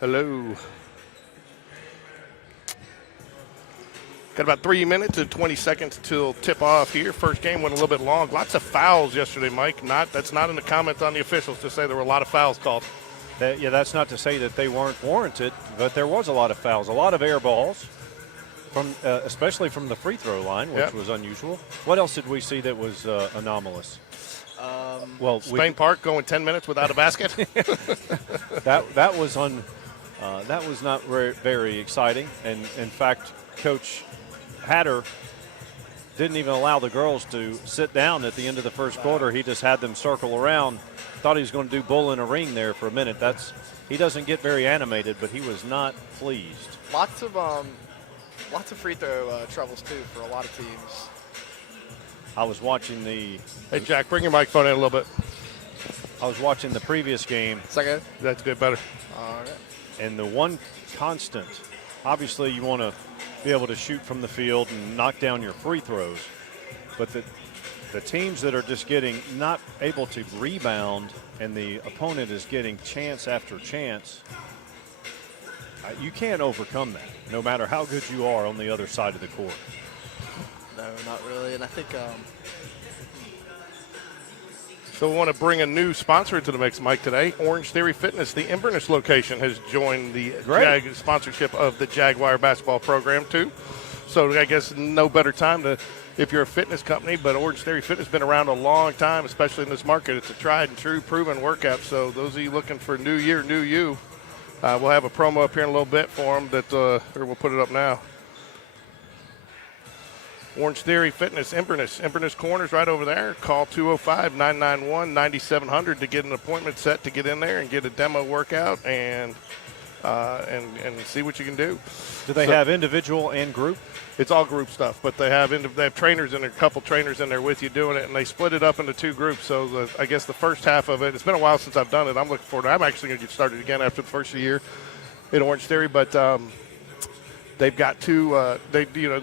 Hello. Got about 3 minutes and 20 seconds till tip off here. First game went a little bit long. Lots of fouls yesterday, Mike. That's not in the comments on the officials to say there were a lot of fouls called. Yeah, that's not to say that they weren't warranted, but there was a lot of fouls, a lot of air balls, from especially from the free throw line, which was unusual. What else did we see that was anomalous? Well, Spain Park going 10 minutes without a basket. that was not very exciting, and in fact, Coach Hatter didn't even allow the girls to sit down at the end of the first quarter. He just had them circle around. Thought he was going to do bull in a ring there for a minute. He doesn't get very animated, but he was not pleased. Lots of free throw troubles too for a lot of teams. I was watching the. Hey Jack, bring your microphone in a little bit. I was watching the previous game. Is that good? That's good, better. All right. And the one constant, obviously you want to be able to shoot from the field and knock down your free throws, but the teams that are just not able to rebound and the opponent is getting chance after chance, you can't overcome that, no matter how good you are on the other side of the court. No, not really. And I think so we want to bring a new sponsor into the mix, Mike, today. Orange Theory Fitness, the Inverness location, has joined the sponsorship of the Jaguar basketball program, too. So I guess no better time if you're a fitness company, but Orange Theory Fitness has been around a long time, especially in this market. It's a tried and true proven workout. So those of you looking for new year, new you, we'll have a promo up here in a little bit for them or we'll put it up now. Orange Theory Fitness, Inverness Corners right over there. Call 205-991-9700 to get an appointment set to get in there and get a demo workout and see what you can do. Do they have individual and group? It's all group stuff, but they have trainers in there, a couple trainers in there with you doing it, and they split it up into two groups. So I guess the first half of it's been a while since I've done it. I'm looking forward to it. I'm actually going to get started again after the first year in Orange Theory, but they've got the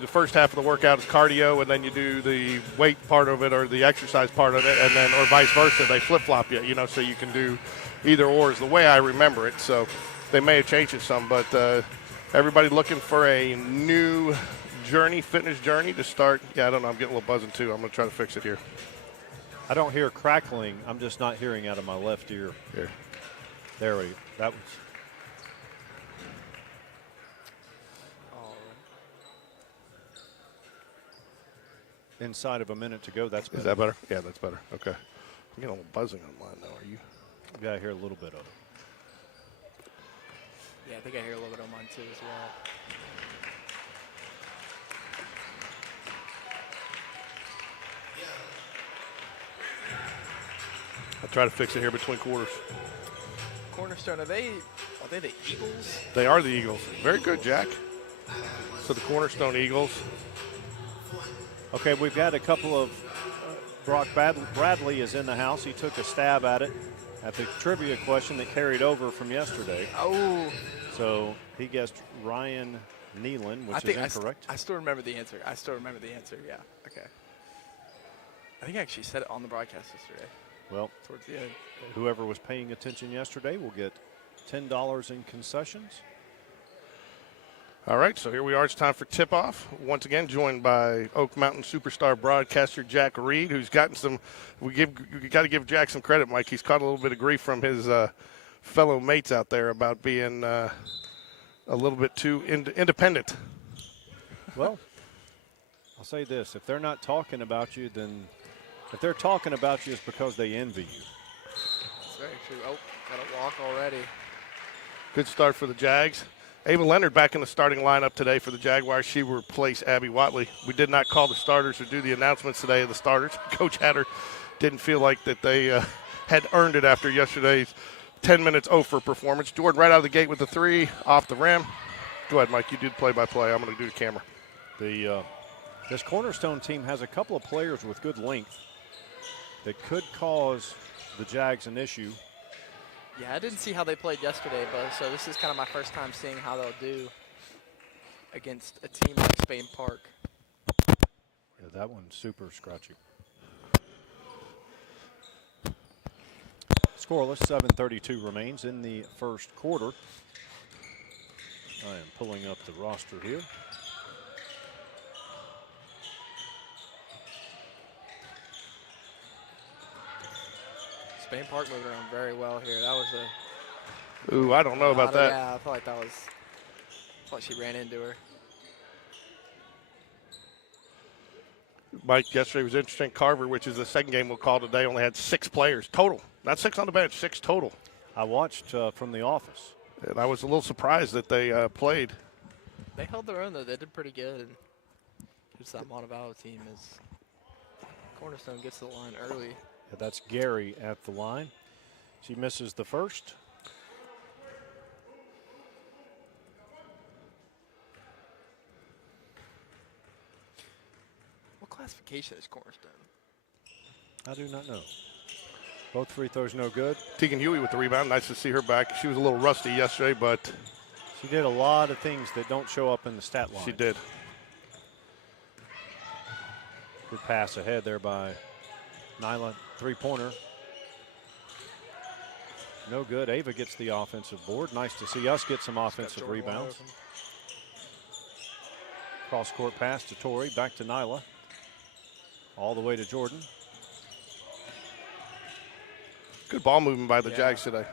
first half of the workout is cardio, and then you do the weight part of it or the exercise part of it, and then or vice versa. They flip-flop you, so you can do either or is the way I remember it. So they may have changed it some, but everybody looking for a new fitness journey to start. Yeah, I don't know. I'm getting a little buzzing too. I'm going to try to fix it here. I don't hear crackling. I'm just not hearing out of my left ear. Here. There we go. That was. Inside of a minute to go. That's better. Is that better? Yeah, that's better. Okay. I'm getting a little buzzing on mine now. Are you? Yeah, I hear a little bit of it. Yeah, I think I hear a little bit on mine too as well. I'll try to fix it here between quarters. Cornerstone, are they the Eagles? They are the Eagles. Very good, Jack. So the Cornerstone Eagles. Okay, we've got a couple of Brock Bradley is in the house. He took a stab at it at the trivia question that carried over from yesterday. Oh. So he guessed Ryan Nealon, which is incorrect. I still remember the answer. Yeah. Okay. I think I actually said it on the broadcast yesterday. Well, towards the end. Whoever was paying attention yesterday will get $10 in concessions. All right, so here we are. It's time for tip-off. Once again, joined by Oak Mountain superstar broadcaster Jack Reed, who's gotten some. We got to give Jack some credit, Mike. He's caught a little bit of grief from his fellow mates out there about being a little bit too independent. Well, I'll say this: if they're not talking about you, then if they're talking about you, it's because they envy you. That's very true. Oh, got a walk already. Good start for the Jags. Ava Leonard back in the starting lineup today for the Jaguars. She will replace Abby Watley. We did not call the starters or do the announcements today of the starters. Coach Hatter didn't feel like that they had earned it after yesterday's 10 minutes over performance. Jordan right out of the gate with the three off the rim. Go ahead, Mike. You do the play-by-play. I'm going to do the camera. This Cornerstone team has a couple of players with good length that could cause the Jags an issue. Yeah, I didn't see how they played yesterday, but so this is kind of my first time seeing how they'll do against a team like Spain Park. Yeah, that one's super scratchy. Scoreless, 7:32 remains in the first quarter. I am pulling up the roster here. Spain Park moving around very well here. That was a. Ooh, I don't know about that. Yeah, I felt like that was. I thought she ran into her. Mike, yesterday was interesting. Carver, which is the second game we'll call today, only had 6 players total. Not 6 on the bench, 6 total. I watched from the office. And I was a little surprised that they played. They held their own, though. They did pretty good. And it's that Montevallo team is. Cornerstone gets to the line early. Yeah, that's Gary at the line. She misses the first. What classification is Cornerstone? I do not know. Both free throws no good. Tegan Huey with the rebound. Nice to see her back. She was a little rusty yesterday, but She did a lot of things that don't show up in the stat line. she did. Good pass ahead there by Nyla. Three-pointer. No good. Ava gets the offensive board. Nice to see us get some offensive rebounds. Cross-court pass to Tori. Back to Nyla. All the way to Jordan. Good ball movement by the Jags today.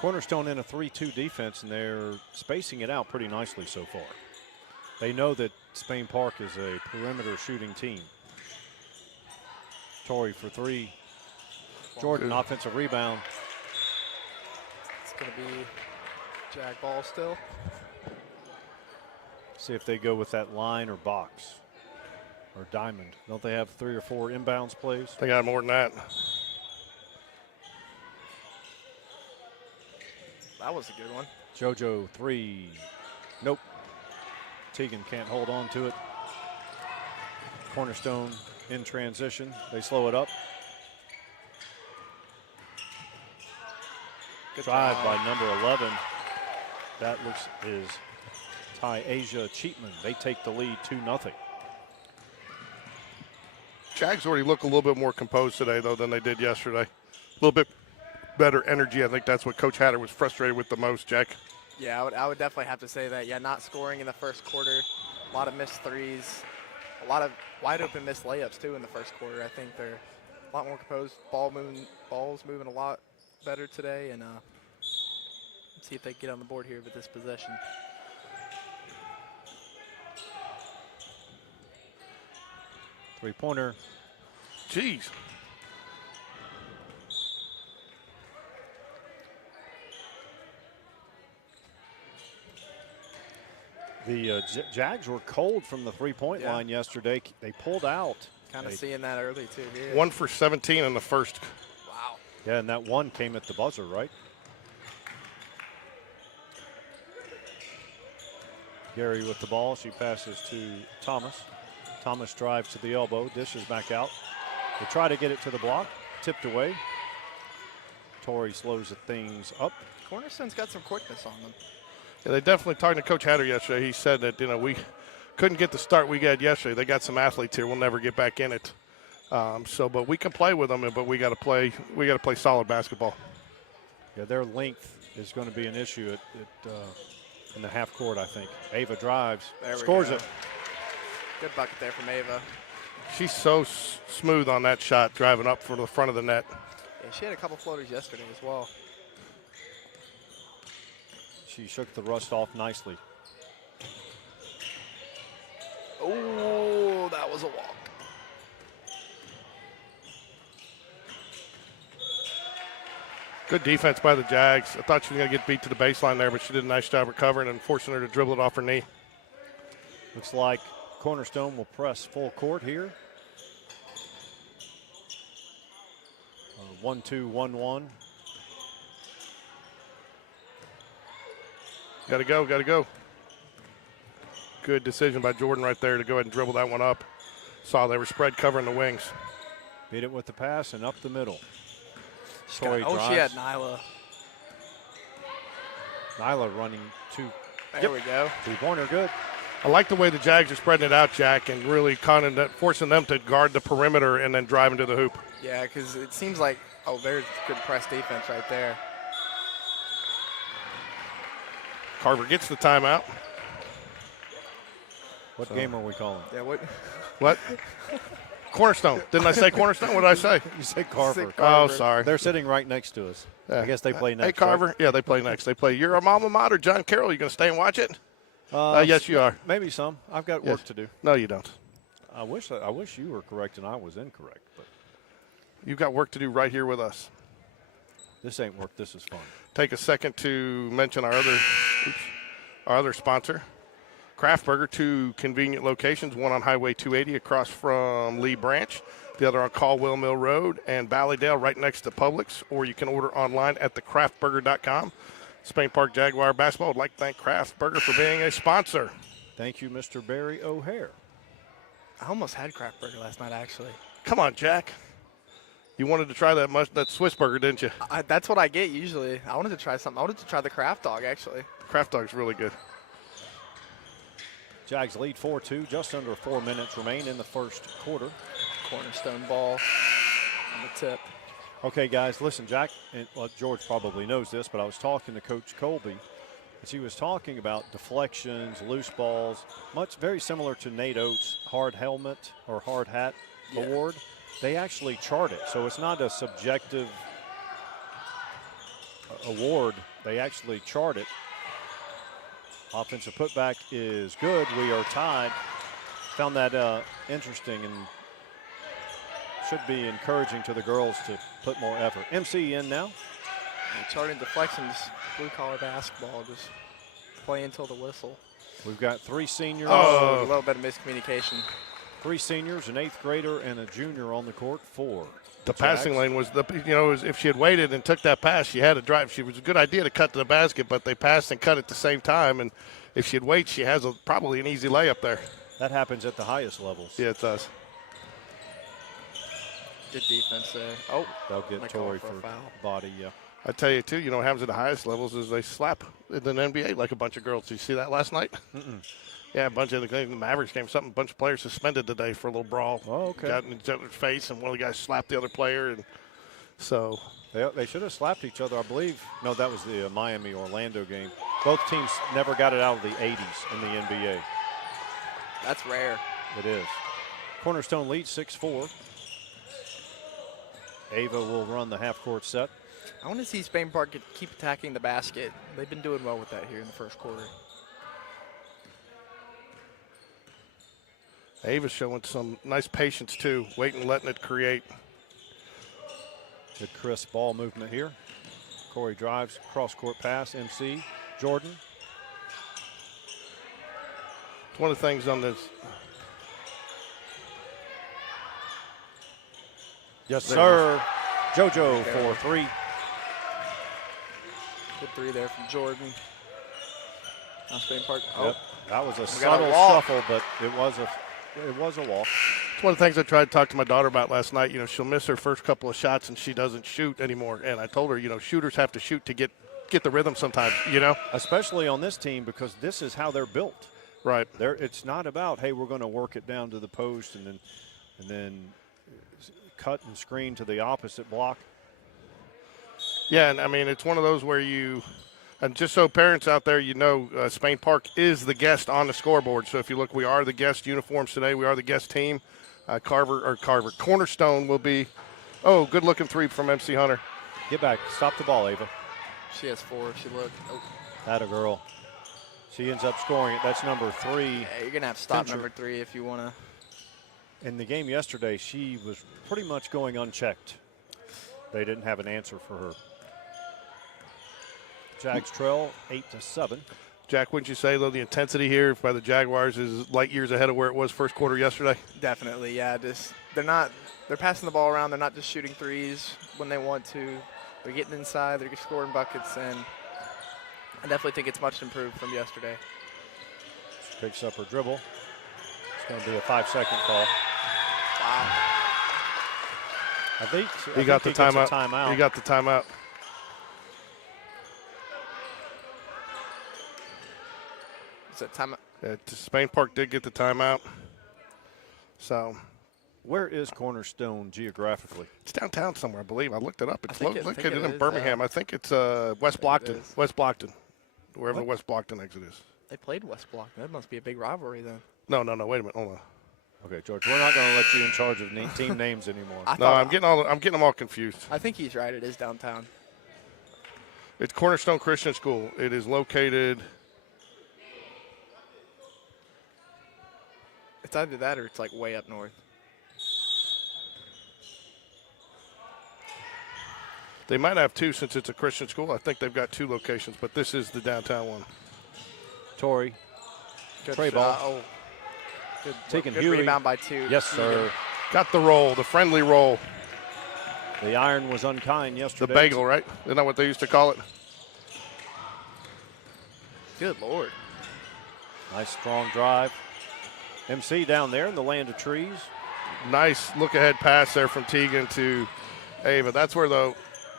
Cornerstone in a 3-2 defense, and they're spacing it out pretty nicely so far. They know that Spain Park is a perimeter shooting team. Tori for 3. Jordan, offensive rebound. It's going to be Jag ball still. See if they go with that line or box or diamond. Don't they have 3 or 4 inbounds plays? They got more than that. That was a good one. JoJo 3. Nope. Tegan can't hold on to it. Cornerstone in transition. They slow it up. Good Drive job. by number 11. That looks is Ty-Asia Cheatman. They take the lead 2-0. Jags already look a little bit more composed today, though, than they did yesterday. A little bit better energy. I think that's what Coach Hatter was frustrated with the most, Jack. Yeah, I would definitely have to say that. Yeah, not scoring in the first quarter. A lot of missed threes. A lot of wide open missed layups, too, in the first quarter. I think they're a lot more composed. Ball's moving a lot better today. And let's see if they can get on the board here with this possession. Three-pointer. Jeez. The Jags were cold from the three-point line yesterday. They pulled out. Kind of seeing that early, too. Here. 1 for 17 in the first. Wow. Yeah, and that one came at the buzzer, right? Gary with the ball. She passes to Thomas. Thomas drives to the elbow, dishes back out. They try to get it to the block, tipped away. Tori slows things up. Cornerstone's got some quickness on them. Yeah, they definitely talking to Coach Hatter yesterday. He said that, we couldn't get the start we got yesterday. They got some athletes here. We'll never get back in it. But we can play with them, but we got to play solid basketball. Yeah, their length is going to be an issue in the half court, I think. Ava drives, scores it. Good bucket there from Ava. She's so smooth on that shot, driving up for the front of the net. Yeah, she had a couple floaters yesterday as well. She shook the rust off nicely. Oh, that was a walk. Good defense by the Jags. I thought she was going to get beat to the baseline there, but she did a nice job recovering and forcing her to dribble it off her knee. Looks like Cornerstone will press full court here. 1-2-1-1. Got to go. Good decision by Jordan right there to go ahead and dribble that one up. Saw they were spread covering the wings. Beat it with the pass and up the middle. She had Nyla. Nyla running two. There we go. Three-pointer good. I like the way the Jags are spreading it out, Jack, and really kind of forcing them to guard the perimeter and then driving to the hoop. Yeah, because it seems like, there's good press defense right there. Carver gets the timeout. What game are we calling? Yeah, what? What? Cornerstone. Didn't I say Cornerstone? What did I say? You said Carver. Oh, sorry. They're sitting right next to us. Yeah. I guess they play next. Hey, Carver. Right? Yeah, they play next. They play your alma mater, John Carroll. You going to stay and watch it? Yes, you are. Maybe some. I've got work to do. No, you don't. I wish you were correct and I was incorrect, but You've got work to do right here with us. this ain't work. This is fun. Take a second to mention our other sponsor, Craft Burger, 2 convenient locations, one on Highway 280 across from Lee Branch, the other on Caldwell Mill Road and Valleydale right next to Publix, or you can order online at thecraftburger.com. Spain Park Jaguar basketball would like to thank Craft Burger for being a sponsor. Thank you, Mr. Barry O'Hare. I almost had Craft Burger last night, actually. Come on, Jack. You wanted to try that Swiss burger, didn't you? That's what I get usually. I wanted to try something. I wanted to try the Kraft Dog, actually. The Kraft Dog's really good. Jags lead 4-2. Just under 4 minutes remain in the first quarter. Cornerstone ball on the tip. Okay, guys, listen, Jack, and George probably knows this, but I was talking to Coach Colby as he was talking about deflections, loose balls, very similar to Nate Oates' hard helmet or hard hat award. They actually chart it, so it's not a subjective award. They actually chart it. Offensive putback is good. We are tied. Found that interesting and should be encouraging to the girls to put more effort. MC in now. And charting deflections, blue-collar basketball, just play until the whistle. We've got 3 seniors. Oh, a little bit of miscommunication. 3 seniors, an 8th grader, and a junior on the court for The passing lane was if she had waited and took that pass, she had a drive. She was a good idea to cut to the basket, but they passed and cut at the same time. And if she'd wait, she has probably an easy layup there. That happens at the highest levels. Yeah, it does. Good defense there. Oh, they'll get Torrey for body. Yeah. I tell you too. What happens at the highest levels is they slap in the NBA like a bunch of girls. Did you see that last night? Yeah, a bunch of the Mavericks game. A bunch of players suspended today for a little brawl. Oh, okay. Got in each other's face, and one of the guys slapped the other player, and so they should have slapped each other, I believe. No, that was the Miami-Orlando game. Both teams never got it out of the 80s in the NBA. That's rare. It is. Cornerstone leads 6-4. Ava will run the half-court set. I want to see Spain Park keep attacking the basket. They've been doing well with that here in the first quarter. Ava's showing some nice patience too, waiting, letting it create. Good crisp ball movement here. Corey drives, cross-court pass, MC, Jordan. It's one of the things on this. Yes, sir. JoJo for 3. Good 3 there from Jordan. Now Spain Park. Oh, yep. That was a subtle shuffle, but it was a walk. It's one of the things I tried to talk to my daughter about last night. She'll miss her first couple of shots and she doesn't shoot anymore. And I told her, shooters have to shoot to get the rhythm sometimes, Especially on this team because this is how they're built. Right. It's not about, hey, we're going to work it down to the post and then cut and screen to the opposite block. Yeah, and it's one of those where and just so parents out there, Spain Park is the guest on the scoreboard. So if you look, we are the guest uniforms today. We are the guest team. Cornerstone will be, good looking 3 from MC Hunter. Get back. Stop the ball, Ava. She has 4. She looked. Oh. Atta girl. She ends up scoring it. That's number 3. Yeah, you're going to have to stop number 3 if you want to. In the game yesterday, she was pretty much going unchecked. They didn't have an answer for her. Jags trail 8-7. Jack, wouldn't you say, though, the intensity here by the Jaguars is light years ahead of where it was first quarter yesterday? Definitely, yeah. They're passing the ball around. They're not just shooting threes when they want to. They're getting inside. They're scoring buckets, and I definitely think it's much improved from yesterday. She picks up her dribble. It's going to be a 5-second call. Wow. I think he got the timeout. He got the timeout. Is that timeout? Yeah, Spain Park did get the timeout. So, where is Cornerstone geographically? It's downtown somewhere, I believe. I looked it up. It's located in Birmingham. I think it's West Blockton. West Blockton. wherever What? West Blockton exit is. They played West Block. That must be a big rivalry then. No, wait a minute, hold on. Okay, George, we're not going to let you in charge of team names anymore. No, I'm getting them all confused. I think he's right. It is downtown. It's Cornerstone Christian School. It is located. It's either that or it's like way up north. They might have two since it's a Christian school. I think they've got 2 locations, but this is the downtown one. Torrey. Good Trey shot. ball. Oh, good, Taking good Huey. rebound by 2. Yes, sir. Got the roll, the friendly roll. The iron was unkind The yesterday. bagel, right? Isn't that what they used to call it? Good Lord. Nice strong drive. MC down there in the land of trees. Nice look-ahead pass there from Tegan to Ava. That's where, though,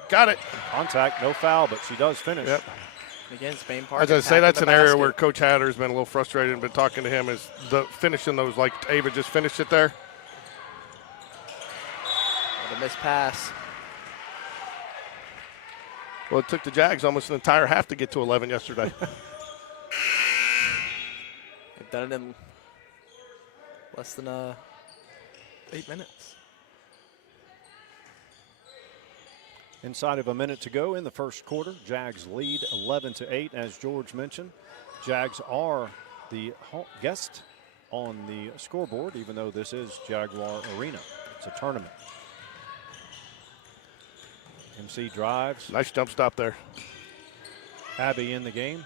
got it. Contact, no foul, but she does finish. Yep. Again, Spain Park. As I say, attacking that's the an area basket. where Coach Hatter's been a little frustrated and been talking to him is the finishing those, like Ava just finished it there. The missed pass. Well, it took the Jags almost an entire half to get to 11 yesterday. They've done it in less than 8 minutes. Inside of a minute to go in the first quarter, Jags lead 11-8, as George mentioned. Jags are the guest on the scoreboard, even though this is Jaguar Arena. It's a tournament. MC drives. Nice jump stop there. Abby in the game.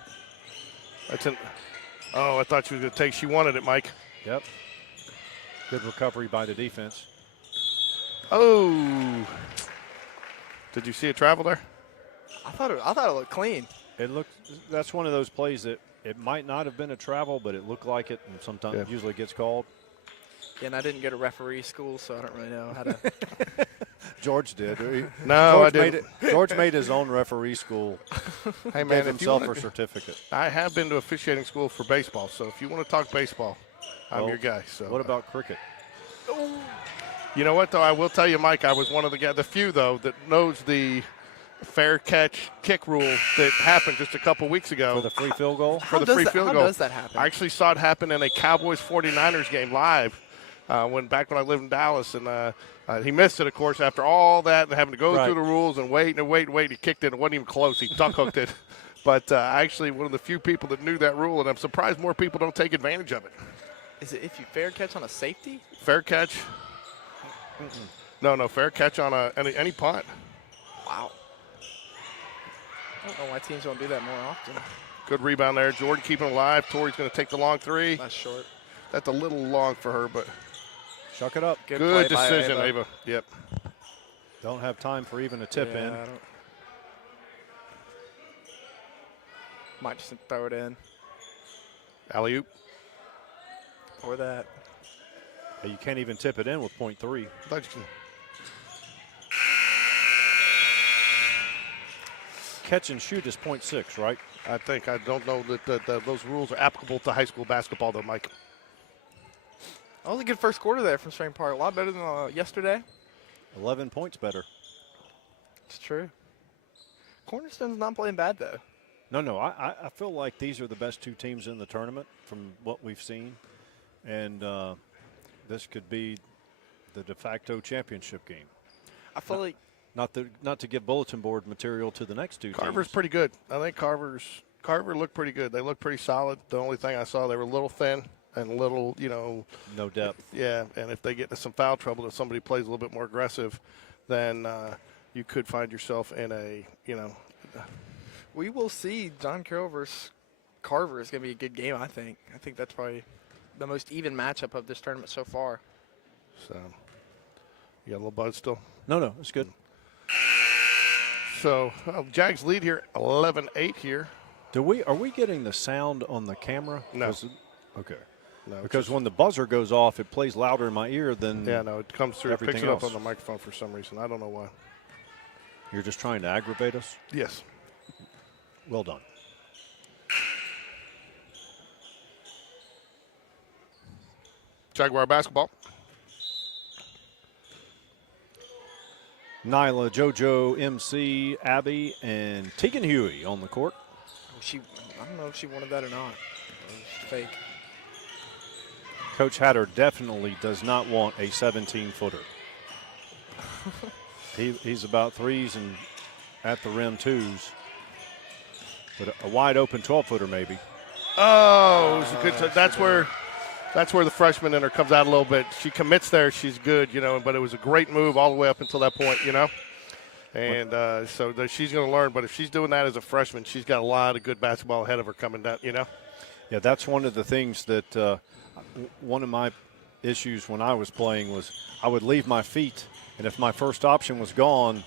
That's an. Oh, I thought she was going to take. She wanted it, Mike. Yep. Good recovery by the defense. Oh. Did you see it travel there? I thought it looked clean. It looked. That's one of those plays that it might not have been a travel, but it looked like it, and sometimes it usually gets called. Yeah, and I didn't go to referee school, so I don't really know how to. George did. No, George I didn't. George made his own referee school. Hey, man, Gave if you himself want a certificate. I have been to officiating school for baseball, so if you want to talk baseball, I'm your guy. So what about cricket? You know what, though? I will tell you, Mike, I was one of the few, though, that knows the fair catch kick rule that happened just a couple weeks ago. For the free field goal? For the free field goal. How does that happen? I actually saw it happen in a Cowboys 49ers game live back when I lived in Dallas. And he missed it, of course, after all that and having to go through the rules and wait. He kicked it. It wasn't even close. He duck hooked it. But actually one of the few people that knew that rule, and I'm surprised more people don't take advantage of it. Is it if you fair catch on a safety? Fair catch? No, fair catch on any punt. Wow. I don't know why teams don't do that more often. Good rebound there. Jordan keeping it alive. Tori's going to take the long three. That's short. That's a little long for her, but Chuck it up. Good good play by decision, Ava. Ava. Yep. Don't have time for even a tip in. I don't. Might just throw it in. Alley-oop. Or that. You can't even tip it in with .3. Thought you can- Catch and shoot is .6, right? I think. I don't know that those rules are applicable to high school basketball, though, Mike. That was a good first quarter there from Spain Park. A lot better than yesterday. 11 points better. It's true. Cornerstone's not playing bad, though. No, I feel like these are the best 2 teams in the tournament from what we've seen. And this could be the de facto championship game. I feel like Not to give bulletin board material to the next 2 Carver's teams. pretty good. I think Carver looked pretty good. They looked pretty solid. The only thing I saw, they were a little thin and a little, No depth. Yeah, and if they get into some foul trouble, if somebody plays a little bit more aggressive, then you could find yourself in a, we will see John Carroll versus Carver is going to be a good game, I think. I think that's probably the most even matchup of this tournament so far. So, you got a little buzz still? No, it's good. So, Jags lead here, 11-8 here. Are we getting the sound on the camera? No. Okay. No, Because when the buzzer goes off, it plays louder in my ear than yeah, no, it comes through. It picks everything it up else. on the microphone for some reason. I don't know why. You're just trying to aggravate us? Yes. Well done. Jaguar basketball. Nyla, JoJo, MC, Abby, and Tegan Huey on the court. I don't know if she wanted that or not. It was fake. Coach Hatter definitely does not want a 17-footer. He's about threes and at the rim twos. But a wide open 12-footer maybe. Oh, it was a good. That's where the freshman in her comes out a little bit. She commits there, she's good, you know. But it was a great move all the way up until that point, you know. And so she's going to learn. But if she's doing that as a freshman, she's got a lot of good basketball ahead of her coming down, you know. Yeah, that's one of the things that one of my issues when I was playing was I would leave my feet, and if my first option was gone,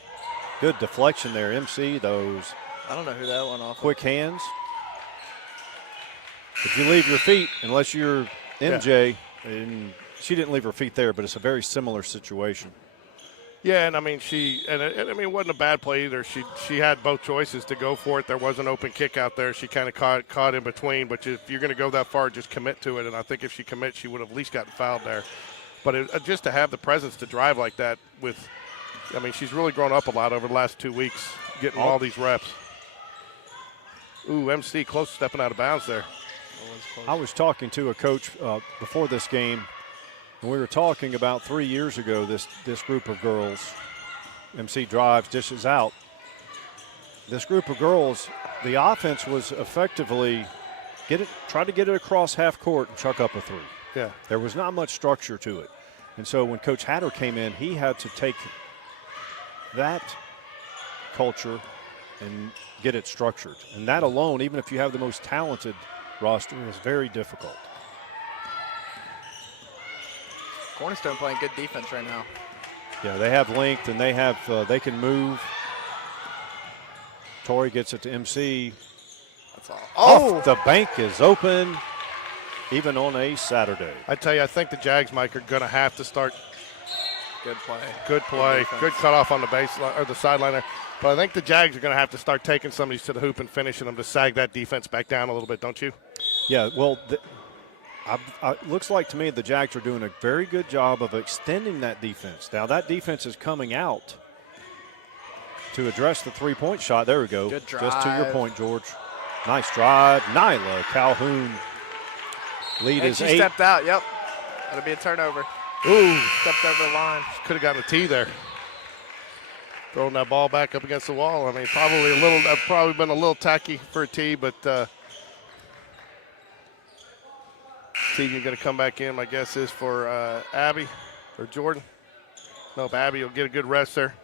good deflection there. MC those. I don't know who that went off. Quick hands. If you leave your feet, unless you're MJ, and she didn't leave her feet there, but it's a very similar situation. Yeah, and I mean it wasn't a bad play either. She had both choices to go for it. There was an open kick out there. She kind of caught in between. But if you're going to go that far, just commit to it. And I think if she commits, she would have at least gotten fouled there. But just to have the presence to drive like that she's really grown up a lot over the last 2 weeks, getting all these reps. Ooh, MC close to stepping out of bounds there. I was talking to a coach before this game, and we were talking about 3 years ago, this group of girls. MC drives, dishes out. This group of girls, the offense was effectively try to get it across half court and chuck up a three. Yeah. There was not much structure to it. And so when Coach Hatter came in, he had to take that culture and get it structured. And that alone, even if you have the most talented roster, is very difficult. Cornerstone playing good defense right now. Yeah, they have length and they can move. Tori gets it to MC. That's all. Off the bank is open, even on a Saturday. I tell you, I think the Jags, Mike, are going to have to start. Good play. Good play. Good cutoff on the baseline or the sideline there. But I think the Jags are going to have to start taking some of these to the hoop and finishing them to sag that defense back down a little bit, don't you? Yeah, well, looks like to me the Jags are doing a very good job of extending that defense. Now that defense is coming out to address the three-point shot. There we go. Good drive. Just to your point, George. Nice drive. Nyla Calhoun. Lead is 8. She stepped out. Yep. That'll be a turnover. Ooh. Stepped over the line. Could have gotten a tee there. Throwing that ball back up against the wall. I mean, probably been a little tacky for a tee, but Tegan going to come back in, my guess is for Abby or Jordan. Nope, Abby will get a good rest there.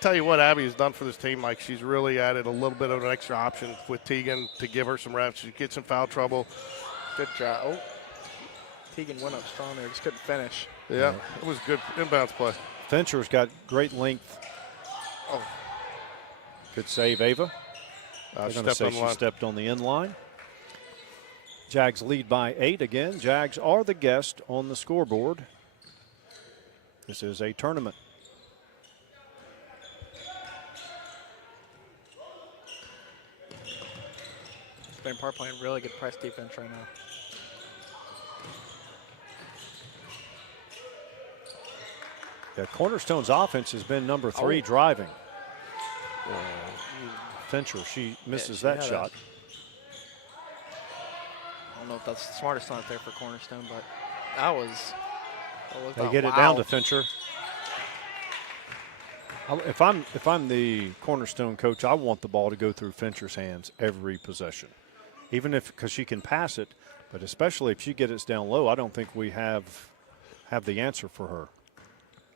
Tell you what Abby has done for this team, Mike. She's really added a little bit of an extra option with Tegan to give her some reps. She gets in foul trouble. Good drive. Oh, Tegan went up strong there. Just couldn't finish. Yeah, it was good inbounds play. Fincher's got great length. Oh. Good save, Ava. I'm going to say she stepped on the end line. Jags lead by 8 again. Jags are the guest on the scoreboard. This is a tournament. Spain Park playing really good press defense right now. Yeah, Cornerstone's offense has been number 3 driving. Fincher, she misses that shot. I don't know if that's the smartest stunt there for Cornerstone, but that was they get it down to Fincher. If I'm the Cornerstone coach, I want the ball to go through Fincher's hands every possession, even because she can pass it, but especially if she gets it down low, I don't think we have the answer for her.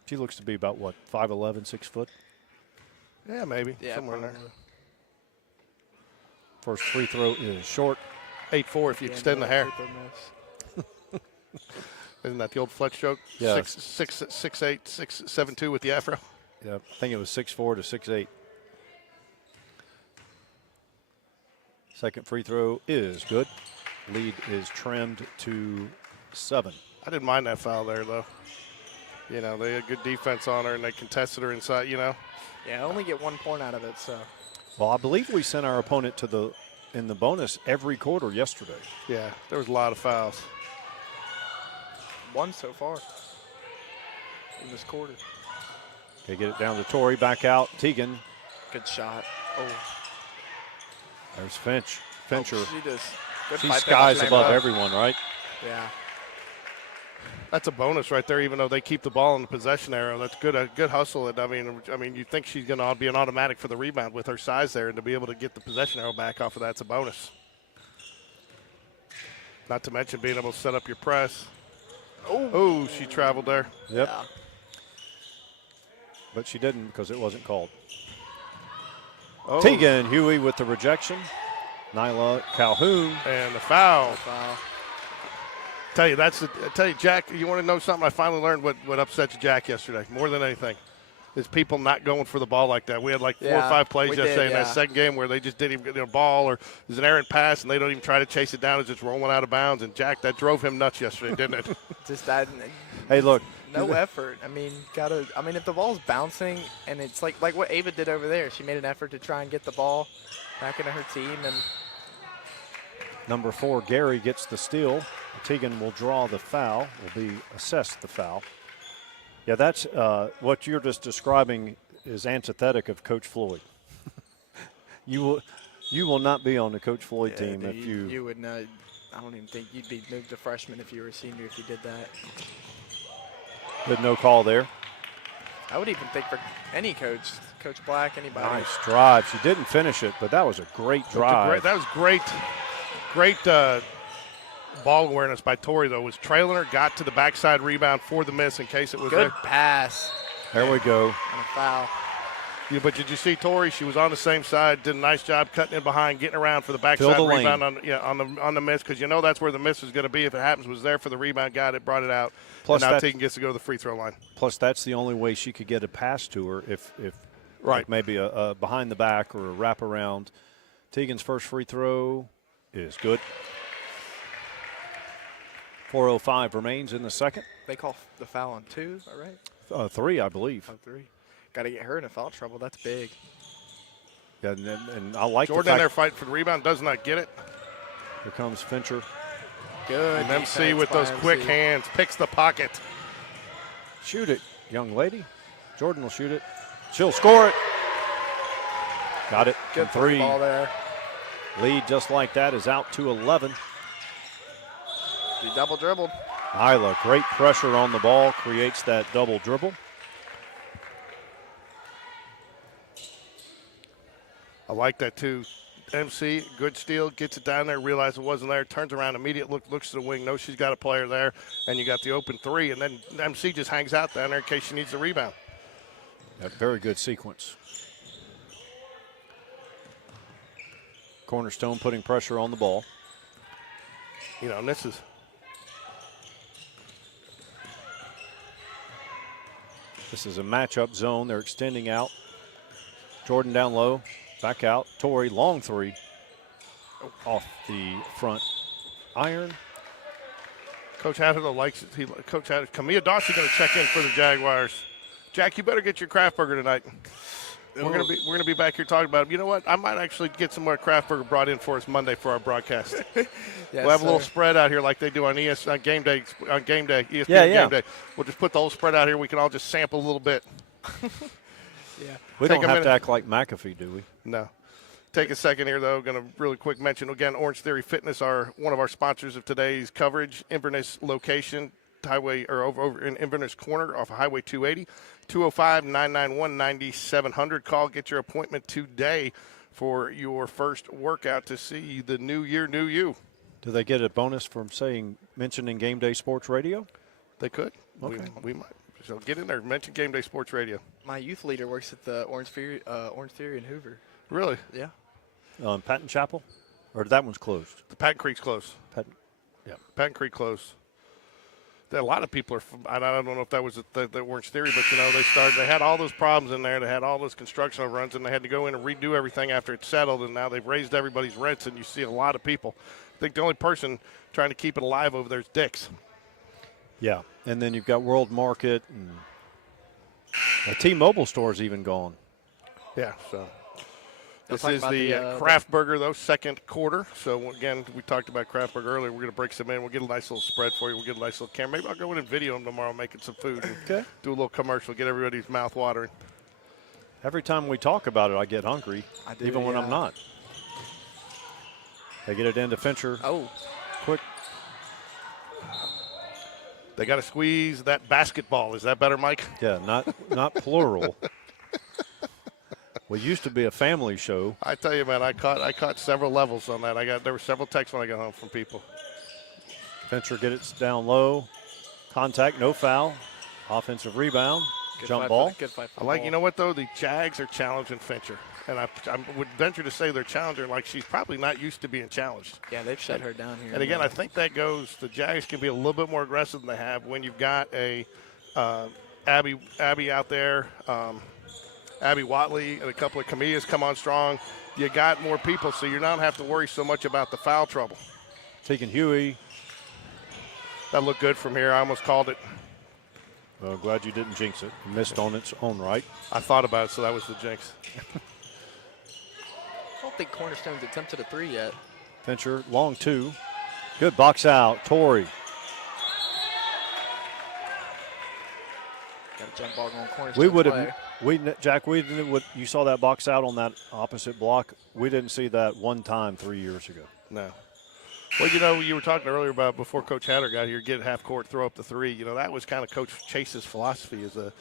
She looks to be about what, 5'11", 6 foot. Yeah, maybe somewhere in there. First free throw is short. 8-4 if you extend the hair. Isn't that the old Fletch joke? Yeah. 6'8", 6'7" with the afro. Yeah, I think it was 6'4" to 6'8". Second free throw is good. Lead is trimmed to 7. I didn't mind that foul there, though. You know, they had good defense on her, and they contested her inside, you know. Yeah, only get 1 point out of it, so. Well, I believe we sent our opponent in the bonus every quarter yesterday. Yeah, there was a lot of fouls. 1 so far in this quarter. Okay, get it down to Tori, back out. Tegan. Good shot. Oh. There's Fincher. She just good She fight skies back. above everyone, right? Yeah. That's a bonus right there, even though they keep the ball in the possession arrow. That's good. A good hustle. And I mean, you think she's going to be an automatic for the rebound with her size there, and to be able to get the possession arrow back off of that's a bonus. Not to mention being able to set up your press. Oh, she traveled there. Yep. Yeah. But she didn't because it wasn't called. Oh, Tegan Huey with the rejection. Nyla Calhoun. and the foul. Foul. Tell you, Jack, you want to know something? I finally learned what upsets Jack yesterday more than anything. Is people not going for the ball like that. We had like 4 or 5 plays yesterday in that second game where they just didn't even get a ball, or there's an errant pass and they don't even try to chase it down. It's just rolling out of bounds. And Jack, that drove him nuts yesterday, didn't it? Just that. Hey, look. No effort. I mean, if the ball's bouncing and it's like what Ava did over there, she made an effort to try and get the ball back into her team. And Number 4, Gary gets the steal. Tegan will draw the foul, will be assessed the foul. Yeah, that's what you're just describing is antithetic of Coach Floyd. You will not be on the Coach Floyd team if you. You would not. I don't even think you'd be moved to freshman if you were a senior if you did that. Good no call there. I would even think for any coach, Coach Black, anybody. Nice drive. She didn't finish it, but that was a great drive. That was great ball awareness by Tori, though. Was trailing her, got to the backside rebound for the miss in case it was Good there. pass. There we go. And a foul. Yeah, but did you see Tori? She was on the same side, did a nice job cutting in behind, getting around for the backside the rebound on the miss, because you know that's where the miss is going to be. If it happens, was there for the rebound, got it, brought it out. Plus and now Tegan gets to go to the free throw line. Plus, that's the only way she could get a pass to her if Right. like maybe a behind the back or a wraparound. Tegan's first free throw is good. 4:05 remains in the second. They call the foul on 2, all right? 3, I believe. On 3. Got to get her into foul trouble. That's big. Yeah, and I like Jordan the in fact there fighting for the rebound, does not get it. here comes Fincher. Good. And MC defense with by those quick MC. hands, picks the pocket. Shoot it, young lady. Jordan will shoot it. She'll score it. Got it. Good from 3. ball there. Lead just like that is out to 11. He double dribbled. Isla, great pressure on the ball, creates that double dribble. I like that too. MC, good steal, gets it down there, realizes it wasn't there, turns around, immediate looks to the wing, knows she's got a player there, and you got the open 3, and then MC just hangs out down there in case she needs the rebound. A very good sequence. Cornerstone putting pressure on the ball. You know, and this is a matchup zone. They're extending out. Jordan down low, back out. Tori, long 3 off the front iron. Coach Hatterlow likes it. Coach Hatterlow, Camilla Dawson going to check in for the Jaguars. Jack, you better get your Kraft Burger tonight. We're gonna be back here talking about it. You know what? I might actually get some more Kraft Burger brought in for us Monday for our broadcast. Yes, We'll have a little sir. spread out here like they do on ESPN GameDay, ESPN Yeah. GameDay. We'll just put the whole spread out here. We can all just sample a little bit. Yeah. We Take don't a have minute. to act like McAfee, do we? No. Take a second here, though. Going to really quick mention again, Orange Theory Fitness are one of our sponsors of today's coverage. Inverness location, highway or over in Inverness Corner off of Highway 280, 205-991-9700. Call, get your appointment today for your first workout to see the new year, new you. Do they get a bonus from mentioning Game Day Sports Radio? They could. Okay. We might. So get in there. Mention Game Day Sports Radio. My youth leader works at the Orange Theory in Hoover. Really? Yeah. Patton Chapel? Or that one's closed? The Patton Creek's close. Patton Creek close. A lot of people are from, I don't know if that was the Orange Theory, but, you know, they had all those problems in there. They had all those construction overruns, and they had to go in and redo everything after it settled, and now they've raised everybody's rents, and you see a lot of people. I think the only person trying to keep it alive over there is Dick's. Yeah. And then you've got World Market, and the T-Mobile store's even gone. Yeah, so. This talking is about the Kraft Burger, though, second quarter. So, again, we talked about Kraft Burger earlier. We're going to break some in. We'll get a nice little spread for you. We'll get a nice little camera. Maybe I'll go in and video them tomorrow making some food and do a little commercial, get everybody's mouth watering. Every time we talk about it, I get hungry, I do, even when I'm yeah. not. They get it into Fincher. Oh, Quick. They got to squeeze that basketball. Is that better, Mike? Yeah, not plural. We used to be a family show. I tell you, man, I caught several levels on that. There were several texts when I got home from people. Fincher gets it down low. Contact, no foul. Offensive rebound. Jump ball. Good fight for I the like, ball. you know what, though? The Jags are challenging Fincher. And I would venture to say they're challenging her like she's probably not used to being challenged. Yeah, they've shut her down here. And again, I think that goes, the Jags can be a little bit more aggressive than they have when you've got a Abby out there, Abby Watley, and a couple of Camillas come on strong. You got more people, so you don't have to worry so much about the foul trouble. Tegan Huey. That looked good from here. I almost called it. Well, glad you didn't jinx it. Missed on its own right. I thought about it, so that was the jinx. I don't think Cornerstone's attempted a three yet. Fincher, long two. Good box out. Torrey. Got a jump ball going Cornerstone. Jack, you saw that box out on that opposite block. We didn't see that one time 3 years ago. No. Well, you know, you were talking earlier about before Coach Hatter got here, get half court, throw up the three. You know, that was kind of Coach Chase's philosophy is a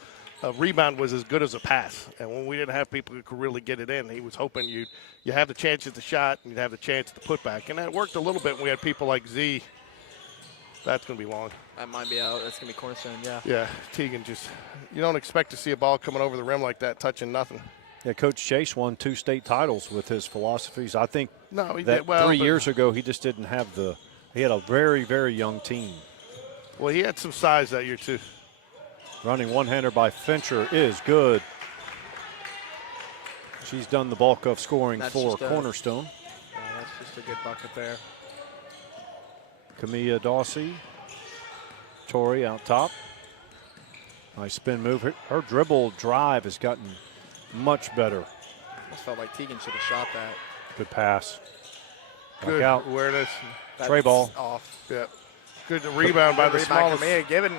rebound was as good as a pass. And when we didn't have people who could really get it in, he was hoping you have the chance at the shot and you'd have the chance at the putback. And that worked a little bit when we had people like Z. That's going to be long. That might be out. That's going to be Cornerstone, yeah. Yeah, Tegan just – you don't expect to see a ball coming over the rim like that, touching nothing. Yeah, Coach Chase won 2 state titles with his philosophies. I think he that did well. 3 years ago he just didn't have he had a very, very young team. Well, he had some size that year too. Running one-hander by Fincher is good. She's done the bulk of scoring for Cornerstone. Yeah, that's just a good bucket there. Camilla Dawsey. Torrey out top. Nice spin move. Her dribble drive has gotten much better. Almost felt like Tegan should have shot that. Good pass. Good out. awareness. Tray ball. Off. Yeah. Good rebound by the smallest. Camilla given.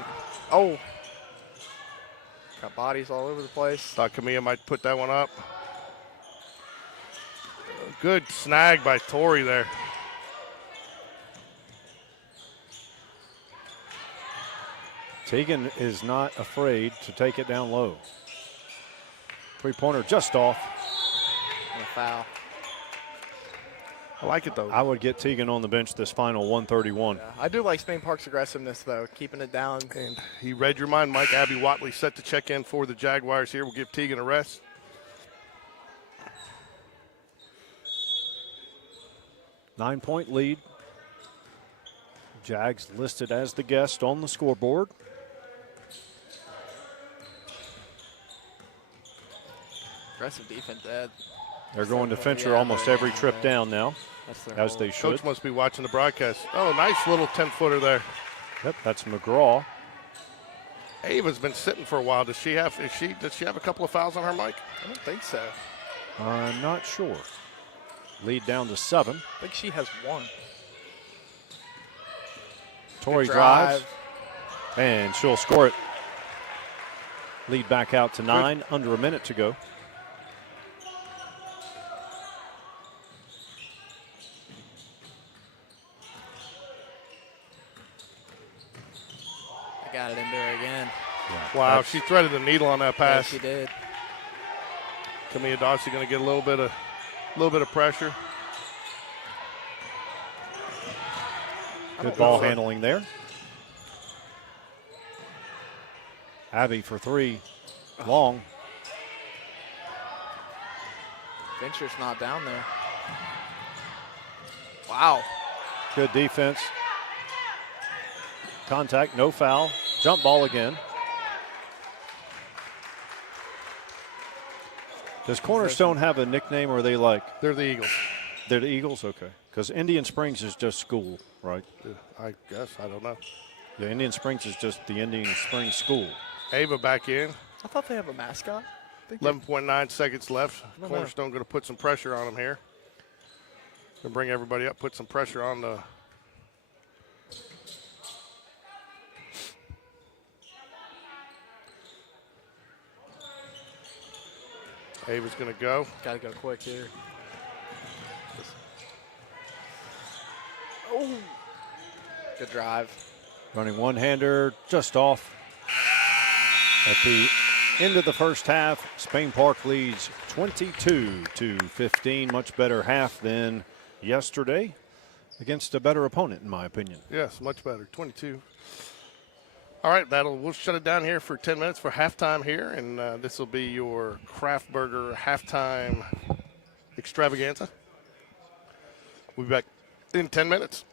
Oh. Got bodies all over the place. Thought Camilla might put that one up. Good snag by Torrey there. Tegan is not afraid to take it down low. Three-pointer just off. And a foul. I like it, though. I would get Tegan on the bench this final 131. Yeah, I do like Spain Park's aggressiveness, though, keeping it down. And he read your mind, Mike. Abby Watley set to check in for the Jaguars here. We'll give Tegan a rest. Nine-point lead. Jags listed as the guest on the scoreboard. Aggressive defense, Ed. They're going to Fincher almost every trip down now, as they should. Coach must be watching the broadcast. Oh, nice little 10-footer there. Yep, that's McGraw. Ava's been sitting for a while. Does she have a couple of fouls on her, Mike? I don't think so. I'm not sure. Lead down to 7. I think she has 1. Torrey drives, and she'll score it. Lead back out to 9, under a minute to go. Got it into her again. Yeah, wow, she threaded the needle on that pass. Yeah, she did. Camilla Dawsey going to get a little bit of pressure. Good ball handling there. Abby for 3, long. Fincher's not down there. Wow. Good defense. Contact, no foul. Jump ball again. Does Cornerstone have a nickname, or are they like? They're the Eagles. They're the Eagles? Okay. Because Indian Springs is just school, right? I guess. I don't know. Yeah, Indian Springs is just the Indian Springs school. Ava back in. I thought they have a mascot. 11.9 seconds left. Cornerstone going to put some pressure on them here. Going to bring everybody up, put some pressure on the. Ava's going to go. Got to go quick here. Good drive. Running one-hander just off. At the end of the first half, Spain Park leads 22-15. Much better half than yesterday against a better opponent, in my opinion. Yes, much better. 22. All right, we'll shut it down here for 10 minutes for halftime here, and this will be your Kraft Burger halftime extravaganza. We'll be back in 10 minutes.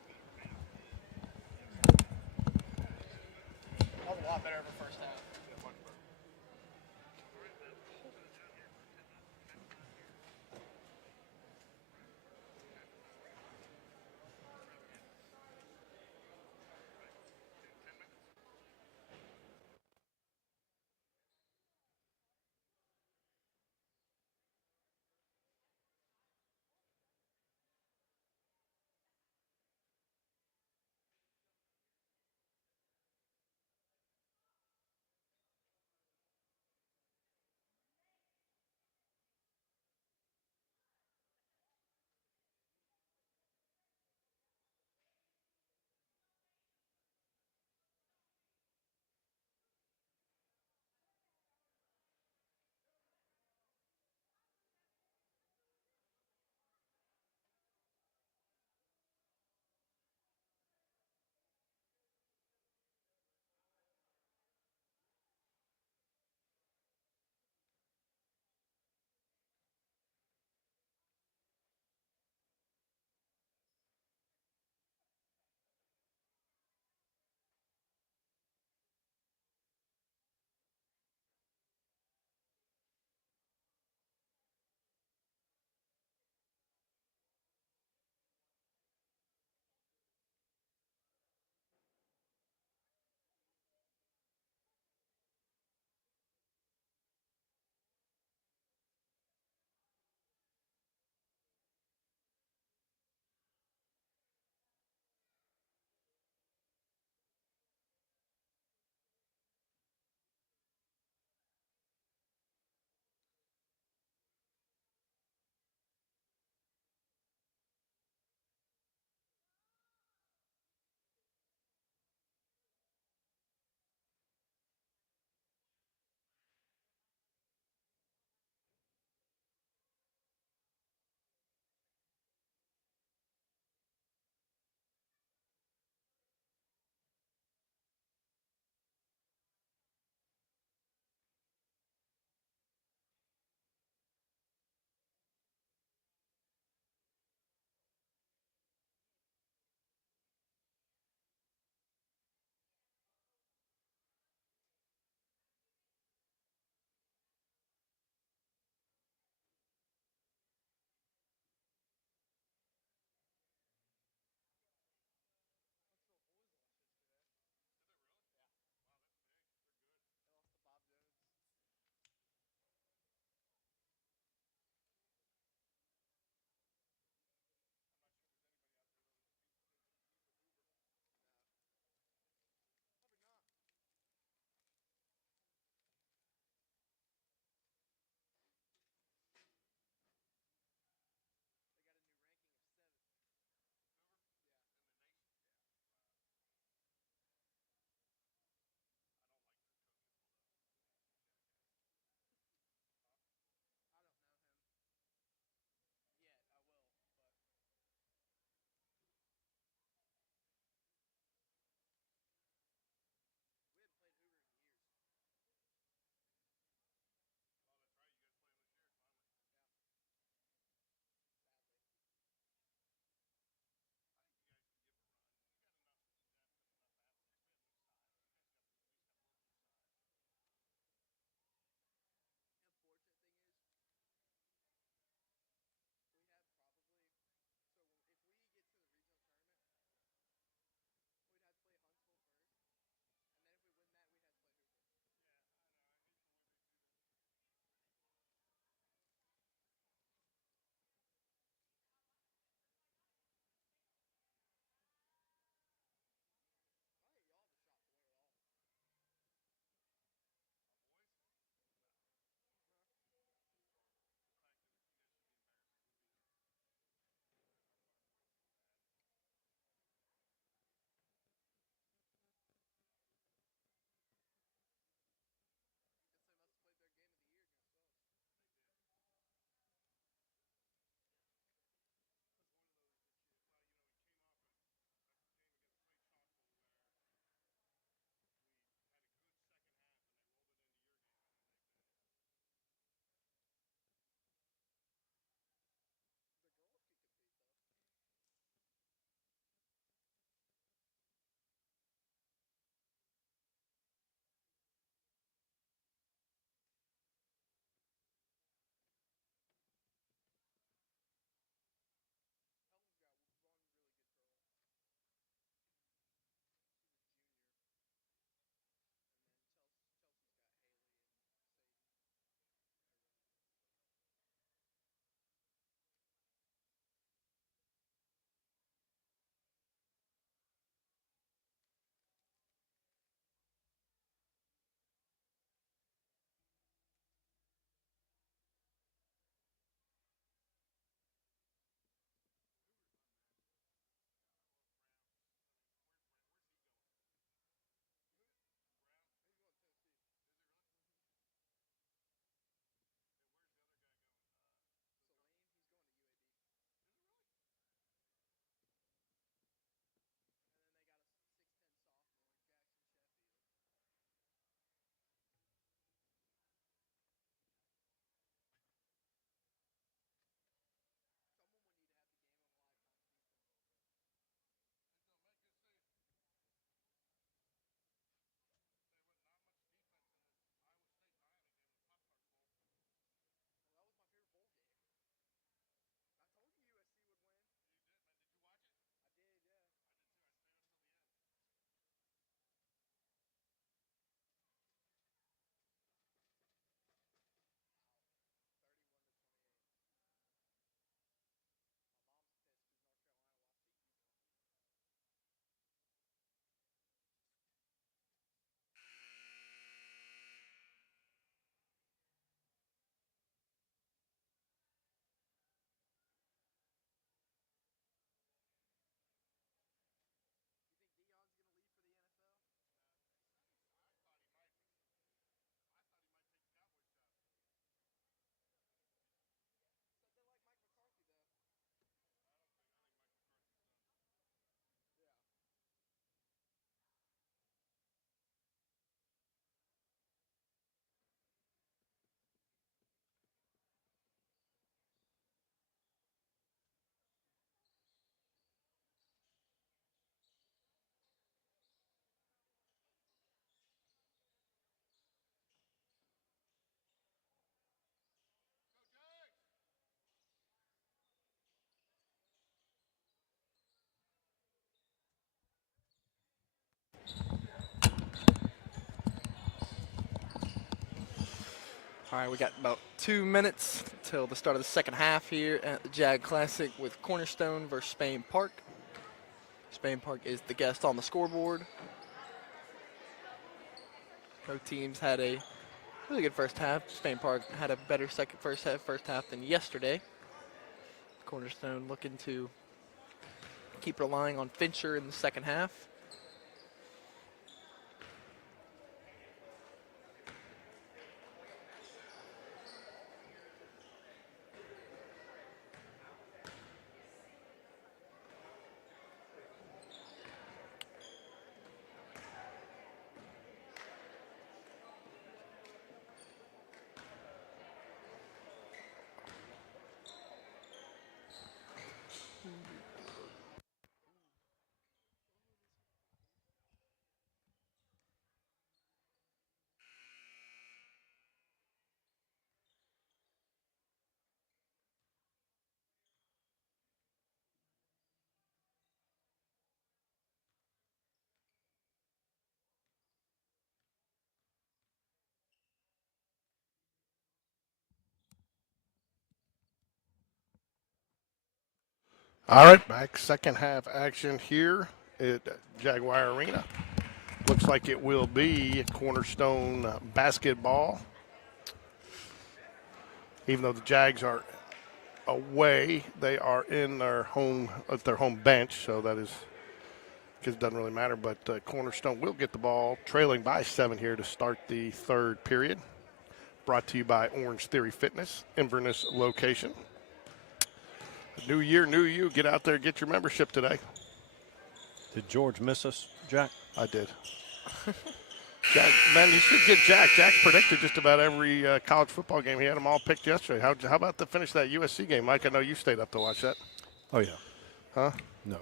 All right, we got about 2 minutes till the start of the second half here at the Jag Classic with Cornerstone versus Spain Park. Spain Park is the guest on the scoreboard. Both teams had a really good first half. Spain Park had a better first half than yesterday. Cornerstone looking to keep relying on Fincher in the second half. All right, back second half action here at Jaguar Arena. Looks like it will be Cornerstone basketball. Even though the Jags are away, they are in their home at their home bench, so that is because it doesn't really matter. But Cornerstone will get the ball, trailing by 7 here to start the third period. Brought to you by Orange Theory Fitness, Inverness location. New year, new you. Get out there, get your membership today. Did George miss us, Jack? I did. Jack, man, you should get Jack. Jack predicted just about every college football game. He had them all picked yesterday. How about the finish of that USC game, Mike? I know you stayed up to watch that. Oh, yeah. Huh? No.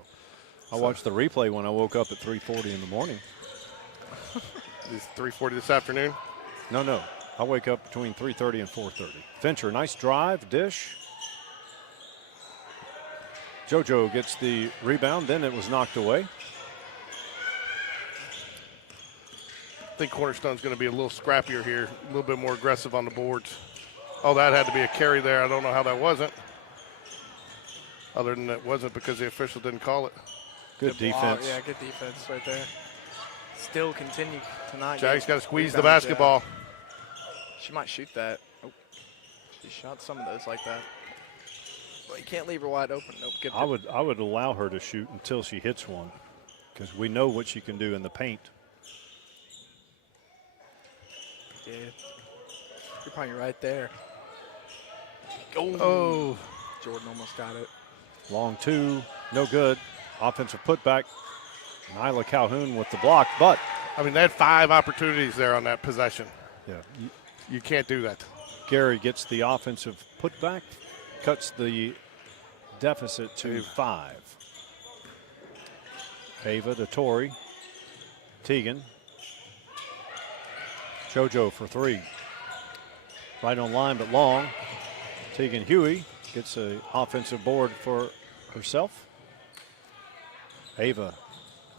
I watched the replay when I woke up at 3:40 in the morning. It's 3:40 this afternoon? No. I wake up between 3:30 and 4:30. Fincher, nice drive, dish. JoJo gets the rebound, then it was knocked away. I think Cornerstone's going to be a little scrappier here, a little bit more aggressive on the boards. Oh, that had to be a carry there. I don't know how that wasn't. Other than it wasn't because the official didn't call it. Good defense. Yeah, good defense right there. Still continue to not Jags get got to squeeze the rebounds, basketball. yeah. She might shoot that. Oh, she shot some of those like that. But you can't leave her wide open. Nope. Good. I would allow her to shoot until she hits one, because we know what she can do in the paint. Yeah. You're probably right there. Oh. Jordan almost got it. Long two, no good. Offensive putback. Nyla Calhoun with the block, but. I mean, they had 5 opportunities there on that possession. Yeah. You can't do that. Gary gets the offensive putback, cuts the deficit to 5. Ava to Torrey. Teagan. JoJo for 3. Right on line, but long. Teagan Huey gets an offensive board for herself. Ava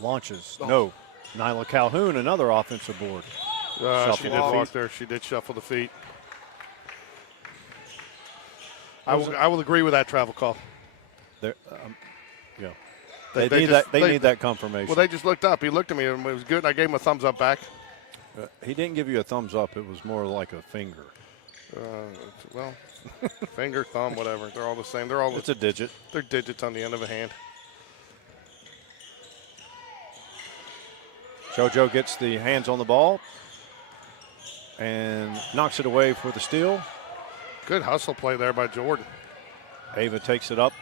launches. No. Nyla Calhoun, another offensive board. She did walk there. She did shuffle the feet. I will agree with that travel call. Yeah. They need that confirmation. Well, they just looked up. He looked at me and it was good. And I gave him a thumbs up back. He didn't give you a thumbs up. It was more like a finger. Well, finger, thumb, whatever. They're all the same. It's a digit. They're digits on the end of a hand. JoJo gets the hands on the ball and knocks it away for the steal. Good hustle play there by Jordan. Ava takes it up.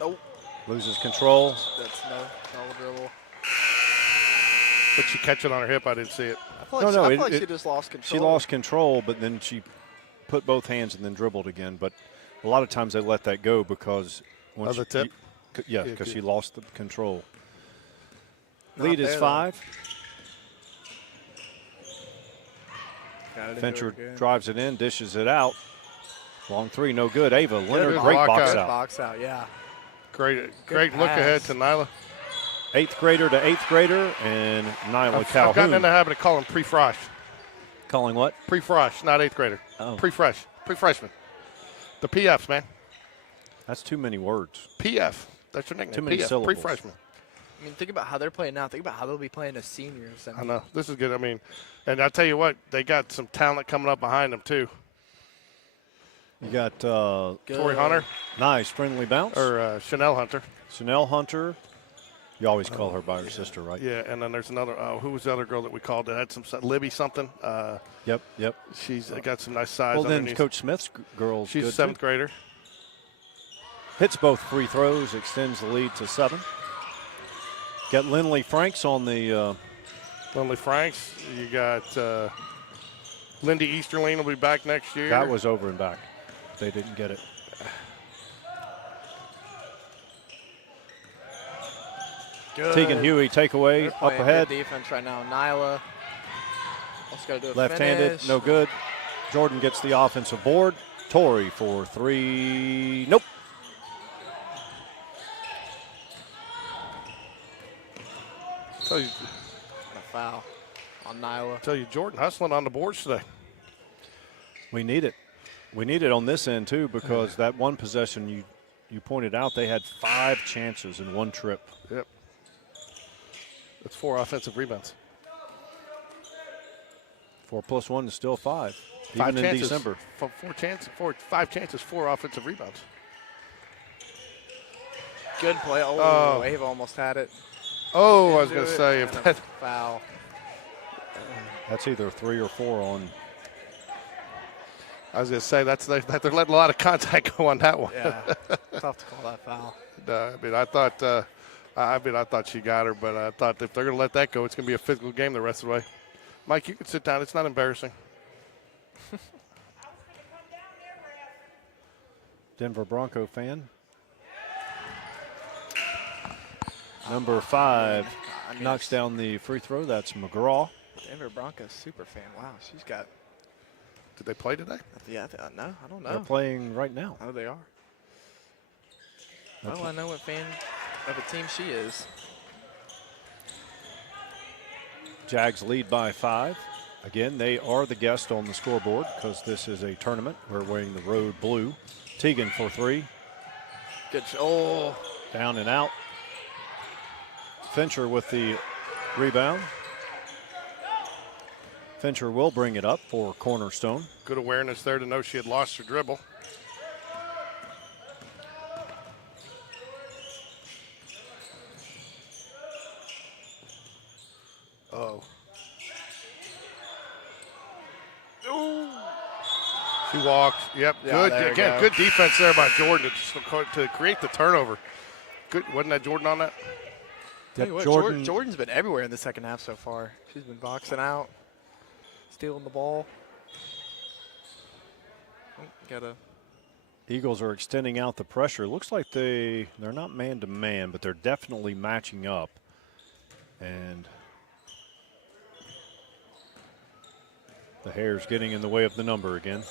Oh. Loses control. That's no dribble. Did she catch it on her hip? I didn't see it. I feel like she just lost control. She lost control, but then she put both hands and then dribbled again. But a lot of times they let that go because once the tip? Yes, because she lost the control. Not Lead is there, 5. Though. Fincher drives it in, dishes it out. Long 3, no good. Ava Leonard, great box out. Box out, yeah. Great look ahead to Nyla. 8th grader to 8th grader, and Nyla Calhoun. I've gotten in the habit of calling pre-frost. Calling what? Pre-fresh, not 8th grader. Oh. Pre-fresh. Pre-freshman. The PFs, man. That's too many words. PF. That's your nickname. Too many PF. syllables. Pre-freshman. I mean, think about how they're playing now. Think about how they'll be playing as seniors. I know. This is good. I mean, and I'll tell you what, they got some talent coming up behind them, too. You got Tori Hunter. Nice friendly bounce. Or Chanel Hunter. Chanel Hunter. You always call her by her sister, right? Yeah, and then there's another, who was the other girl that we called that had some, Libby something? Yep. She's got some nice size. Well, then underneath. Coach Smith's girls. She's good a 7th too. grader. Hits both free throws, extends the lead to 7. Got Lindley Franks on the. Lindley Franks. You got Lindy Easterling will be back next year. That was over and back. They didn't get it. Good. Tegan Huey takeaway They're up playing ahead. good defense right now. Nyla. Also got to do a Left-handed, finish. no good. Jordan gets the offensive board. Torrey for 3. Nope. Tell you, A foul on Nyla. tell you, Jordan hustling on the boards today. We need it. We need it on this end too, because that one possession you pointed out, they had 5 chances in one trip. Yep. That's 4 offensive rebounds. 4 plus 1 is still 5. 5 Even in chances. December. 5 chances, 4 offensive rebounds. Good play. Oh, Ava almost had it. Oh, I was Didn't going do to it, say, if and that. a foul. That's either 3 or 4 on. I was going to say, that they're letting a lot of contact go on that one. Yeah, tough to call that foul. I thought she got her, but I thought if they're going to let that go, it's going to be a physical game the rest of the way. Mike, you can sit down. It's not embarrassing. Denver Bronco fan. Number 5 I mean, knocks down the free throw. That's McGraw. Denver Broncos super fan. Wow, she's got. Did they play today? Yeah, no, I don't know. They're playing right now. Oh, they are. Well, I know what fan of a team she is. Jags lead by 5. Again, they are the guest on the scoreboard because this is a tournament. We're wearing the road blue. Tegan for 3. Good. Oh, Down and out. Fincher with the rebound. Fincher will bring it up for Cornerstone. Good awareness there to know she had lost her dribble. Oh. She walked. Yep. Yeah, Good. there you Again, go. good defense there by Jordan to create the turnover. Good. Wasn't that Jordan on that? tell you what, Jordan's been everywhere in the second half so far. She's been boxing out, stealing the ball. Oh, got a. Eagles are extending out the pressure. Looks like they're not man-to-man, but they're definitely matching up. And the hair's getting in the way of the number again.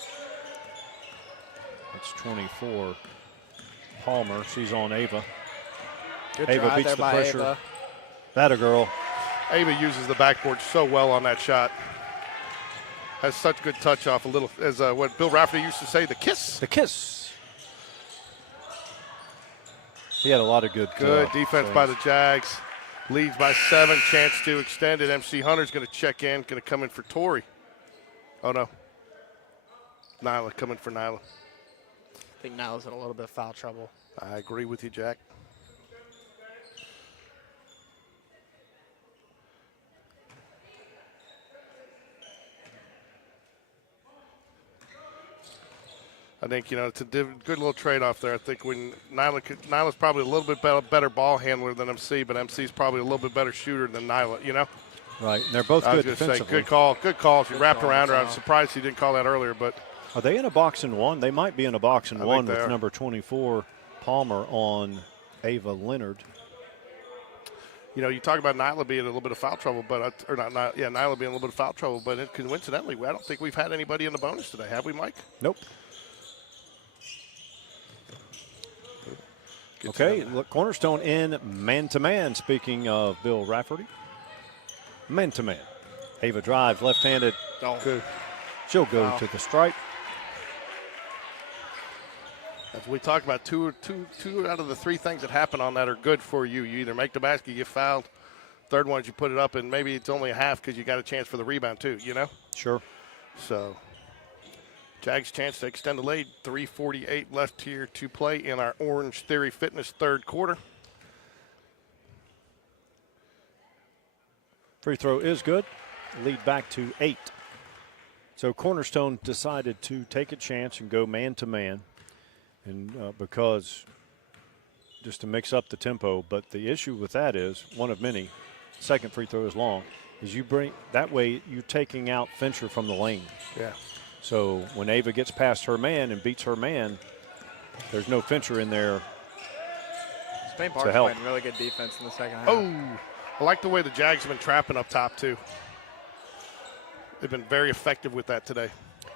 That's 24. Palmer, she's on Ava. Good Ava drive beats there the by pressure. Ava. That a girl. Ava uses the backboard so well on that shot. Has such good touch off a little, as what Bill Rafferty used to say, the kiss. The kiss. He had a lot of good Defense by the Jags. Leads by 7, chance to extend it. MC Hunter's going to check in, going to come in for Torrey. Oh, no. Nyla coming for Nyla. I think Nyla's in a little bit of foul trouble. I agree with you, Jack. I think, it's a good little trade-off there. I think when Nyla's probably a little bit better ball handler than MC, but MC's probably a little bit better shooter than Nyla, Right, and they're both I was good going to say, defensively. good call. She wrapped call, around her. I was foul. surprised he didn't call that earlier, but Are they in a box and one? They might be in a box and I one think they with are. number 24, Palmer, on Ava Leonard. you talk about Nyla being in a little bit of foul trouble, but Nyla being a little bit of foul trouble, but coincidentally, I don't think we've had anybody in the bonus today, have we, Mike? Nope. Okay, look, Cornerstone in man-to-man, speaking of Bill Rafferty. Man-to-man. Ava drives, left-handed, Oh, Good. She'll go Wow. to the stripe. As we talked about, two out of the 3 things that happen on that are good for you. You either make the basket, you get fouled. Third one is you put it up, and maybe it's only a half because you got a chance for the rebound too, you know? Sure. So, Jags chance to extend the lead. 3:48 left here to play in our Orange Theory Fitness third quarter. Free throw is good. Lead back to 8. So Cornerstone decided to take a chance and go man-to-man. And because just to mix up the tempo, but the issue with that is one of many. Second free throw is long. Is you bring that way you're taking out Fincher from the lane. Yeah. So when Ava gets past her man and beats her man, there's no Fincher in there. Spain to Park's help. playing really good defense in the second half. Oh, I like the way the Jags have been trapping up top too. They've been very effective with that today.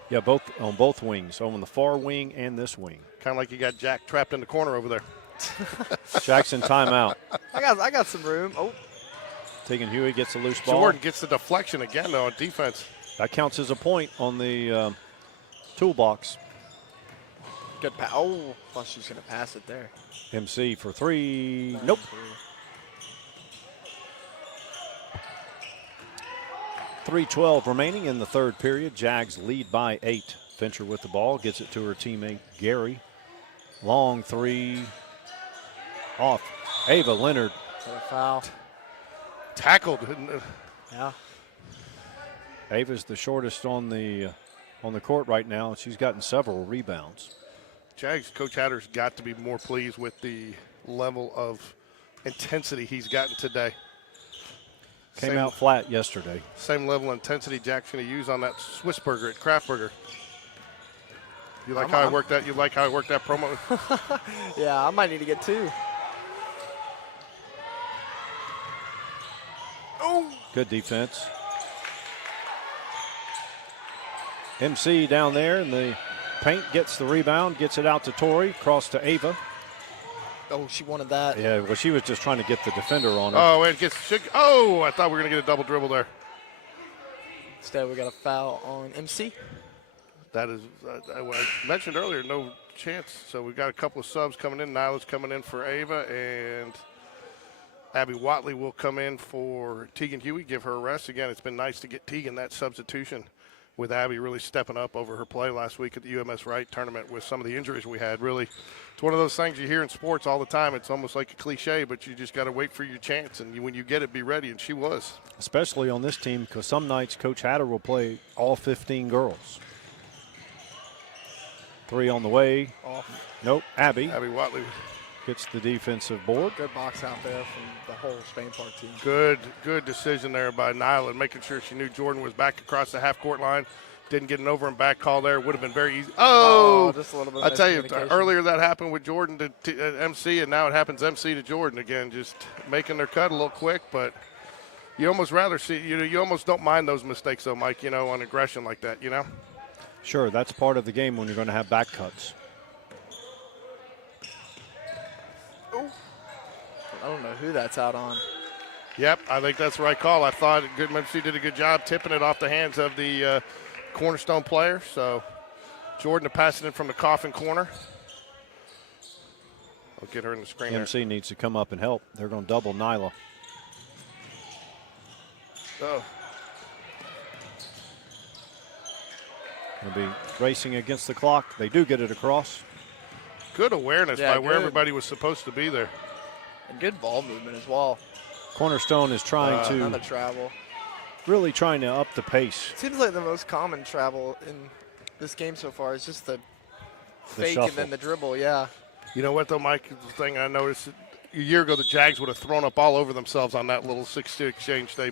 Yeah, both on both wings, on the far wing and this wing. Kind of like you got Jack trapped in the corner over there. Jackson timeout. I got some room. Oh, Tegan Huey gets a loose ball. Jordan gets the deflection again though on defense. That counts as a point on the toolbox. good pass. Oh, thought she was going to pass it there. MC for 3. Nope. 3:12 remaining in the third period. Jags lead by 8. Fincher with the ball, gets it to her teammate Gary. Long 3. Off. Ava Leonard. Got a foul. Tackled. Yeah. Ava's the shortest on the court right now, and she's gotten several rebounds. Jags Coach Hatter's got to be more pleased with the level of intensity he's gotten today. Came Same- out flat yesterday. Same level of intensity Jack's going to use on that Swiss burger at Kraft Burger. You like how I worked that? You like how I worked that promo? Yeah, I might need to get 2. Oh. Good defense. MC down there in the paint gets the rebound, gets it out to Tori, cross to Ava. Oh, she wanted that. Yeah, well, she was just trying to get the defender on her. Oh, it gets. Oh, I thought we were going to get a double dribble there. Instead, we got a foul on MC. That is, I mentioned earlier, no chance. So we've got a couple of subs coming in. Nyla's coming in for Ava, and Abby Watley will come in for Tegan Huey, give her a rest. Again, it's been nice to get Tegan that substitution with Abby really stepping up over her play last week at the UMS Wright tournament with some of the injuries we had. Really, it's one of those things you hear in sports all the time. It's almost like a cliche, but you just got to wait for your chance, and when you get it, be ready, and she was. Especially on this team, because some nights Coach Hatter will play all 15 girls. 3 on the way. Off. Nope, Abby Abby Watley. gets the defensive board. Good box out there from the whole Spain Park team. Good decision there by Nyla, making sure she knew Jordan was back across the half-court line. Didn't get an over and back call there. Would have been very easy. Oh, just a little bit I of tell you, miscommunication. earlier that happened with Jordan to MC, and now it happens MC to Jordan again. Just making their cut a little quick, but you almost rather see, you almost don't mind those mistakes though, Mike, on aggression like that, Sure, that's part of the game when you're going to have back cuts. I don't know who that's out on. Yep, I think that's the right call. I thought MC did a good job tipping it off the hands of the Cornerstone player. So Jordan to pass it in from the coffin corner. I'll get her in the screen there. MC needs to come up and help. They're going to double Nyla. Oh, They'll be racing against the clock. They do get it across. good awareness Yeah, by where good. everybody was supposed to be there. And good ball movement as well. Cornerstone is trying Another to travel. really trying to up the pace. Seems like the most common travel in this game so far is just the fake and shuffle. then the dribble. Yeah. You know what, though, Mike? The thing I noticed a year ago, the Jags would have thrown up all over themselves on that little 6-2 exchange. They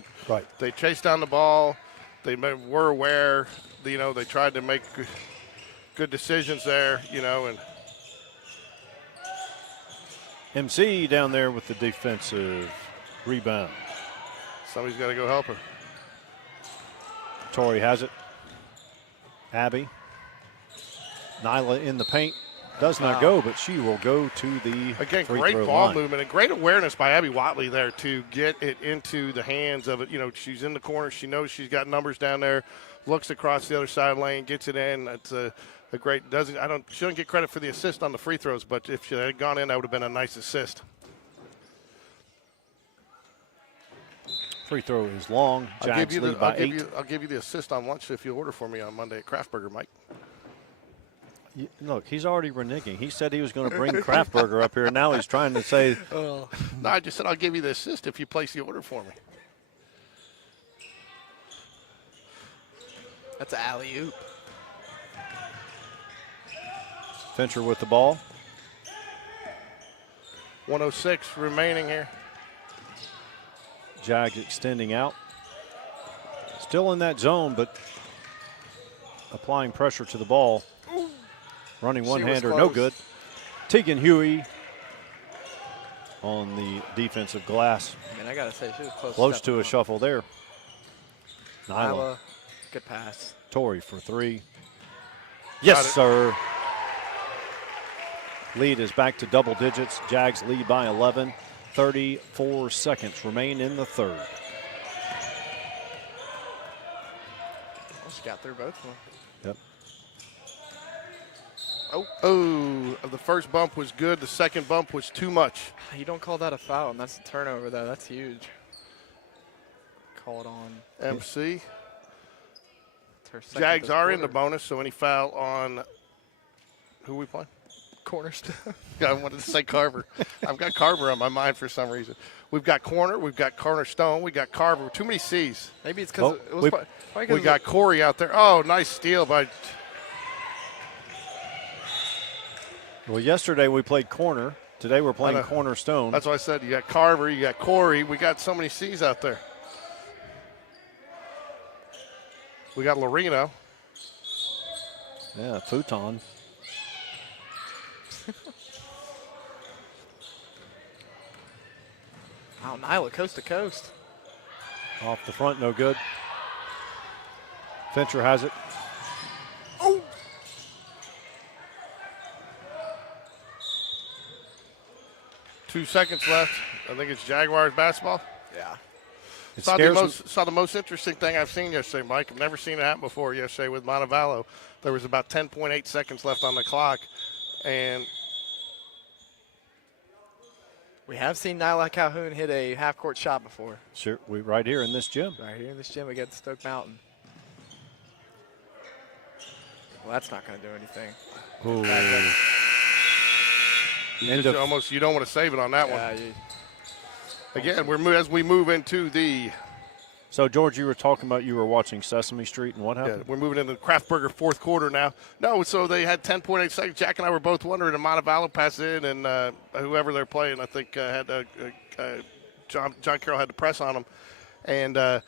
chased down the ball. They were aware. They tried to make good decisions there, and MC down there with the defensive rebound. somebody's got to go help her. Tori has it. Abby. Nyla in the paint. Does not go, but she will go to the Again, free great throw ball line. movement and great awareness by Abby Watley there to get it into the hands of it. She's in the corner. She knows she's got numbers down there. looks across the other side lane, gets it in. That's a great. She doesn't get credit for the assist on the free throws, but if she had gone in, that would have been a nice assist. Free throw is long. Jags lead by 8. I'll give you the assist on lunch if you order for me on Monday at Kraft Burger, Mike. Look, he's already reneging. He said he was going to bring Kraft Burger up here, and now he's trying to say. No, I just said I'll give you the assist if you place the order for me. That's an alley-oop. Fincher with the ball. 106 remaining here. Jags extending out. Still in that zone, but applying pressure to the ball. Running one-hander, no good. Tegan Huey on the defensive glass. I mean, I got to say, she was close. Close to a shuffle there. Nyla. Good pass. Torrey for 3. Yes, sir. Lead is back to double digits. Jags lead by 11. 34 seconds remain in the third. Well, she got through both of them. Yep. Oh, the first bump was good. The second bump was too much. You don't call that a foul, and that's a turnover, though. That's huge. Call it on. MC. Second Jags are in the quarter. bonus, so any foul on who we playing? Cornerstone. I wanted to say Carver. I've got Carver on my mind for some reason. We've got Corner, we've got Cornerstone, we got Carver. Too many C's. Maybe it's because it was probably 'cause we got Corey out there. Oh, nice steal by. Well, yesterday we played corner. Today we're playing Cornerstone. That's why I said you got Carver, you got Corey. We got so many C's out there. We got Loreno. Yeah, futon. Wow, Nyla coast to coast. Off the front, no good. Fincher has it. Oh! 2 seconds left. I think it's Jaguars basketball. Yeah. Saw the most interesting thing I've seen yesterday, Mike. I've never seen it happen before yesterday with Montevallo. There was about 10.8 seconds left on the clock, and We have seen Nyla Calhoun hit a half-court shot before. Sure, right here in this gym. Right here in this gym against Stoke Mountain. Well, that's not going to do anything. Ooh. You don't want to save it on that one. Again, as we move into the. So, George, you were talking about you were watching Sesame Street, and what happened? Yeah, we're moving into the Kraft Burger fourth quarter now. No, so they had 10.8 seconds. Jack and I were both wondering, and Montevallo passed in, and whoever they're playing, I think, had John Carroll had to press on them. And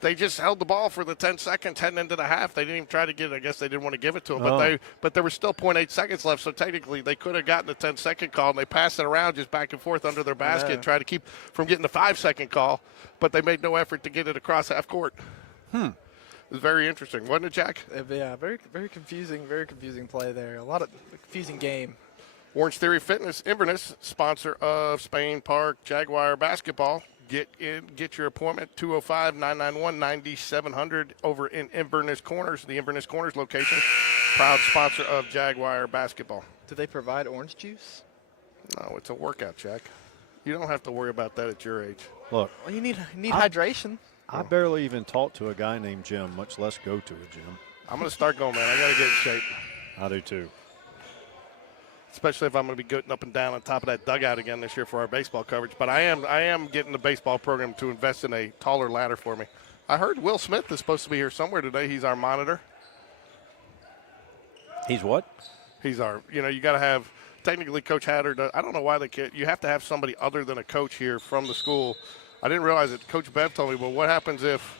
they just held the ball for the 10 seconds heading into the half. They didn't even try to get it. I guess they didn't want to give it to them. But there was still 0.8 seconds left, so technically they could have gotten the 10-second call, and they passed it around just back and forth under their basket, try to keep from getting the 5-second call, but they made no effort to get it across half court. It was very interesting, wasn't it, Jack? Yeah, very confusing play there. A lot of confusing game. Orange Theory Fitness, Inverness, sponsor of Spain Park Jaguar basketball. Get your appointment, 205-991-9700 over in Inverness Corners, the Inverness Corners location. Proud sponsor of Jaguar basketball. Do they provide orange juice? No, it's a workout, Jack. You don't have to worry about that at your age. Look. Well, you need hydration. I barely even talked to a guy named Jim, much less go to a gym. I'm going to start going, man. I got to get in shape. I do, too. Especially if I'm going to be getting up and down on top of that dugout again this year for our baseball coverage. But I am getting the baseball program to invest in a taller ladder for me. I heard Will Smith is supposed to be here somewhere today. He's our monitor. He's what? He's our, you got to have, technically Coach Hatter, I don't know why you have to have somebody other than a coach here from the school. I didn't realize it. Coach Bev told me, well, what happens if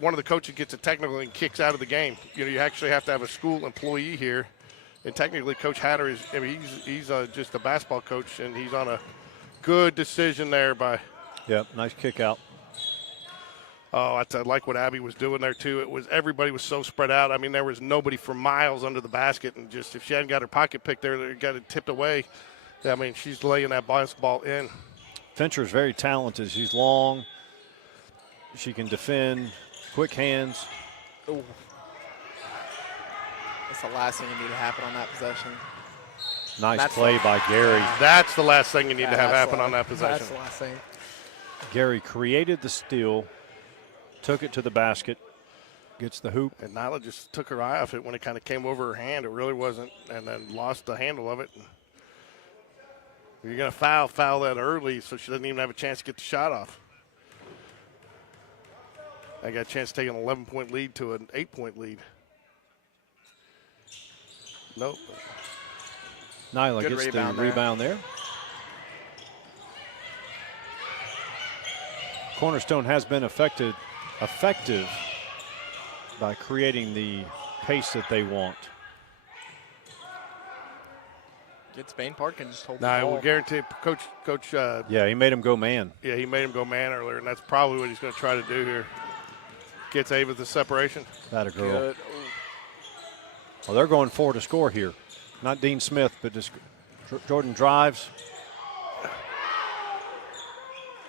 one of the coaches gets a technical and kicks out of the game? You actually have to have a school employee here. And technically, Coach Hatter he's just a basketball coach, and he's on a good decision there by. Yep, nice kick out. Oh, I like what Abby was doing there too. Everybody was so spread out. I mean, there was nobody for miles under the basket, and just if she hadn't got her pocket pick there, got it tipped away. I mean, she's laying that basketball in. Fincher's very talented. She's long. She can defend. Quick hands. Ooh. That's the last thing you need to happen on that possession. Nice That's play by Gary. That's the last thing you need to have That's happen the- on that possession. That's the last thing. Gary created the steal, took it to the basket, gets the hoop. And Nyla just took her eye off it when it kind of came over her hand. It really wasn't, and then lost the handle of it. You're going to foul that early so she doesn't even have a chance to get the shot off. I got a chance to take an 11-point lead to an 8-point lead. Nope. Nyla Good gets rebound the there. rebound there. Cornerstone has been effective by creating the pace that they want. Get Spain Park and just hold the Now, I ball. will guarantee Coach Yeah, he made him go man. yeah, he made him go man earlier, and that's probably what he's going to try to do here. Gets Ava the separation. That a girl. Good. Well, they're going for to score here. Not Dean Smith, but just Jordan drives.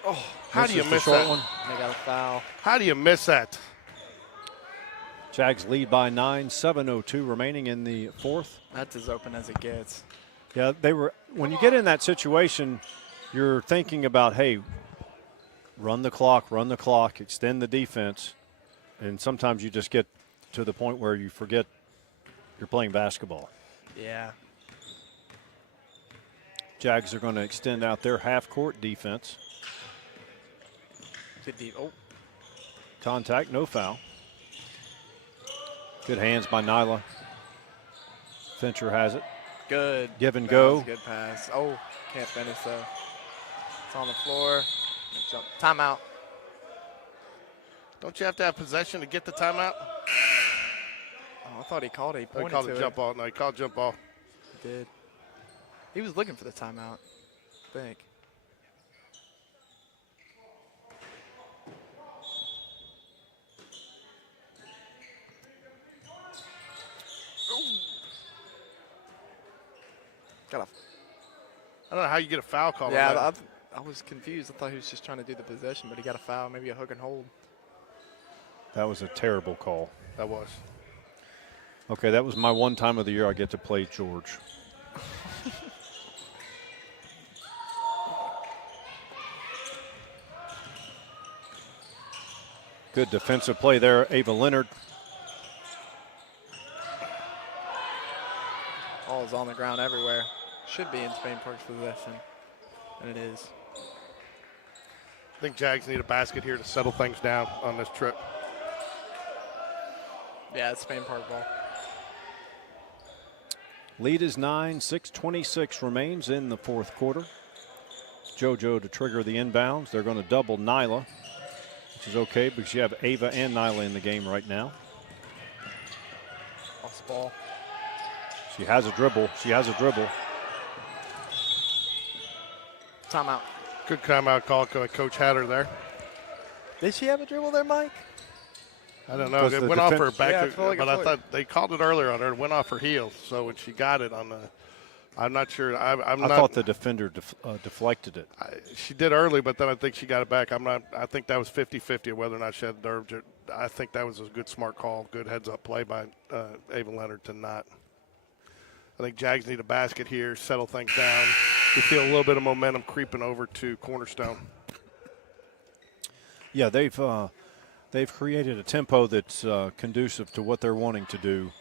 Oh, how do you Misses the miss short that? one. They got a foul. How do you miss that? Jags lead by 9, 7:02 remaining in the fourth. That's as open as it gets. Yeah, they were. When you get in that situation, you're thinking about, hey, run the clock, extend the defense, and sometimes you just get to the point where you forget you're playing basketball. Yeah. Jags are going to extend out their half-court defense. Good deep. Oh, Contact, no foul. Good hands by Nyla. Fincher has it. good. Give and That go. was a good pass. Oh, can't finish though. It's on the floor. Jump. Timeout. Don't you have to have possession to get the timeout? Oh, I thought he called it. He Oh, he pointed called to a it. jump ball. No, he called jump ball. He did. He was looking for the timeout, I think. Got a I don't know how you get a foul call. on Yeah, that. I was confused. I thought he was just trying to do the possession, but he got a foul, maybe a hook and hold. That was a terrible call. That was. Okay, that was my one time of the year I get to play George. Good defensive play there, Ava Leonard. Ball is on the ground everywhere. Should be in Spain Park's possession, and it is. I think Jags need a basket here to settle things down on this trip. Yeah, it's Spain Park ball. Lead is 9, 6:26 remains in the fourth quarter. JoJo to trigger the inbounds. They're going to double Nyla, which is okay because you have Ava and Nyla in the game right now. Off the ball. She has a dribble. Timeout. Good timeout call. Coach Hatter there. Did she have a dribble there, Mike? I don't know. Was It the went off her defense- back, Yeah, I feel like- but I I feel thought they called it earlier on her. It went off her heel. So when she got it on the, I'm not sure. I'm I not. thought the defender deflected it. She did early, but then I think she got it back. I'm not. I think that was 50-50 whether or not she had nerves. I think that was a good, smart call, good heads-up play by Ava Leonard to not. I think Jags need a basket here, settle things down. We feel a little bit of momentum creeping over to Cornerstone. Yeah, they've created a tempo that's conducive to what they're wanting to do.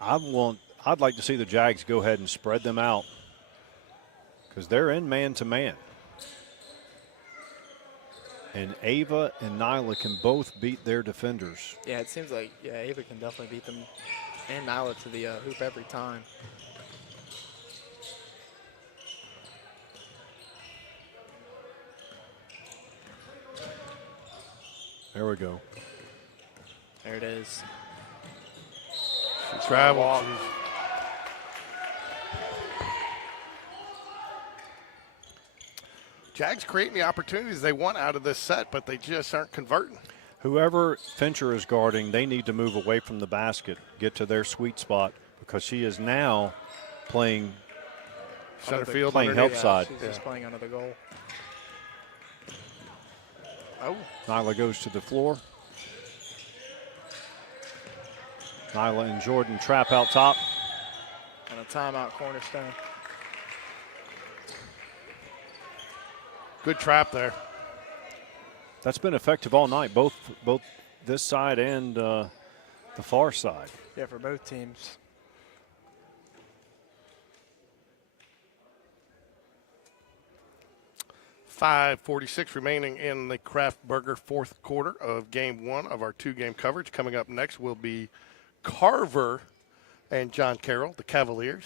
I'd like to see the Jags go ahead and spread them out because they're in man-to-man. And Ava and Nyla can both beat their defenders. Yeah, it seems like, yeah, Ava can definitely beat them and Nyla to the hoop every time. There we go. There it is. She traveled. Walk. Jags creating the opportunities they want out of this set, but they just aren't converting. Whoever Fincher is guarding, they need to move away from the basket, get to their sweet spot because she is now playing Center field. playing underneath. help side. She's just playing under the goal. Oh, Nyla goes to the floor. Nyla and Jordan trap out top. And a timeout, Cornerstone. Good trap there. That's been effective all night, both this side and the far side. Yeah, for both teams. .546 remaining in the Kraft Burger fourth quarter of game one of our two-game coverage. Coming up next will be Carver and John Carroll, the Cavaliers.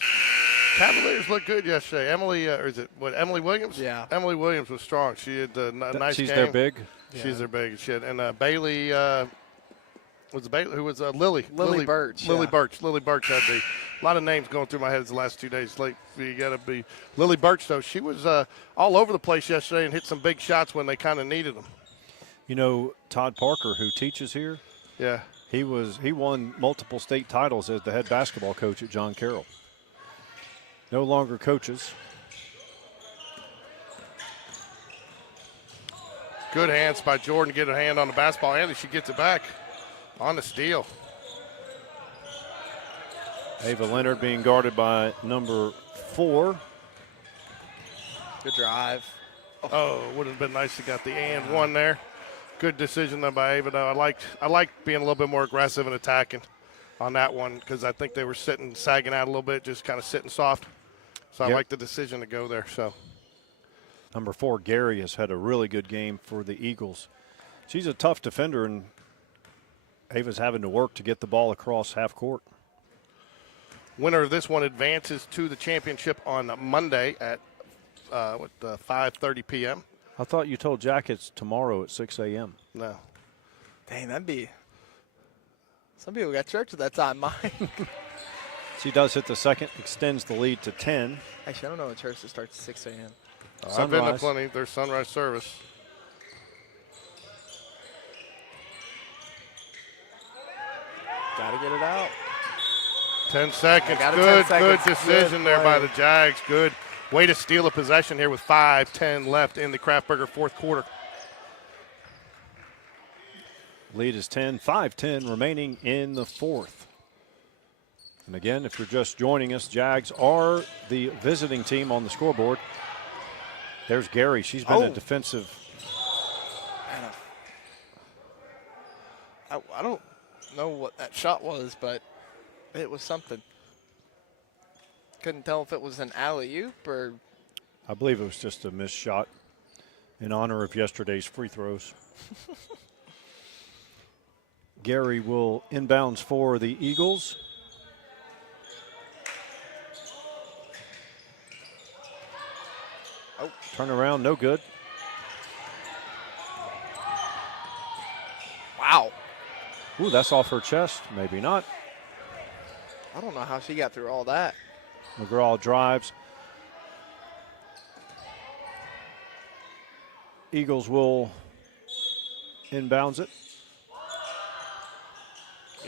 Cavaliers looked good yesterday. Emily, or is it Emily Williams? Yeah. Emily Williams was strong. She had a nice She's game. their big. She's their big shit. And Bailey was Bailey, who was Lily. Lily Birch. Lily Birch. Lily Birch had a lot of names going through my head the last 2 days. Like, you got to be Lily Birch, though. She was all over the place yesterday and hit some big shots when they kind of needed them. You know, Todd Parker, who teaches here, Yeah. he won multiple state titles as the head basketball coach at John Carroll. No longer coaches. Good hands by Jordan to get a hand on the basketball, and she gets it back on the steal. Ava Leonard being guarded by number 4. Good drive. Oh, would have been nice to got the and one there. Good decision though by Ava, though. I liked being a little bit more aggressive and attacking on that one because I think they were sagging out a little bit, just kind of sitting soft. So I like the decision to go there. So number 4, Gary, has had a really good game for the Eagles. She's a tough defender, and Ava's having to work to get the ball across half court. Winner of this one advances to the championship on Monday at 5:30 p.m. I thought you told Jack it's tomorrow at 6 a.m. No. Dang, that'd be. Some people got church at that time. Mine. She does hit the second, extends the lead to 10. Actually, I don't know a church that starts at 6 a.m. I've been to plenty. There's sunrise service. Gotta get it out. 10 seconds. Got it, Good, 10 seconds. good decision Good there by play. the Jags. Good way to steal a possession here with 5:10 left in the Kraft Burger fourth quarter. Lead is 10, 5:10 remaining in the fourth. And again, if you're just joining us, Jags are the visiting team on the scoreboard. There's Gary. She's been a defensive. I don't know what that shot was, but it was something. Couldn't tell if it was an alley-oop or. I believe it was just a missed shot in honor of yesterday's free throws. Gary will inbounds for the Eagles. Oh, turnaround, no good. Wow. Ooh, that's off her chest. Maybe not. I don't know how she got through all that. McGraw drives. Eagles will inbounds it.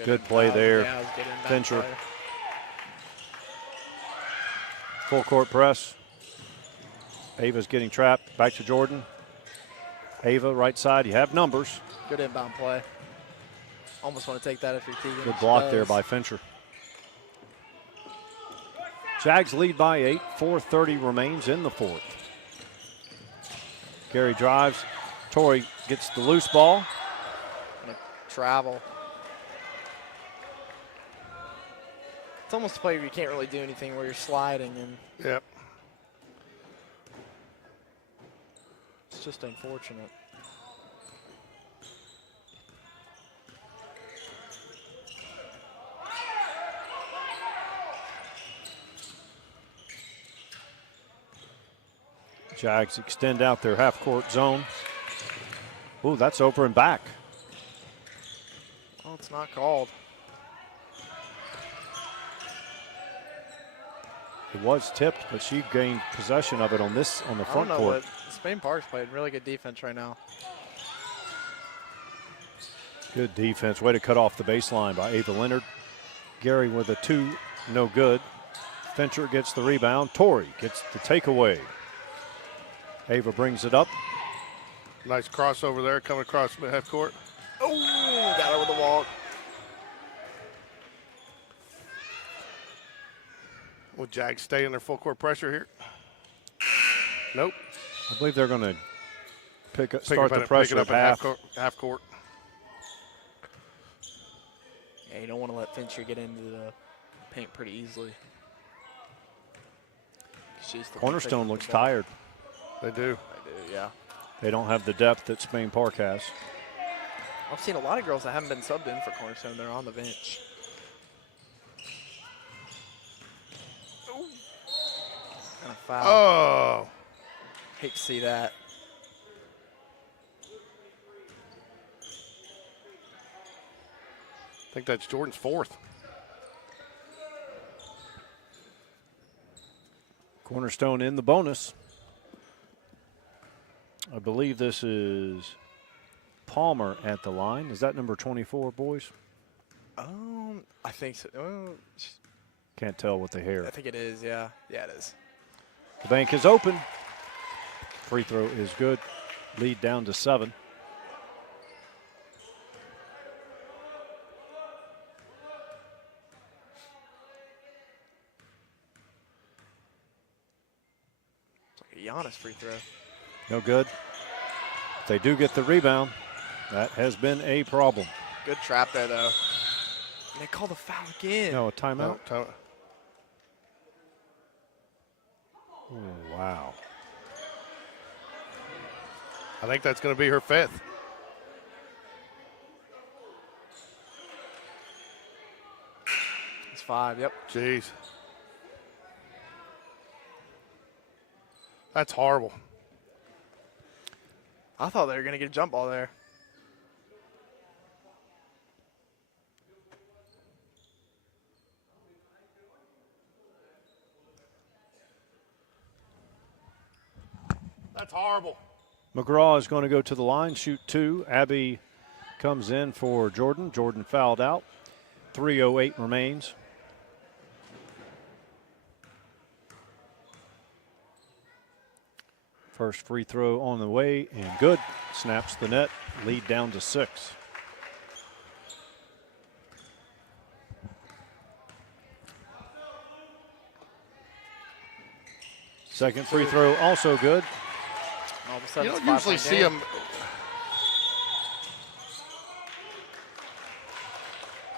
Good play there. Yeah, it was good inbound Fincher. play. Full court press. Ava's getting trapped. Back to Jordan. Ava, right side. You have numbers. Good inbound play. Almost want to take that if you're Keegan. Good block there by Fincher. Jags lead by 8. 4:30 remains in the fourth. Gary drives. Torrey gets the loose ball. Travel. It's almost a play where you can't really do anything where you're sliding, and Yep. it's just unfortunate. Jags extend out their half-court zone. Ooh, that's over and back. Oh, it's not called. It was tipped, but she gained possession of it on the front court. Spain Park's playing really good defense right now. Good defense. Way to cut off the baseline by Ava Leonard. Gary with a 2, no good. Fincher gets the rebound. Torrey gets the takeaway. Ava brings it up. Nice crossover there coming across half court. Oh, got over the wall. Will Jags stay in their full court pressure here? Nope. I believe they're going to start the pick it pressure up at half. half court. Yeah, you don't want to let Fincher get into the paint pretty easily. Cornerstone looks tired. They do. They do, yeah. They don't have the depth that Spain Park has. I've seen a lot of girls that haven't been subbed in for Cornerstone. They're on the bench. And a foul. Oh. Hate to see that. I think that's Jordan's fourth. Cornerstone in the bonus. I believe this is Palmer at the line. Is that number 24, boys? I think so. Can't tell with the hair. I think it is, yeah. Yeah, it is. The bank is open. Free throw is good. Lead down to 7. Giannis free throw. No good. If they do get the rebound, that has been a problem. Good trap there, though. And they call the foul again. No, a timeout. No, Oh, wow. I think that's going to be her fifth. It's 5, yep. Jeez. That's horrible. I thought they were going to get a jump ball there. That's horrible. McGraw is going to go to the line, shoot 2. Abby comes in for Jordan. Jordan fouled out. 3:08 remains. First free throw on the way and good. Snaps the net. Lead down to 6. Second free throw also good. All of a sudden, You it's don't usually 5-point see game. them.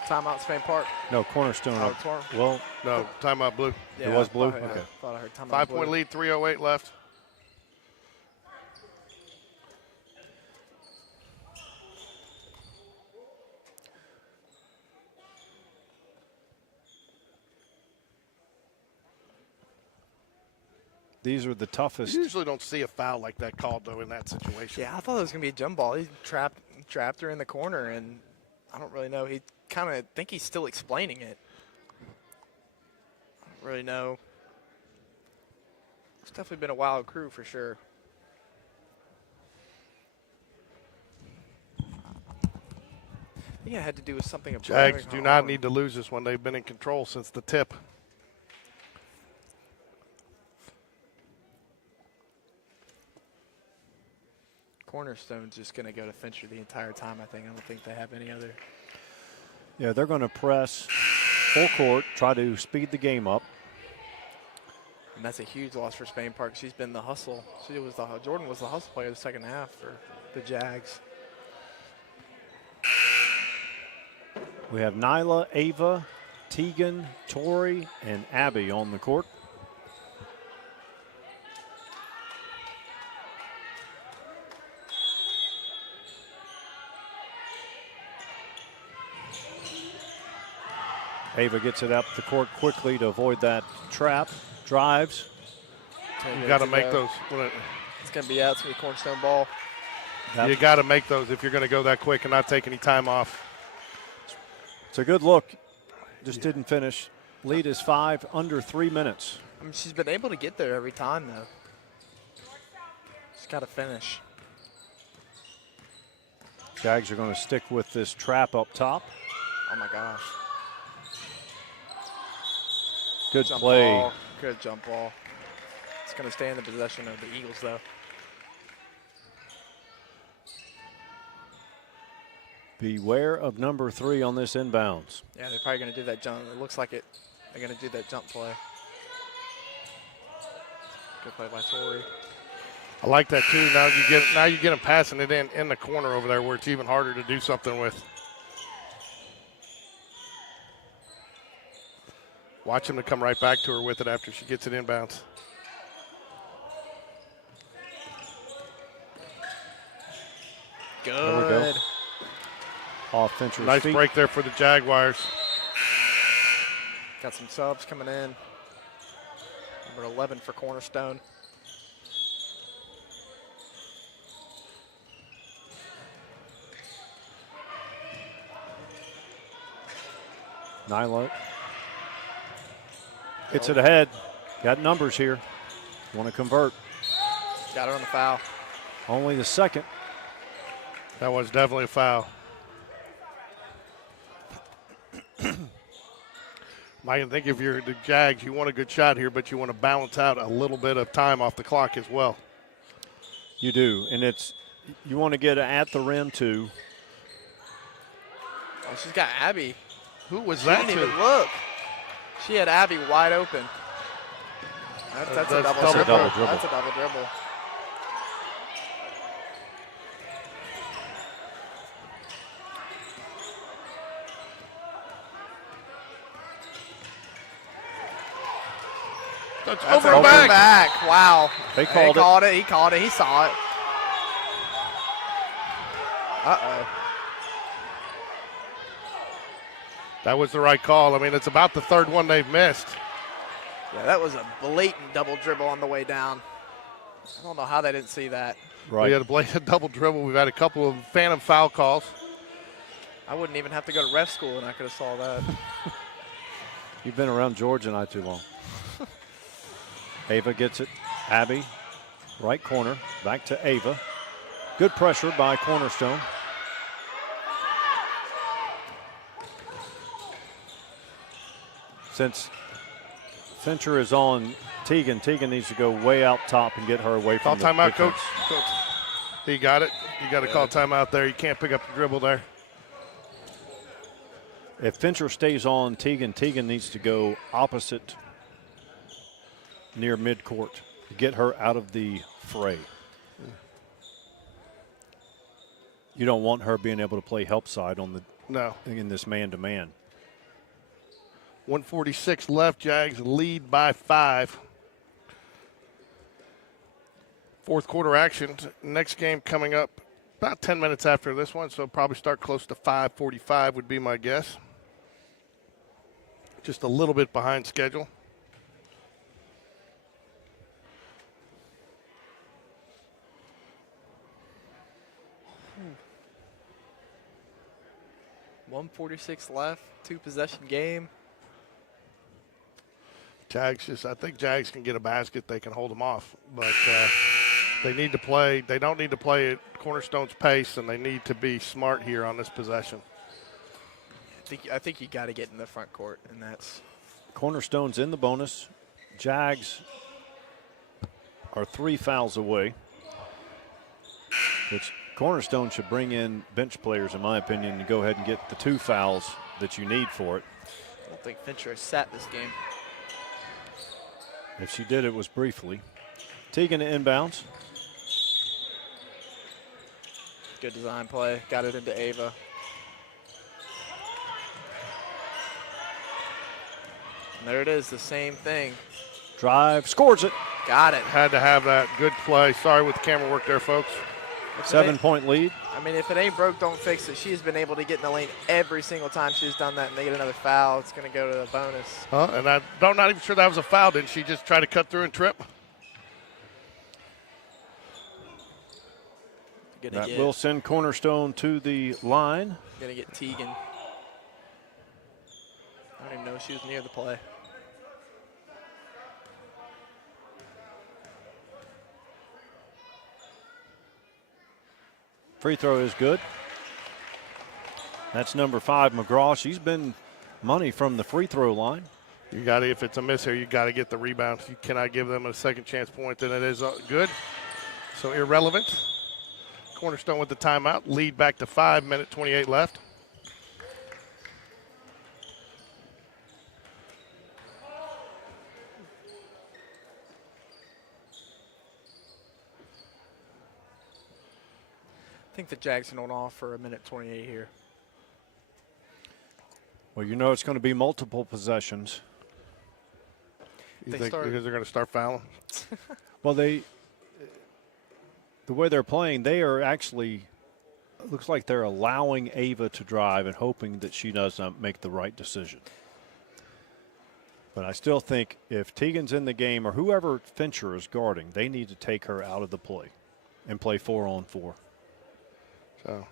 Timeout, Spain Park. No, Cornerstone. Oh, it's Corner- Well, No, timeout blue. Yeah, was blue? I thought, Okay. thought I heard timeout. 5-point blue. lead, 3:08 left. these are the toughest. You usually don't see a foul like that called, though, in that situation. Yeah, I thought it was going to be a jump ball. He trapped her in the corner, and I don't really know. He kind of think he's still explaining it. I don't really know. It's definitely been a wild crew for sure. I think it had to do with something. Jags do not need to lose this one. They've been in control since the tip. Cornerstone's just going to go to Fincher the entire time, I think. I don't think they have any other. Yeah, they're going to press full court, try to speed the game up. And that's a huge loss for Spain Park. She's been the hustle. Jordan was the hustle player the second half for the Jags. We have Nyla, Ava, Tegan, Tori, and Abby on the court. Ava gets it up the court quickly to avoid that trap. Drives. You got to make those. It's going to be out. It's going to be Cornerstone ball. You got to make those if you're going to go that quick and not take any time off. It's a good look. Just didn't finish. Lead is 5, under 3 minutes. I mean, she's been able to get there every time, though. She's got to finish. Jags are going to stick with this trap up top. Oh, my gosh. Good Jump play. ball. Good jump ball. It's going to stay in the possession of the Eagles, though. Beware of number 3 on this inbounds. Yeah, they're probably going to do that jump. It looks like it. They're going to do that jump play. Good play by Torrey. I like that too. Now you get him passing it in the corner over there where it's even harder to do something with. Watch him to come right back to her with it after she gets it inbounds. Good. There we go. Off Fincher's Nice feet. break there for the Jaguars. Got some subs coming in. Number 11 for Cornerstone. Nyla hits it ahead. Got numbers here. Want to convert. Got her on the foul. Only the second. That was definitely a foul. I think if you're the Jags, you want a good shot here, but you want to balance out a little bit of time off the clock as well. You do, and you want to get at the rim too. Oh, she's got Abby. Who was She that didn't to? even look. She had Abby wide open. That's a double That's a dribble. double dribble. That's a double dribble. That's That's over an and open back. back. Wow. They called it. He called it. He saw it. Uh-oh. That was the right call. I mean, it's about the third one they've missed. Yeah, that was a blatant double dribble on the way down. I don't know how they didn't see that. Right. We had a blatant double dribble. We've had a couple of phantom foul calls. I wouldn't even have to go to ref school and I could have saw that. You've been around Georgia and I too long. Ava gets it. Abby, right corner, back to Ava. Good pressure by Cornerstone. Since Fincher is on Teagan, Teagan needs to go way out top and get her away Call from the timeout, defense. Coach. He got it. You got to call timeout there. You can't pick up the dribble there. If Fincher stays on Teagan, Teagan needs to go opposite near midcourt to get her out of the fray. You don't want her being able to play help side on the No. in this man-to-man. 146 left. Jags lead by 5. Fourth quarter action. Next game coming up about 10 minutes after this one, so probably start close to 5:45 would be my guess. Just a little bit behind schedule. .146 left, 2-possession game. Jags I think Jags can get a basket. They can hold them off, but they need to play. They don't need to play at Cornerstone's pace, and they need to be smart here on this possession. I think you got to get in the front court, and that's Cornerstone's in the bonus. Jags are 3 fouls away, which Cornerstone should bring in bench players, in my opinion, to go ahead and get the 2 fouls that you need for it. I don't think Fincher has sat this game. If she did, it was briefly. Teagan inbounds. Good design play. Got it into Ava. And there it is, the same thing. Drive, scores it. Got it. Had to have that good play. Sorry with the camera work there, folks. 7-point lead. I mean, if it ain't broke, don't fix it. She's been able to get in the lane every single time she's done that, and they get another foul. It's going to go to the bonus. And I'm not even sure that was a foul. Didn't she just try to cut through and trip? That will send Cornerstone to the line. Going to get Teagan. I don't even know if she was near the play. Free throw is good. That's number 5, McGraw. She's been money from the free throw line. You got to, if it's a miss here, you got to get the rebound. You cannot give them a second chance point, then it is good. So irrelevant. Cornerstone with the timeout. Lead back to 5, minute 28 left. I think the Jags can hold off for a minute 28 here. Well, you know it's going to be multiple possessions. You think because they're going to start fouling? Well, the way they're playing, they are actually, looks like they're allowing Ava to drive and hoping that she does not make the right decision. But I still think if Tegan's in the game or whoever Fincher is guarding, they need to take her out of the play and play 4-on-4. So.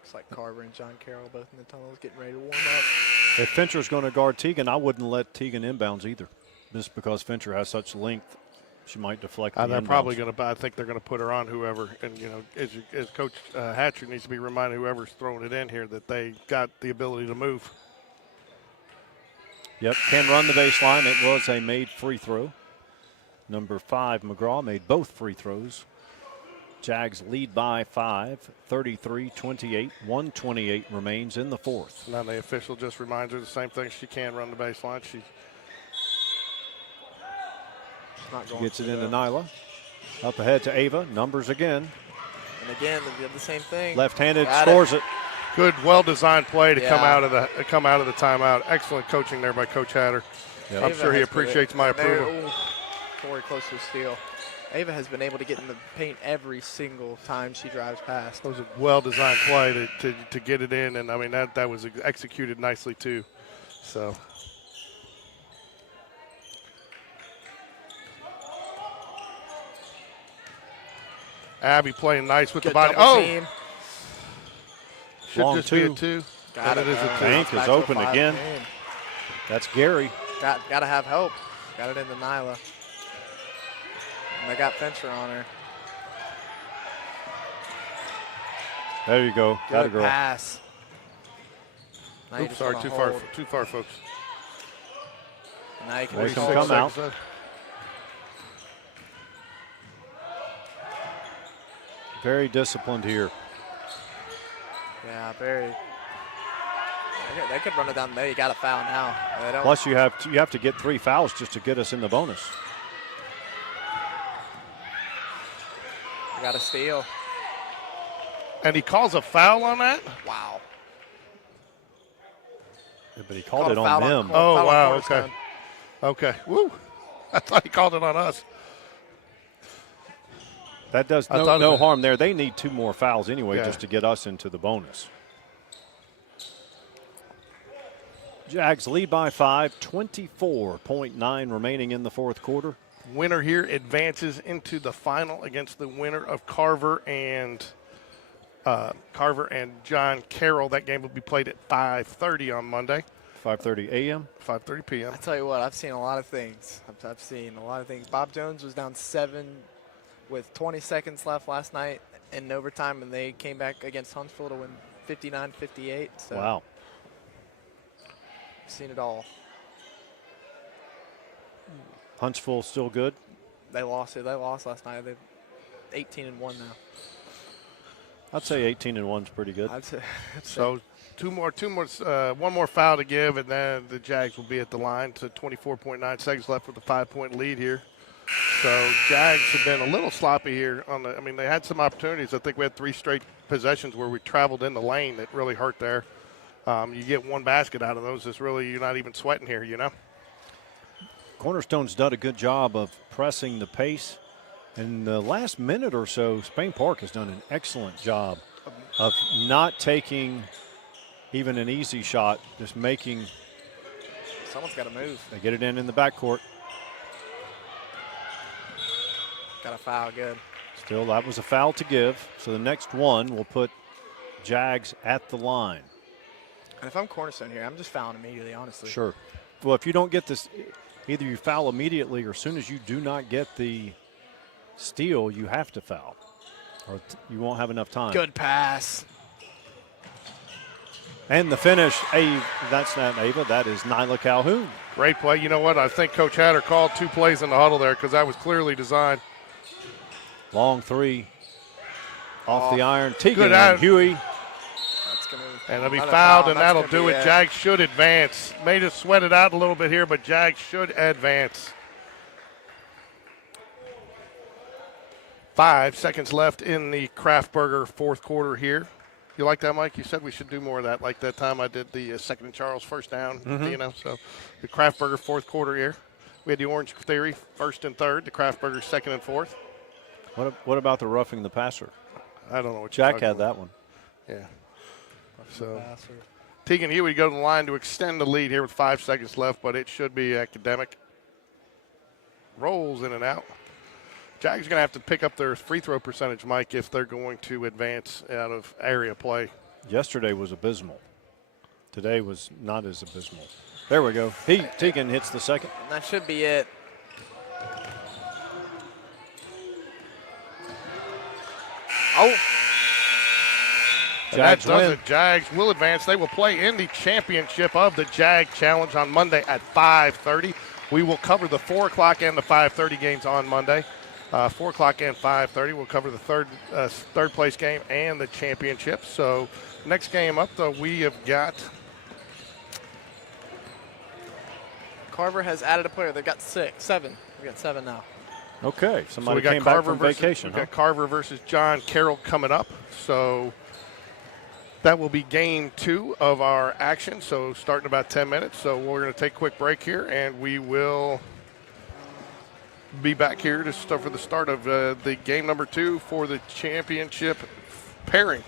Looks like Carver and John Carroll both in the tunnels getting ready to warm up. If Fincher's going to guard Tegan, I wouldn't let Tegan inbounds either. Just because Fincher has such length, she might deflect the They're inbounds. probably going to. I think they're going to put her on whoever. And you know, as Coach Hatcher needs to be reminded, whoever's throwing it in here, that they got the ability to move. Yep, can run the baseline. It was a made free throw. Number 5, McGraw, made both free throws. Jags lead by 5, 33-28. 1:28 remains in the fourth. Now the official just reminds her the same thing. She can run the baseline. She Not going gets it into Nyla. Up ahead to Ava. Numbers again. And again, they did the same thing. Left-handed, Got scores it. good, well-designed play to Yeah. come out of the timeout. Excellent coaching there by Coach Hatter. Yep. I'm Ava sure he has been- appreciates my approval. Ooh, Corey close to a steal. Ava has been able to get in the paint every single time she drives past. It was a well-designed play to get it in, and I mean that was executed nicely too. So. Abby playing nice with Good the body. double Oh, team. should Long just be a two. 2. Got And it. it is a 2. Bank Back is to a open 5 again. game. That's Gary. Got to have help. Got it into Nyla. And they got Fincher on her. There you go. Got a Good girl. pass. Now you Oops, just sorry, wanna too hold. far, folks. Now you can They just can hold. come out. Seconds. Very disciplined here. Yeah, very. They could run it down there. You got a foul now. They don't. Plus, you have to get 3 fouls just to get us in the bonus. You got a steal. And he calls a foul on that? Wow. But he called Called it a on foul them. Oh, foul on wow, Cornerstone. Okay. Woo. I thought he called it on us. That does I thought no it- harm there. They need 2 more fouls anyway Yeah. just to get us into the bonus. Jags lead by 5, 24.9 remaining in the fourth quarter. Winner here advances into the final against the winner of Carver and John Carroll. That game will be played at 5:30 on Monday, 5:30 a.m. 5:30 p.m. I tell you what, I've seen a lot of things. I've seen a lot of things. Bob Jones was down 7 with 20 seconds left last night in overtime, and they came back against Huntsville to win 59-58. So Wow. I've seen it all. Huntsville still good. They lost it. They lost last night. They're 18-1 now. I'd say 18-1 is pretty good. I'd say. So one more foul to give, and then the Jags will be at the line. So 24.9 seconds left with a 5-point lead here. So Jags have been a little sloppy here on the. I mean, they had some opportunities. I think we had 3 straight possessions where we traveled in the lane that really hurt there. You get 1 basket out of those. It's really, you're not even sweating here, you know. Cornerstone's done a good job of pressing the pace. In the last minute or so, Spain Park has done an excellent job of not taking even an easy shot, just making. Someone's got to move. They get it in the backcourt. Got a foul. Good. Still, that was a foul to give. So the next one will put Jags at the line. And if I'm Cornerstone here, I'm just fouling immediately, honestly. Sure. Well, if you don't get this, either you foul immediately or as soon as you do not get the steal, you have to foul, or you won't have enough time. Good pass. And the finish, that's not Ava, that is Nyla Calhoun. Great play. You know what? I think Coach Hatter called 2 plays in the huddle there because that was clearly designed. Long 3 off the iron. Tegan Good and Huey. That's gonna. And they'll be another fouled, foul, and that's that'll gonna do be it. Jags should advance. May just sweat it out a little bit here, but Jags should advance. 5 seconds left in the Kraft Burger fourth quarter here. You like that, Mike? You said we should do more of that, like that time I did the second and Charles first down, you know. So the Kraft Burger fourth quarter here. We had the Orange Theory first and third, the Kraft Burger second and fourth. What about the roughing the passer? I don't know what Jack you're had talking that one. about. Yeah. So Tegan Huey go to the line to extend the lead here with 5 seconds left, but it should be academic. Rolls in and out. Jags are going to have to pick up their free throw percentage, Mike, if they're going to advance out of area play. Yesterday was abysmal. Today was not as abysmal. There we go. Tegan hits the second. And that should be it. Oh. Jags that does win. it. Jags will advance. They will play in the championship of the Jag Challenge on Monday at 5:30. We will cover the 4 o'clock and the 5:30 games on Monday. 4 o'clock and 5:30. We'll cover the third place game and the championship. So next game up, though, we have got Carver has added a player. They've got 7. We've got 7 now. Okay, so somebody we got came back Carver from versus, vacation. We got Carver versus John Carroll coming up. So that will be game 2 of our action. So starting about 10 minutes. So we're going to take a quick break here, and we will be back here to start for the start of the game number 2 for the championship pairing.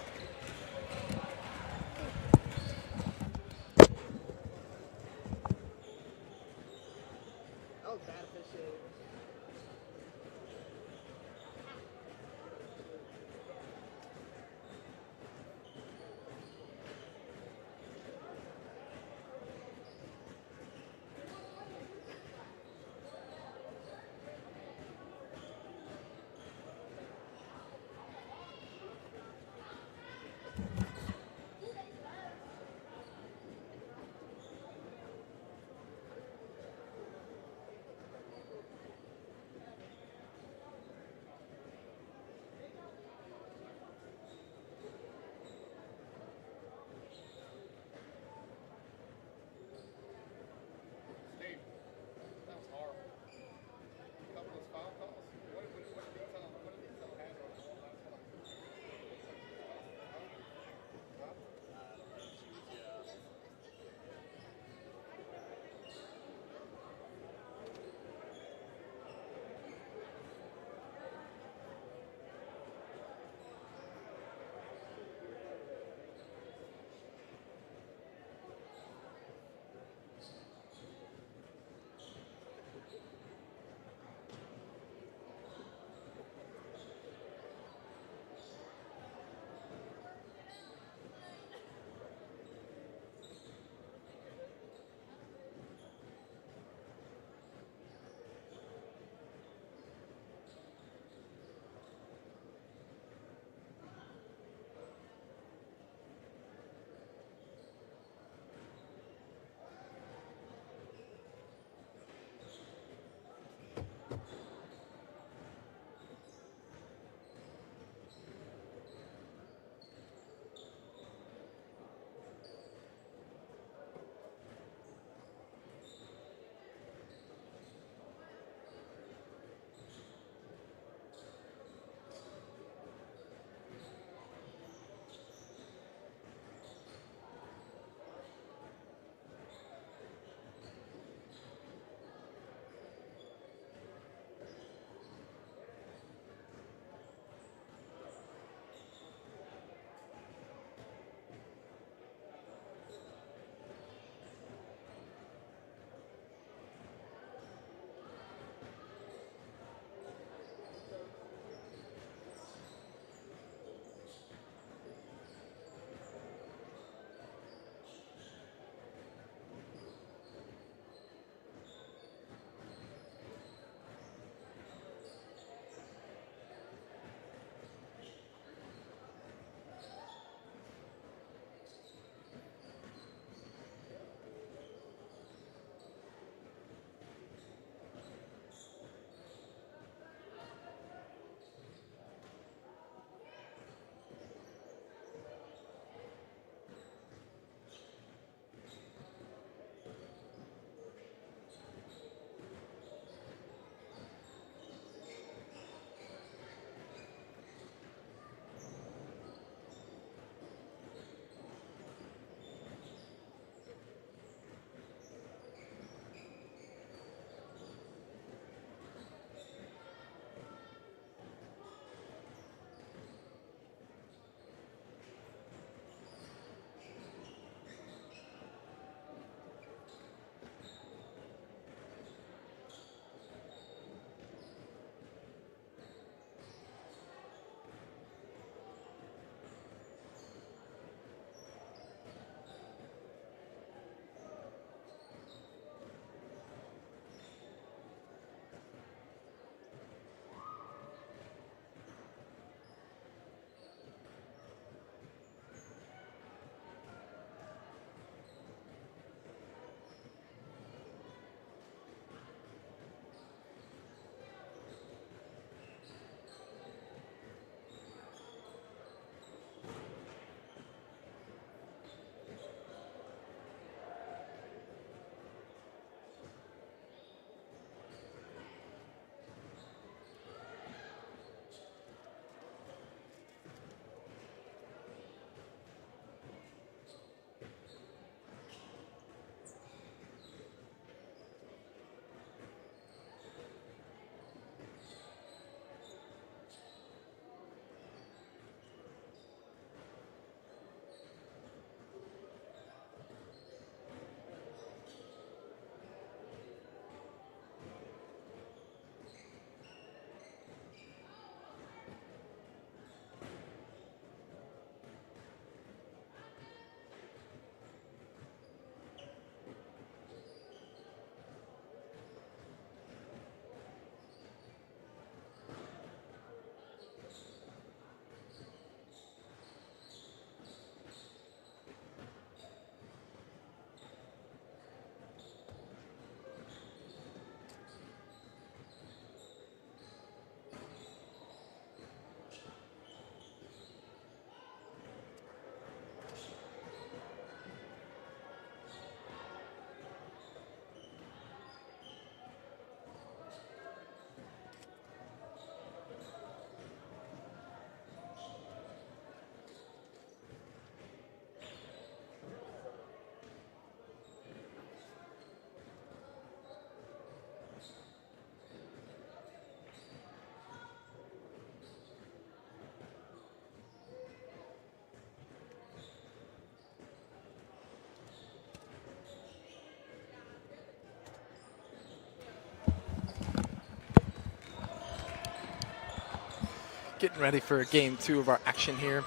Getting ready for game 2 of our action here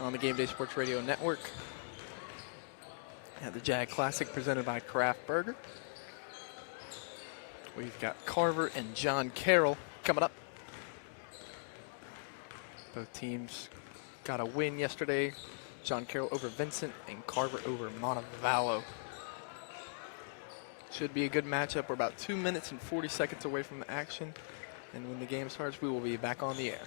on the Game Day Sports Radio Network. At the Jag Classic presented by Kraft Burger. We've got Carver and John Carroll coming up. Both teams got a win yesterday. John Carroll over Vincent and Carver over Montevallo. Should be a good matchup. We're about 2 minutes and 40 seconds away from the action. And when the game starts, we will be back on the air.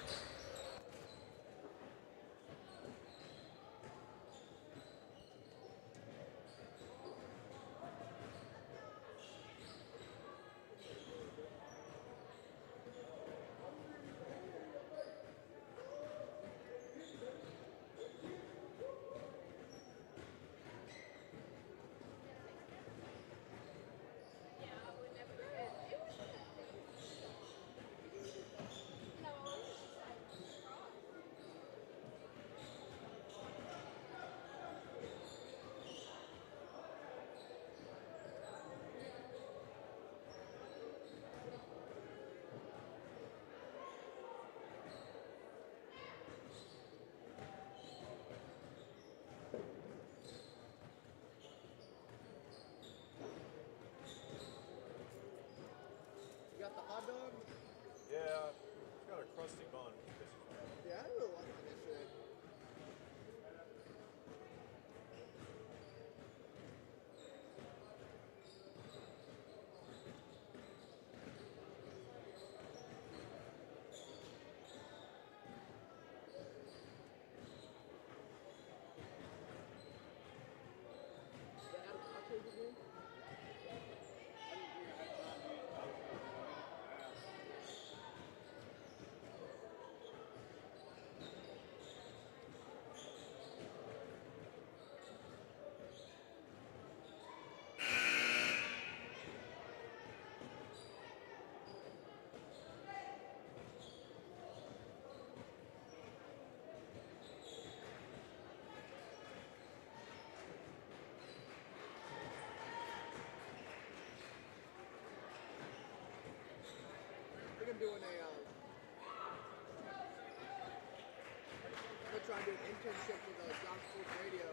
We're trying to do an internship with John Sports Radio.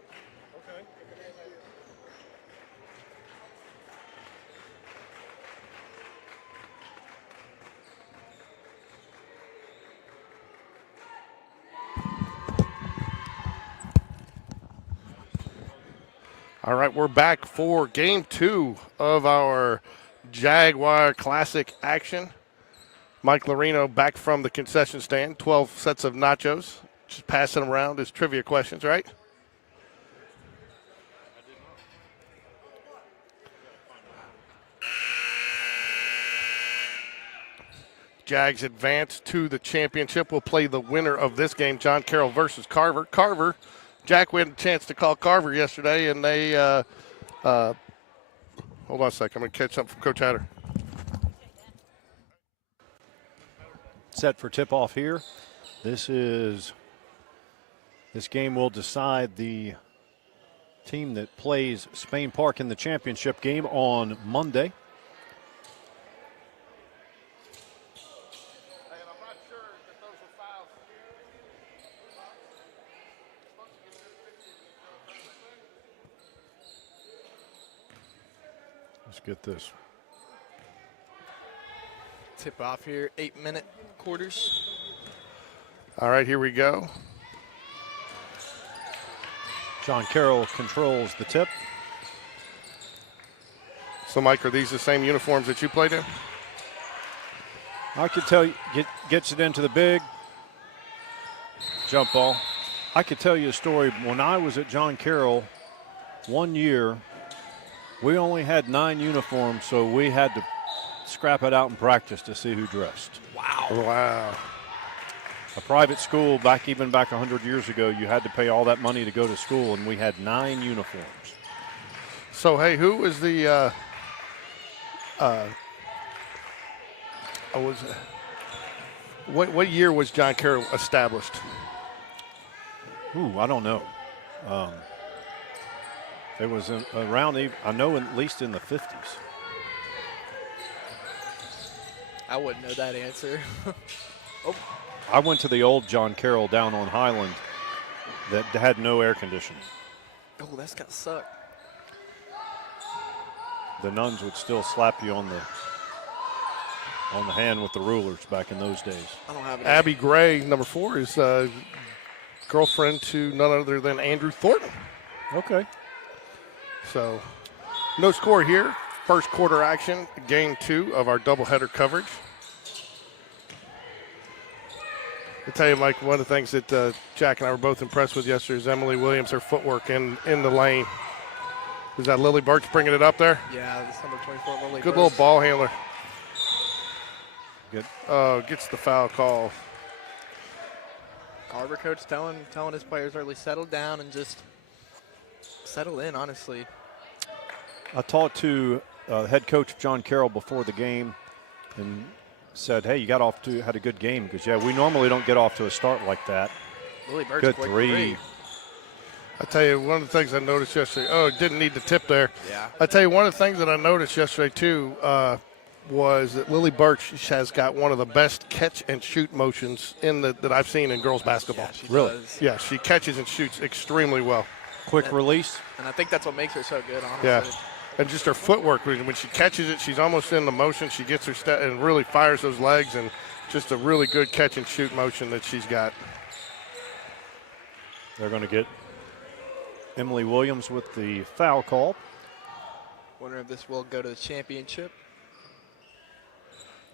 Okay. All right, we're back for game 2 of our Jaguar Classic action. Mike Lorino back from the concession stand, 12 sets of nachos. Just passing them around as trivia questions, right? Jags advance to the championship. We'll play the winner of this game, John Carroll versus Carver. Carver, Jack had a chance to call Carver yesterday, and they, hold on a second. I'm going to catch something from Coach Hatter. Set for tip-off here. This game will decide the team that plays Spain Park in the championship game on Monday. Let's get this. Tip off here, 8-minute quarters. All right, here we go. John Carroll controls the tip. So, Mike, are these the same uniforms that you played in? I could tell you, gets it into the big jump ball. I could tell you a story. When I was at John Carroll one year, we only had 9 uniforms, so we had to scrap it out in practice to see who dressed. Wow. Wow. A private school, even back 100 years ago, you had to pay all that money to go to school, and we had 9 uniforms. So, hey, who was the what year was John Carroll established? Ooh, I don't know. It was around, I know, at least in the 50s. I wouldn't know that answer. I went to the old John Carroll down on Highland that had no air conditioning. Oh, that's got to suck. The nuns would still slap you on the hand with the rulers back in those days. I don't have it. Abby Gray, number 4, is girlfriend to none other than Andrew Thornton. Okay. So, no score here. First quarter action, game 2 of our doubleheader coverage. I'll tell you, Mike, one of the things that Jack and I were both impressed with yesterday is Emily Williams, her footwork in the lane. Is that Lily Birch bringing it up there? Yeah, this number 24, Lily Good Birch. little ball handler. Good. Gets the foul call. Carver coach telling his players early, settle down and just settle in, honestly. I talked to head coach John Carroll before the game and said, hey, you got off to, had a good game. Because, yeah, we normally don't get off to a start like that. Lily Birch, Good quick three. I tell you, one of the things I noticed yesterday, didn't need the tip there. Yeah. I tell you, one of the things that I noticed yesterday, too, was that Lily Birch has got one of the best catch and shoot motions that I've seen in girls basketball. Yeah, she Really? does. Yeah, she catches and shoots extremely well. Quick release. And I think that's what makes her so good, honestly. Yeah. And just her footwork, when she catches it, she's almost in the motion. She gets her step and really fires those legs, and just a really good catch and shoot motion that she's got. They're going to get Emily Williams with the foul call. Wonder if this will go to the championship.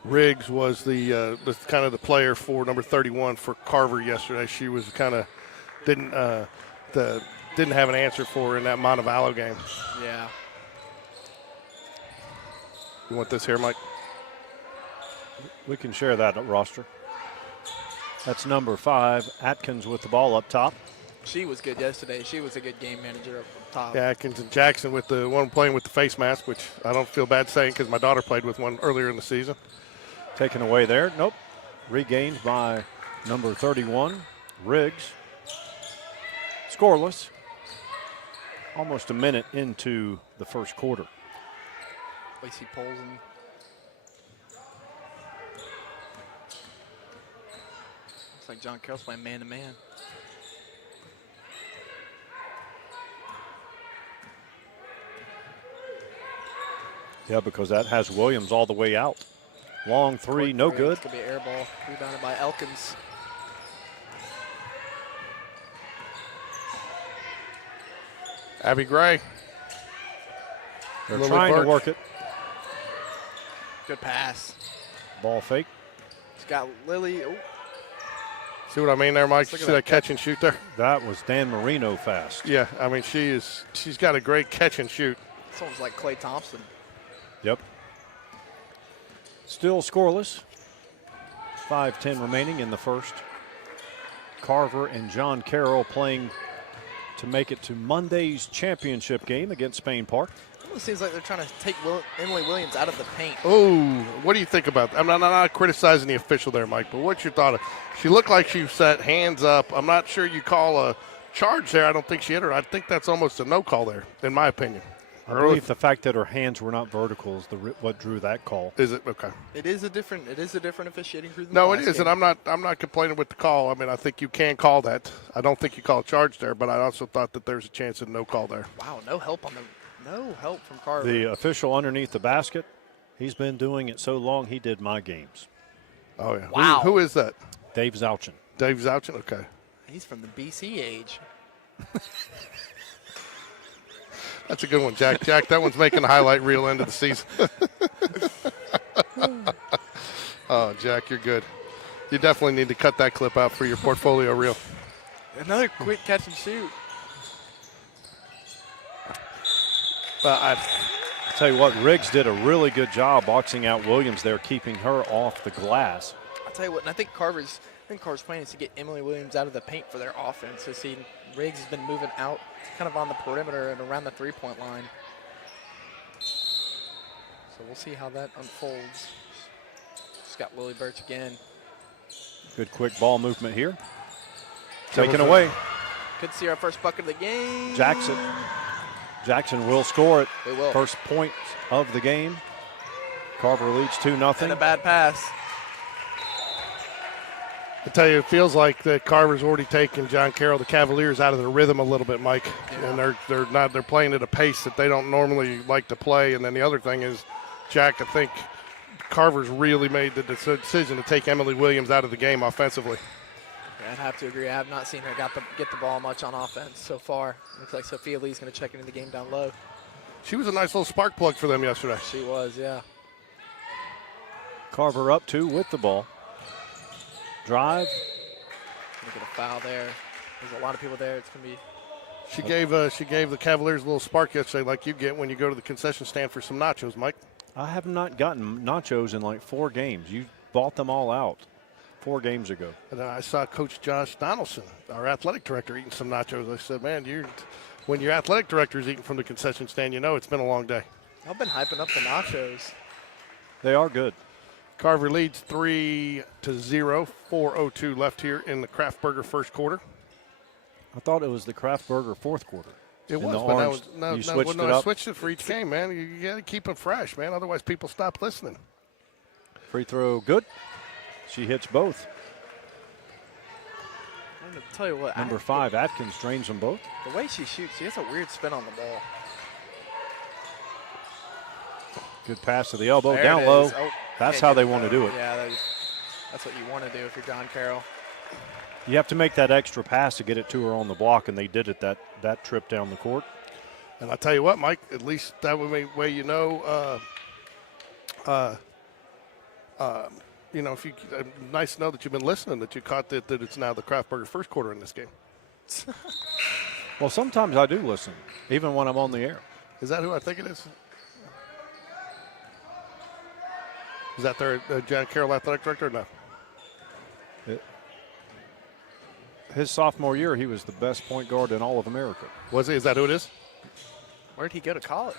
Riggs was the kind of the player for number 31 for Carver yesterday. She was kind of didn't have an answer for her in that Montevallo game. Yeah. You want this here, Mike? We can share that roster. That's number 5, Atkins with the ball up top. She was good yesterday. She was a good game manager up top. Yeah, Atkins and Jackson with the one playing with the face mask, which I don't feel bad saying because my daughter played with one earlier in the season. Taken away there. Nope. Regained by number 31, Riggs. Scoreless. Almost a minute into the first quarter. Lacey Polson. Looks like John Carroll's playing man-to-man. Yeah, because that has Williams all the way out. Long three, no good. It's going to be an air ball. Rebounded by Elkins. Abby Gray. They're Lily trying Birch. to work it. Good pass. Ball fake. It's got Lily. Oh, See what I mean there, Mike? Look at See that that catch and shoot there? That was Dan Marino fast. Yeah, I mean, she's got a great catch and shoot. this one's like Klay Thompson. Yep. Still scoreless. 5:10 remaining in the first. Carver and John Carroll playing to make it to Monday's championship game against Spain Park. It almost seems like they're trying to take Emily Williams out of the paint. Oh, what do you think about that? I'm not criticizing the official there, Mike, but what's your thought of? She looked like she set hands up. I'm not sure you call a charge there. I don't think she hit her. I think that's almost a no call there, in my opinion. I believe the fact that her hands were not vertical is what drew that call. Is it okay? It is a different officiating crew than No, the it last isn't. game. I'm not complaining with the call. I mean, I think you can call that. I don't think you call a charge there, but I also thought that there's a chance of no call there. Wow, no help from Carver. The official underneath the basket, he's been doing it so long he did my games. Oh yeah. Wow. Who is that? Dave Zouchin. Dave Zouchin. Okay. He's from the BC age. That's a good one, Jack. Jack, that one's making the highlight reel end of the season. Oh, Jack, you're good. You definitely need to cut that clip out for your portfolio reel. Another quick catch and shoot. I tell you what, Riggs did a really good job boxing out Williams there, keeping her off the glass. I'll tell you what, and I think Carver's plan is to get Emily Williams out of the paint for their offense. So see, Riggs has been moving out kind of on the perimeter and around the three-point line. So we'll see how that unfolds. Just got Lily Birch again. Good quick ball movement here. Taken away. Could see our first bucket of the game. Jackson will score it. They will. First point of the game. Carver leads 2-0. And a bad pass. I tell you, it feels like that Carver's already taken John Carroll, the Cavaliers, out of their rhythm a little bit, Mike. Yeah. And they're playing at a pace that they don't normally like to play. And then the other thing is, Jack, I think Carver's really made the decision to take Emily Williams out of the game offensively. Yeah, I'd have to agree. I have not seen her get the ball much on offense so far. Looks like Sophia Lee's going to check into the game down low. She was a nice little spark plug for them yesterday. She was, yeah. Carver up 2 with the ball. Drive. Gonna get a foul there. There's a lot of people there. It's going to be. She gave the Cavaliers a little spark yesterday, like you get when you go to the concession stand for some nachos, Mike. I have not gotten nachos in like 4 games. You bought them all out 4 games ago. And then I saw Coach Josh Donaldson, our athletic director, eating some nachos. I said, man, when your athletic director is eating from the concession stand, you know it's been a long day. I've been hyping up the nachos. They are good. Carver leads 3-0, 4:02 left here in the Kraft Burger first quarter. I thought it was the Kraft Burger fourth quarter. It In was, the but orange, you switched it I up. switched it for each game, man. You got to keep them fresh, man. Otherwise, people stop listening. Free throw good. She hits both. I'm going to tell you what. Number 5, Atkins drains them both. The way she shoots, she has a weird spin on the ball. Good pass to the elbow, There down it low. is. Oh, That's can't how get they it want to though. do it. Yeah, that's what you want to do if you're John Carroll. You have to make that extra pass to get it to her on the block, and they did it that trip down the court. And I tell you what, Mike, at least that way you know, if you nice to know that you've been listening, that you caught that it's now the Kraft Burger first quarter in this game. Well, sometimes I do listen, even when I'm on the air. Is that who I think it is? Is that their John Carroll athletic director or no? His sophomore year, he was the best point guard in all of America. Was he? Is that who it is? Where did he go to college?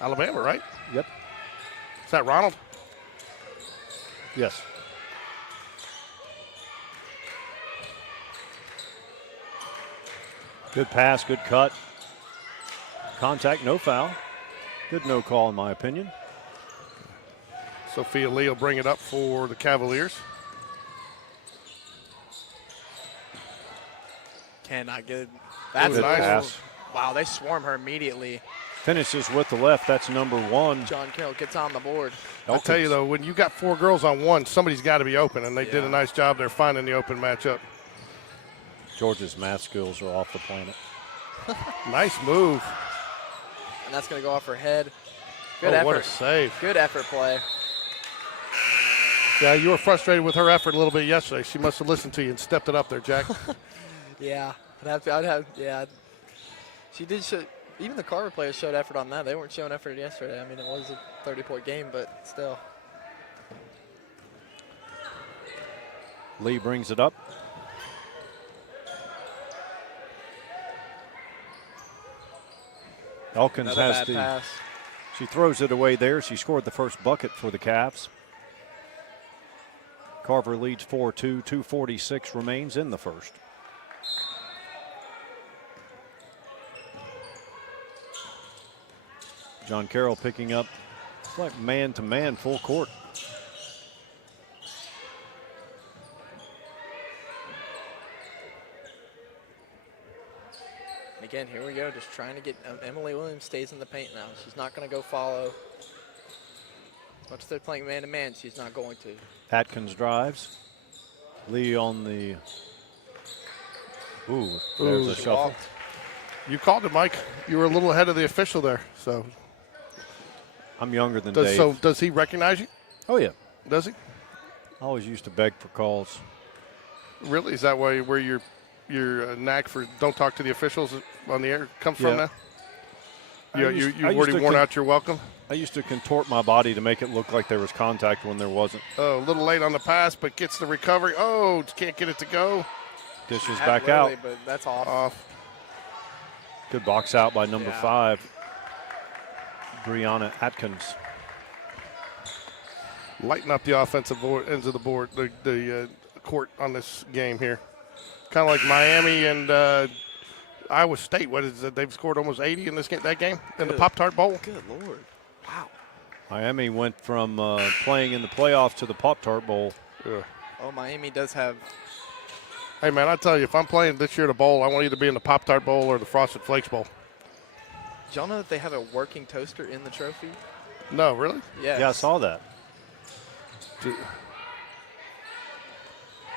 Alabama, right? Yep. Is that Ronald? Yes. Good pass, good cut. Contact, no foul. Good no call, in my opinion. Sophia Lee will bring it up for the Cavaliers. Cannot get it. That's Good nice. pass. Wow, they swarm her immediately. Finishes with the left. That's number 1. John Carroll gets on the board. I'll tell you, though, when you got 4 girls on one, somebody's got to be open, and they did a nice job there finding the open matchup. Georgia's math skills are off the planet. Nice move. And that's going to go off her head. Good Oh, effort. what a save. Good effort play. Yeah, you were frustrated with her effort a little bit yesterday. She must have listened to you and stepped it up there, Jack. Yeah. She did show, even the Carver players showed effort on that. They weren't showing effort yesterday. I mean, it was a 30-point game, but still. Lee brings it up. Elkins Another has bad pass. She throws it away there. She scored the first bucket for the Cavs. Carver leads 4-2. 2:46 remains in the first. John Carroll picking up like man-to-man full court. Again, here we go, just trying to get Emily Williams stays in the paint now. She's not going to go follow. As much as they're playing man-to-man, she's not going to. Atkins drives. Lee on the. Ooh, there's a She shuffle. walked. You called it, Mike. You were a little ahead of the official there. So I'm younger than Dave. So does he recognize you? Oh, yeah. Does he? I always used to beg for calls. Really? Is that where your knack for don't talk to the officials on the air comes from now? You've already worn out your welcome? I used to contort my body to make it look like there was contact when there wasn't. Oh, a little late on the pass, but gets the recovery. Oh, can't get it to go. Dishes Not back really, out. But that's off. Off. Good box out by number Yeah. 5, Brianna Atkins. Lighten up the offensive ends of the board, the court on this game here. Kind of like Miami and Iowa State. What is it? They've scored almost 80 in that game in the Pop-Tart Bowl. Good Lord. Wow. Miami went from playing in the playoffs to the Pop-Tart Bowl. Yeah. Oh, Miami does have. Hey, man, I tell you, if I'm playing this year at a bowl, I want either be in the Pop-Tart Bowl or the Frosted Flakes Bowl. Did y'all know that they have a working toaster in the trophy? No, really? Yes. Yeah, I saw that.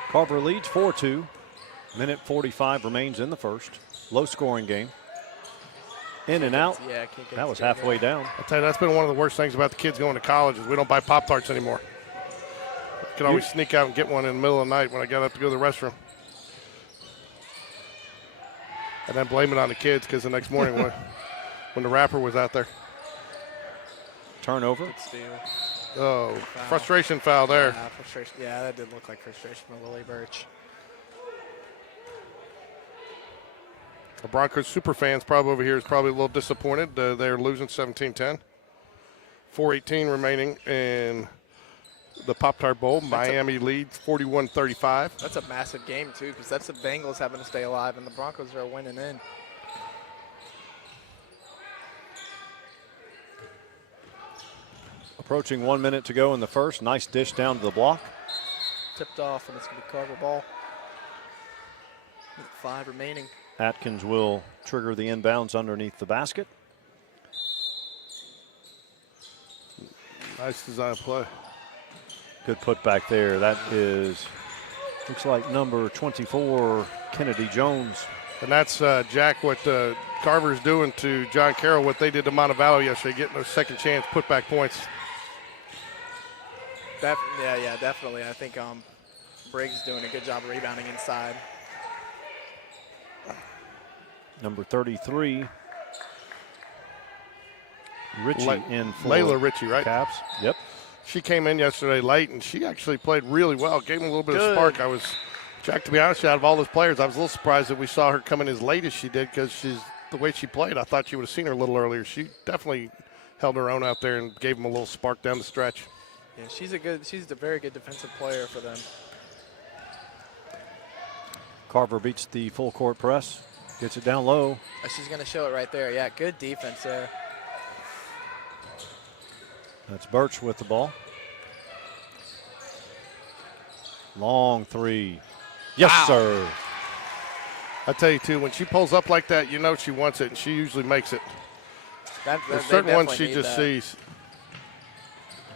Carver leads 4-2. Minute 45 remains in the first. Low-scoring game. In and out. Yeah, can't get That it was together. halfway down. I tell you, that's been one of the worst things about the kids going to college is we don't buy Pop-Tarts anymore. I could always sneak out and get one in the middle of the night when I got up to go to the restroom. And then blame it on the kids because the next morning when the wrapper was out there. Turnover. Good steal. Oh, Foul. frustration foul there. Yeah, frustration. Yeah, that did look like frustration from Lily Birch. The Broncos super fans probably over here is probably a little disappointed. They're losing 17-10. 4:18 remaining in the Pop-Tart Bowl. Miami leads 41-35. That's a massive game, too, because that's the Bengals having to stay alive, and the Broncos are winning in. Approaching 1 minute to go in the first. Nice dish down to the block. Tipped off, and it's going to be Carver ball. 5 remaining. Atkins will trigger the inbounds underneath the basket. Nice design play. Good put back there. That is, looks like number 24, Kennedy Jones. And that's, Jack, what Carver's doing to John Carroll, what they did to Montevallo yesterday, getting those second chance putback points. Yeah, definitely. I think Briggs is doing a good job of rebounding inside. Number 33, Ritchie in for Layla Ritchie, right? Caps. Yep. She came in yesterday late, and she actually played really well. Gave him a little bit of spark. Jack, to be honest, out of all those players, I was a little surprised that we saw her come in as late as she did because the way she played, I thought you would have seen her a little earlier. She definitely held her own out there and gave them a little spark down the stretch. Yeah, she's a very good defensive player for them. Carver beats the full court press. Gets it down low. She's going to show it right there. Yeah, good defense there. That's Birch with the ball. Long three. Yes, sir. I tell you, too, when she pulls up like that, you know she wants it, and she usually makes it. There's They certain ones definitely she need just that. sees.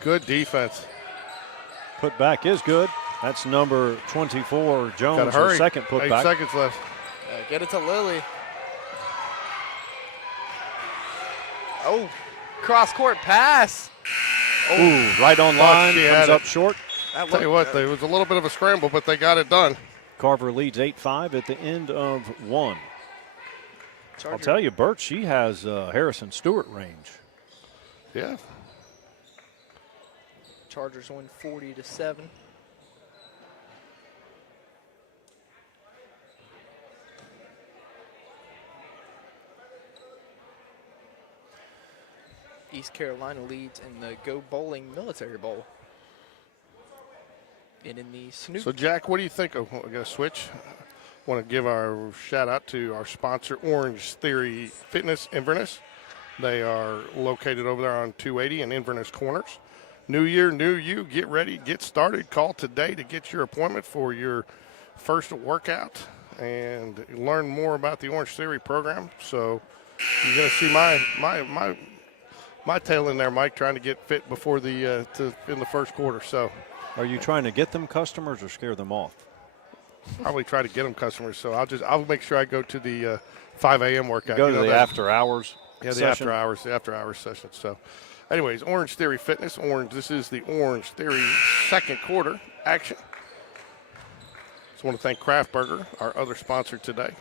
Good defense. Put back is good. That's number 24, Got to Jones, hurry. her second put 8 back. seconds left. Get it to Lily. Oh, cross-court pass. Ooh, right on line, she comes had up it. short. That Tell you what, looked there was a little bit of a scramble, but they got it done. Carver leads 8-5 at the end of one. I'll tell you, Bert, she has Harrison Stewart range. Yeah. Chargers win 40-7. East Carolina leads in the Go Bowling Military Bowl. And in the Snoop. So, Jack, what do you think of? We're going to switch. Want to give our shout out to our sponsor, Orange Theory Fitness Inverness. They are located over there on 280 in Inverness Corners. New year, new you. Get ready, get started. Call today to get your appointment for your first workout and learn more about the Orange Theory program. So you're going to see my tail in there, Mike, trying to get fit before in the first quarter. So Are you trying to get them customers or scare them off? probably try to get them customers. So I'll make sure I go to the 5 a.m. workout. Go You to know the that- after hours. Yeah, the session. after hours session. So, anyways, Orange Theory Fitness. This is the Orange Theory second quarter action. Just want to thank Kraft Burger, our other sponsor today.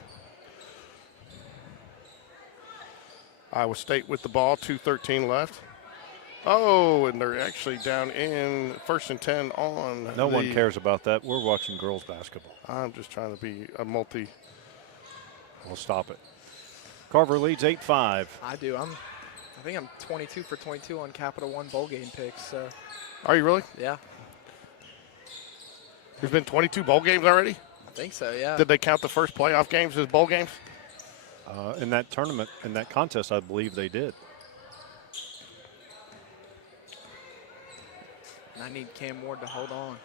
Iowa State with the ball, 2:13 left. Oh, and they're actually down in 1st and 10 on. No one cares about that. We're watching girls basketball. I'm just trying to be a multi. We'll stop it. Carver leads 8-5. I do. I think I'm 22 for 22 on Capital One bowl game picks. So, Are you really? yeah, There's been 22 bowl games already? I think so, yeah. Did they count the first playoff games as bowl games? In that tournament, in that contest, I believe they did. I need Cam Ward to hold on.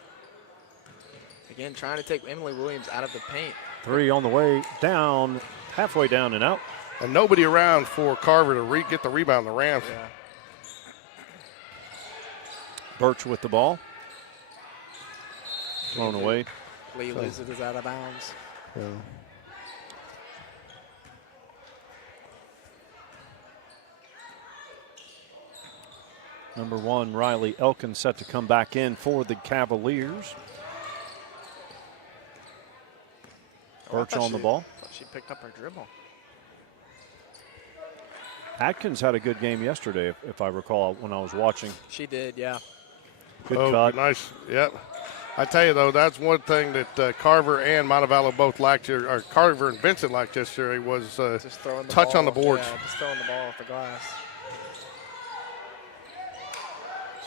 Again, trying to take Emily Williams out of the paint. 3 on the way down, halfway down and out. And nobody around for Carver to get the rebound, the Rams. Yeah. Birch with the ball. Thrown away. Lee loses it out of bounds. Yeah. Number 1, Riley Elkins set to come back in for the Cavaliers. Birch on the ball. I thought she picked up her dribble. Atkins had a good game yesterday, if I recall, when I was watching. She did, yeah. Good cut. Nice. Yep. I tell you, though, that's one thing that Carver and Montevallo both lacked here, or Carver and Vincent lacked yesterday, was Just throwing the touch ball on the boards. Yeah, just throwing the ball off the glass.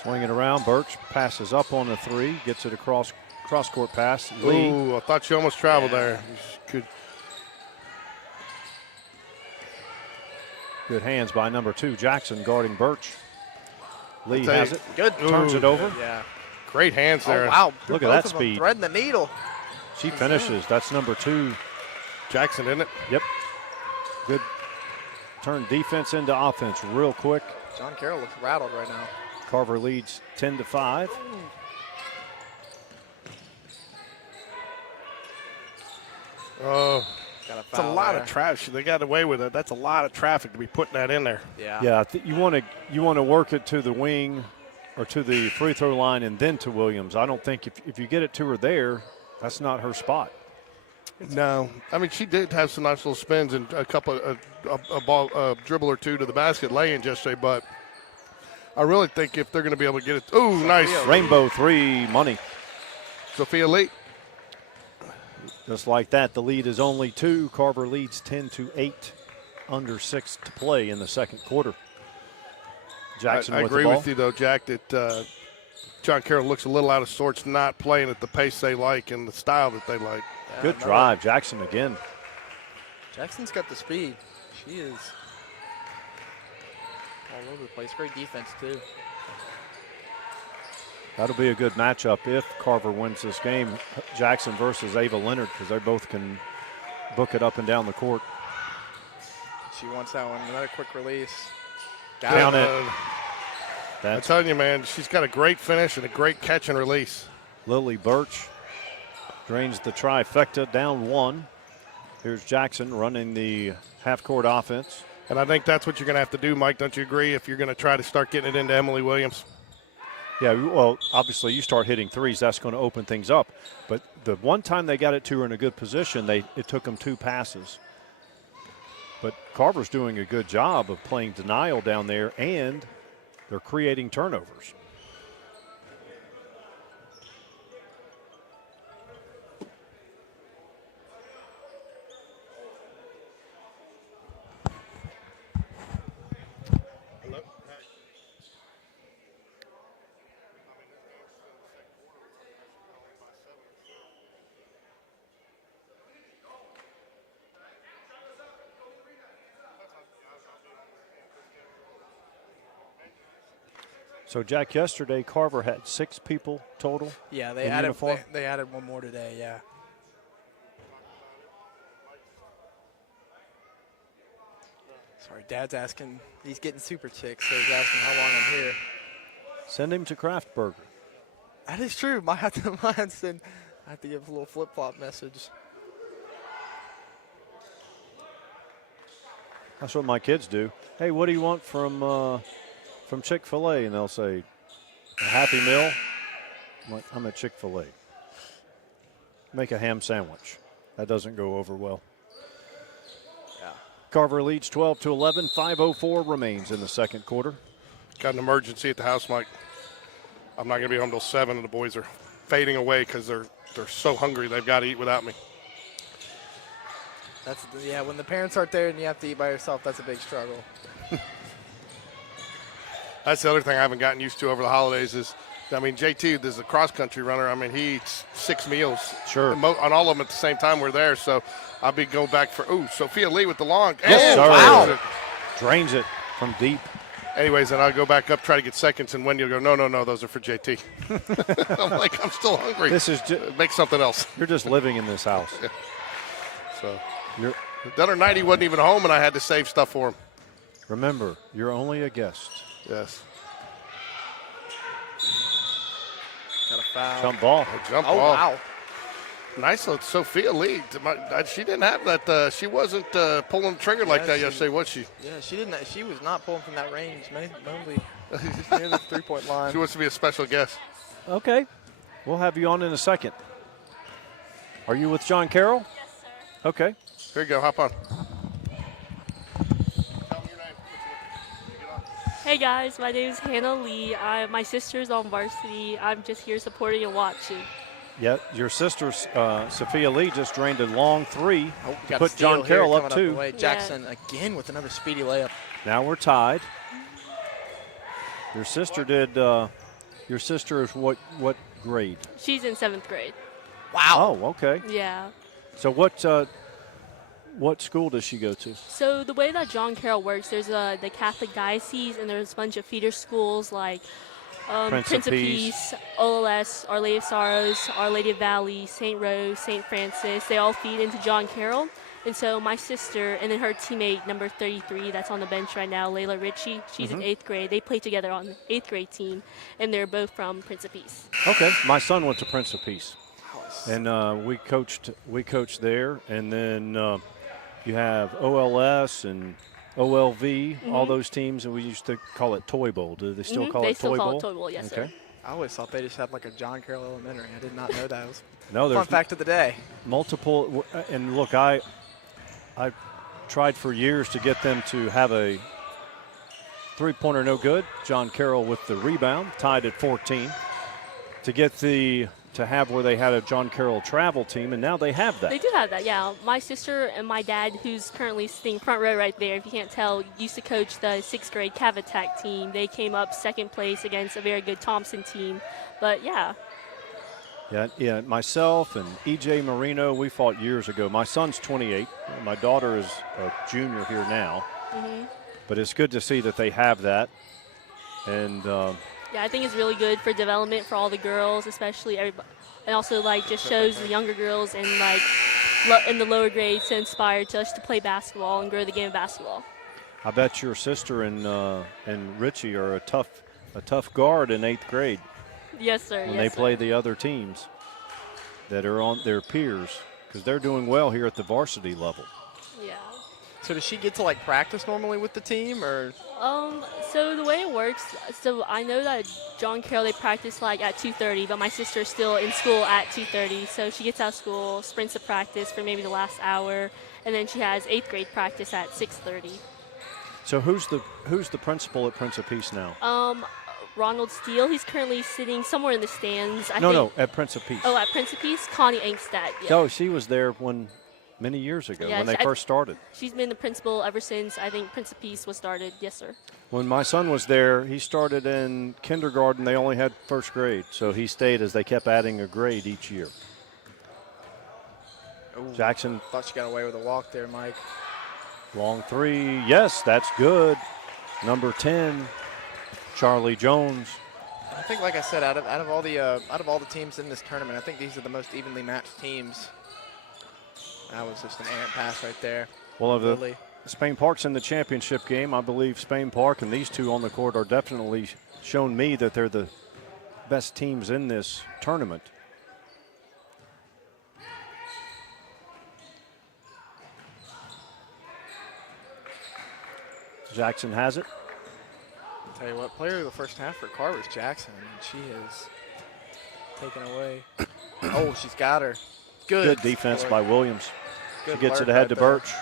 Swinging around, Birch passes up on the 3, gets it across cross-court pass. Lee. Ooh, I thought she almost traveled there. Good. Good hands by number 2, Jackson, guarding Birch. Lee has it. Good. Turns it over. Yeah. Great hands there. Oh, wow. Look at Both that of them speed. threading the needle. She finishes. That's number 2. Jackson, isn't it? Yep. Good. Turn defense into offense real quick. John Carroll looks rattled right now. Carver leads 10-5. Oh, Got a it's a foul lot there. of traffic. They got away with it. That's a lot of traffic to be putting that in there. Yeah. Yeah, you want to work it to the wing or to the free throw line and then to Williams. I don't think if you get it to her there, that's not her spot. No, I mean she did have some nice little spins and a couple a ball dribble or two to the basket laying yesterday, but I really think if they're going to be able to get it, ooh, nice Rainbow 3 money. Sophia Lee. Just like that, the lead is only 2. Carver leads 10-8. Under 6 to play in the second quarter. Jackson I with agree the ball. with you though, Jack, that John Carroll looks a little out of sorts, not playing at the pace they like and the style that they like. Yeah, Good drive, Jackson again. Jackson's got the speed. She is all over the place. Great defense, too. That'll be a good matchup if Carver wins this game. Jackson versus Ava Leonard, because they both can book it up and down the court. She wants that one. Another quick release. Down it. I'm That's telling you, man, she's got a great finish and a great catch and release. Lily Birch drains the trifecta, down 1. Here's Jackson running the half-court offense. And I think that's what you're going to have to do, Mike. Don't you agree, if you're going to try to start getting it into Emily Williams? Yeah, well, obviously you start hitting threes, that's going to open things up. But the one time they got it to her in a good position, it took them 2 passes. But Carver's doing a good job of playing denial down there, and they're creating turnovers. So, Jack, yesterday Carver had 6 people total. Yeah, they in added uniform? they added one more today, yeah. Sorry, Dad's asking. He's getting super chicks, so he's asking how long I'm here. Send him to Kraft Burger. That is true. I have to give a little flip-flop message. That's what my kids do. Hey, what do you want from Chick-fil-A? And they'll say, a Happy Meal. I'm like, I'm at Chick-fil-A. Make a ham sandwich. That doesn't go over well. Yeah. Carver leads 12-11. 5:04 remains in the second quarter. Got an emergency at the house, Mike. I'm not going to be home till 7, and the boys are fading away because they're so hungry they've got to eat without me. Yeah, when the parents aren't there and you have to eat by yourself, that's a big struggle. That's the other thing I haven't gotten used to over the holidays is, I mean, JT is a cross-country runner. I mean, he eats 6 meals. Sure. On all of them at the same time we're there. So I'll be going back for, Sophia Lee with the long. Yes, and sir. wow. Drains it from deep. Anyways, and I'll go back up, try to get seconds, and when you'll go, no, those are for JT. I'm like, I'm still hungry. This is make something else. You're just living in this house. Yeah. So You're, the other night he wasn't even home, and I had to save stuff for him. remember, you're only a guest. Yes. Got a foul. Jump ball. Jump Oh, ball. wow. Nice little Sophia Lee. She didn't have that. She wasn't pulling the trigger like that yesterday, was she? Yeah, she didn't. She was not pulling from that range, mainly near the three-point line. She wants to be a special guest. Okay. We'll have you on in a second. Are you with John Carroll? Yes, sir. Okay. Here you go. Hop on. Hey guys, my name is Hannah Lee. My sister's on varsity. I'm just here supporting and watching. Yeah, your sister, Sophia Lee, just drained a long three Oh, we to got a put steal John here Carroll up coming the 2. way. Jackson again with another speedy layup. Now we're tied. Your sister did. Your sister is what grade? She's in 7th grade. Wow. Oh, okay. Yeah. So what school does she go to? So the way that John Carroll works, there's the Catholic Diocese, and there's a bunch of feeder schools like Prince of Peace, OLS, Our Lady of Sorrows, Our Lady of Valley, St. Rose, St. Francis. They all feed into John Carroll. And so my sister and then her teammate, number 33, that's on the bench right now, Layla Ritchie, she's in 8th grade. They play together on the 8th grade team, and they're both from Prince of Peace. Okay. My son went to Prince of Peace, and we coached there, and then you have OLS and OLV, all those teams, and we used to call it Toy Bowl. Do they still call They it still Toy call Bowl? it Toy Bowl, yes, Okay. sir. I always thought they just had like a John Carroll Elementary. I did not know that. It was No, fun there's fact of the day. multiple. And look, I tried for years to get them to have a three-pointer no good. John Carroll with the rebound, tied at 14. To get to have where they had a John Carroll travel team, and now they have that. They do have that, yeah. My sister and my dad, who's currently sitting front row right there, if you can't tell, used to coach the 6th grade Cavatac team. They came up 2nd place against a very good Thompson team. But, yeah. Yeah, myself and EJ Marino, we fought years ago. My son's 28. My daughter is a junior here now. But it's good to see that they have that. And Yeah, I think it's really good for development for all the girls, especially everybody. And also, like, just shows the younger girls and, like, in the lower grades to inspire us to play basketball and grow the game of basketball. I bet your sister and Richie are a tough guard in 8th grade. Yes, sir. When yes, they sir. play the other teams that are on their peers, because they're doing well here at the varsity level. Yeah. So does she get to like practice normally with the team, or? So the way it works, so I know that John Carroll, they practice like at 2:30, but my sister's still in school at 2:30, so she gets out of school, sprints to practice for maybe the last hour, and then she has 8th grade practice at 6:30. So who's the principal at Prince of Peace now? Ronald Steele, he's currently sitting somewhere in the stands. I No, think, at Prince of Peace. Oh, at Prince of Peace, Connie Engstad. Yeah. No, she was there many years ago Yeah, when they I- first started. She's been the principal ever since I think Prince of Peace was started. Yes, sir. When my son was there, he started in kindergarten. They only had 1st grade, so he stayed as they kept adding a grade each year. Ooh, Jackson, thought she got away with a walk there, Mike. long three. Yes, that's good. Number 10, Charlie Jones. I think, like I said, out of all the teams in this tournament, I think these are the most evenly matched teams. That was just an errant pass right there. Well, of Lily. Spain Park's in the championship game. I believe Spain Park and these two on the court are definitely shown me that they're the best teams in this tournament. Jackson has it. I'll tell you what, player of the first half for Carver's Jackson. I mean, she is taken away. Oh, she's got her. Good defense by Williams. Good She gets alert it ahead right to there. Birch.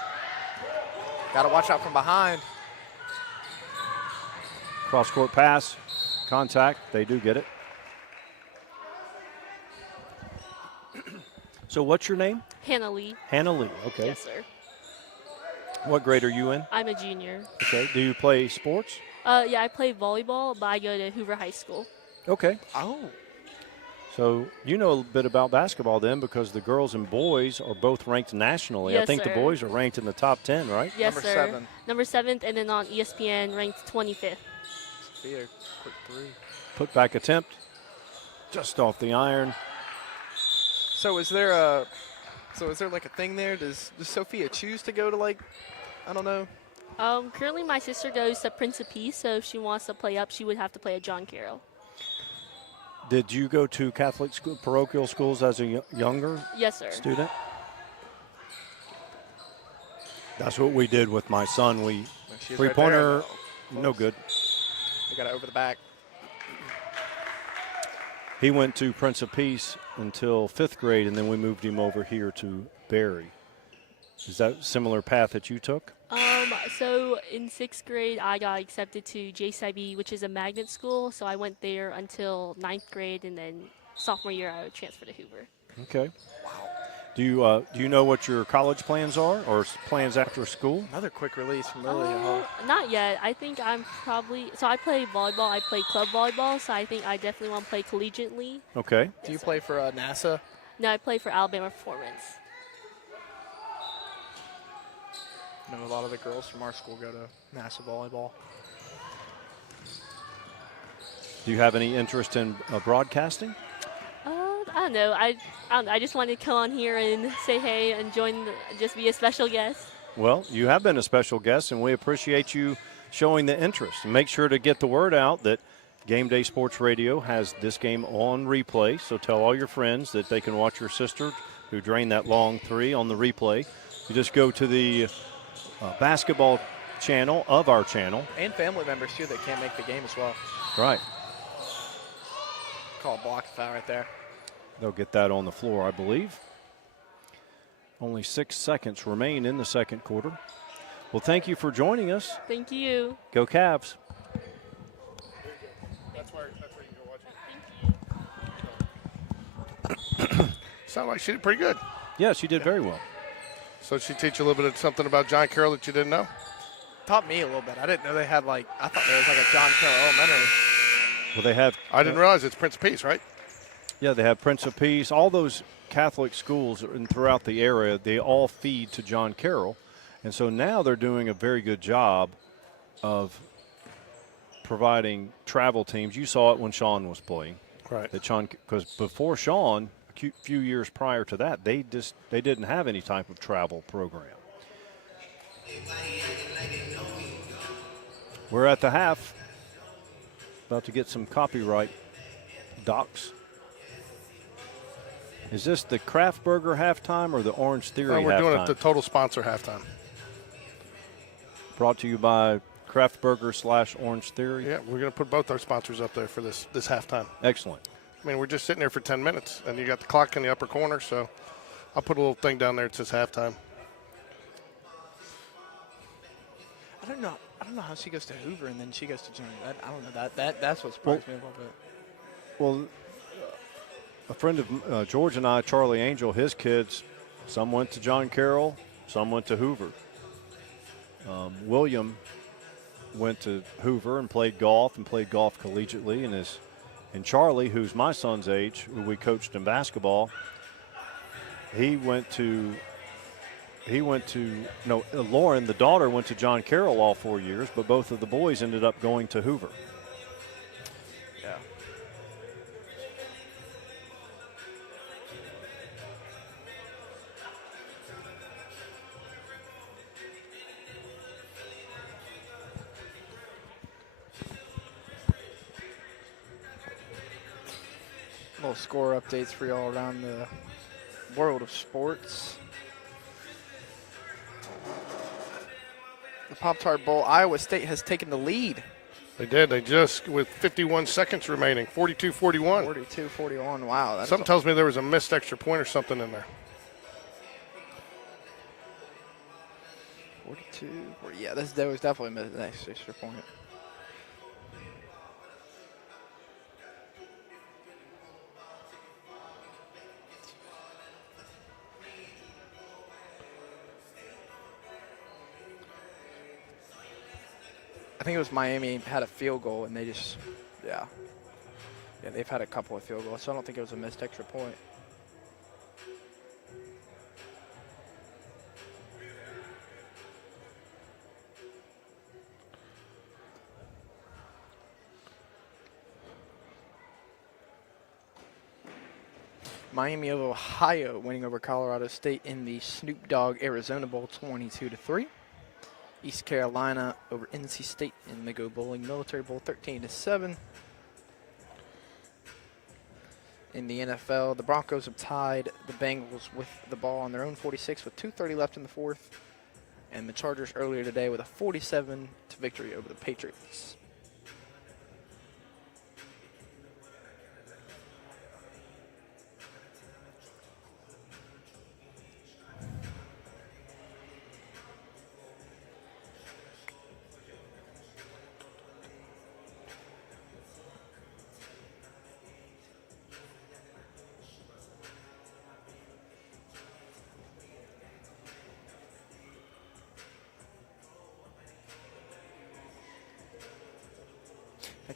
Got to watch out from behind. Cross-court pass. Contact. They do get it. So what's your name? Hannah Lee. Hannah Lee. Okay. Yes, sir. What grade are you in? I'm a junior. Okay. Do you play sports? Yeah, I play volleyball, but I go to Hoover High School. Okay. Oh. So you know a bit about basketball then, because the girls and boys are both ranked nationally. I Yes, think sir. the boys are ranked in the top 10, right? Yes, Number sir. 7. Number 7th, and then on ESPN, ranked 25th. Sophia, quick three. Put back attempt, just off the iron. So is there like a thing there? Does Sophia choose to go to, like, I don't know? Currently, my sister goes to Prince of Peace, so if she wants to play up, she would have to play at John Carroll. Did you go to Catholic school, parochial schools as a younger Yes, sir. student? That's what we did with my son. She's Three-pointer, right there. no good. They got it over the back. He went to Prince of Peace until 5th grade, and then we moved him over here to Barry. Is that a similar path that you took? So in 6th grade, I got accepted to JCIB, which is a magnet school. So I went there until 9th grade, and then sophomore year, I transferred to Hoover. Okay. Wow. Do you know what your college plans are, or plans after school? Another quick release from earlier. Not yet. I think I'm probably. So I play volleyball. I play club volleyball. So I think I definitely want to play collegiately. Okay. Do you play for NASA? No, I play for Alabama Performance. I know a lot of the girls from our school go to NASA volleyball. Do you have any interest in broadcasting? I don't know. I just wanted to come on here and say hey and just be a special guest. Well, you have been a special guest, and we appreciate you showing the interest. And make sure to get the word out that Game Day Sports Radio has this game on replay. So tell all your friends that they can watch your sister who drained that long three on the replay. You just go to the basketball channel of our channel. And family members, too, that can't make the game as well. Right. Call a block foul right there. They'll get that on the floor, I believe. Only 6 seconds remain in the second quarter. Well, thank you for joining us. Thank you. Go Cavs. That's where you can go watch it. Sound like she did pretty good. Yeah, she did very well. So she teach you a little bit of something about John Carroll that you didn't know? Taught me a little bit. I didn't know they had, like, I thought there was like a John Carroll Elementary. Well, they have. I didn't realize it's Prince of Peace, right? Yeah, they have Prince of Peace. All those Catholic schools throughout the area, they all feed to John Carroll. And so now they're doing a very good job of providing travel teams. You saw it when Sean was playing. Right. That Sean, because before Sean, a few years prior to that, they didn't have any type of travel program. We're at the half. About to get some copyright docs. Is this the Kraft Burger halftime or the Orange Theory halftime? We're doing it the total sponsor halftime. Brought to you by Kraft Burger / Orange Theory. Yeah, we're going to put both our sponsors up there for this halftime. Excellent. I mean, we're just sitting here for 10 minutes, and you got the clock in the upper corner, so I'll put a little thing down there that says halftime. I don't know how she goes to Hoover and then she goes to Johnny. I don't know. That's what surprised me a little bit. Well, a friend of George and I, Charlie Angel, his kids, some went to John Carroll, some went to Hoover. William went to Hoover and played golf collegiately, and Charlie, who's my son's age, who we coached in basketball, Lauren, the daughter, went to John Carroll all 4 years, but both of the boys ended up going to Hoover. Yeah. Little score updates for y'all around the world of sports. The Pop-Tart Bowl, Iowa State has taken the lead. They did. They just, with 51 seconds remaining, 42-41. 42-41, wow. Something tells me there was a missed extra point or something in there. 42, yeah, there was definitely an extra point. I think it was Miami had a field goal and they just, yeah, they've had a couple of field goals, so I don't think it was a missed extra point. Miami of Ohio winning over Colorado State in the Snoop Dogg Arizona Bowl 22-3. East Carolina over NC State in the Go Bowling Military Bowl 13-7. In the NFL, the Broncos have tied the Bengals with the ball on their own 46 with 2:30 left in the fourth. And the Chargers earlier today with a 47 victory over the Patriots.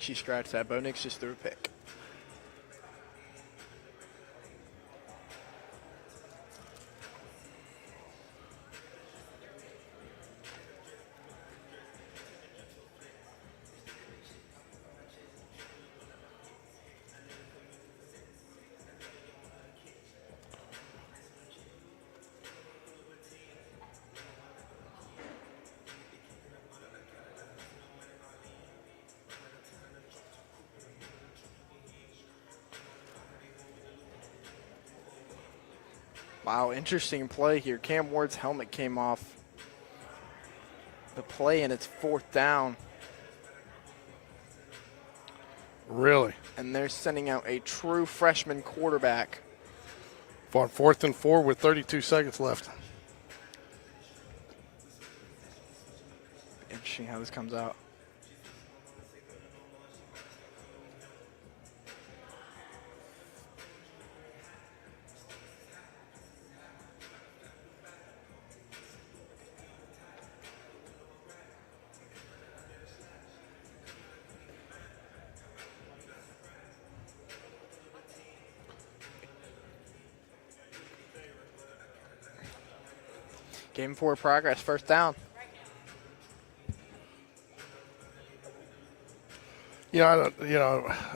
She scratched that. Bo Nix just threw a pick. Wow, interesting play here. Cam Ward's helmet came off the play, and it's 4th down. Really? And they're sending out a true freshman quarterback. On 4th and 4 with 32 seconds left. Interesting how this comes out. Game 4 progress, 1st down. Yeah,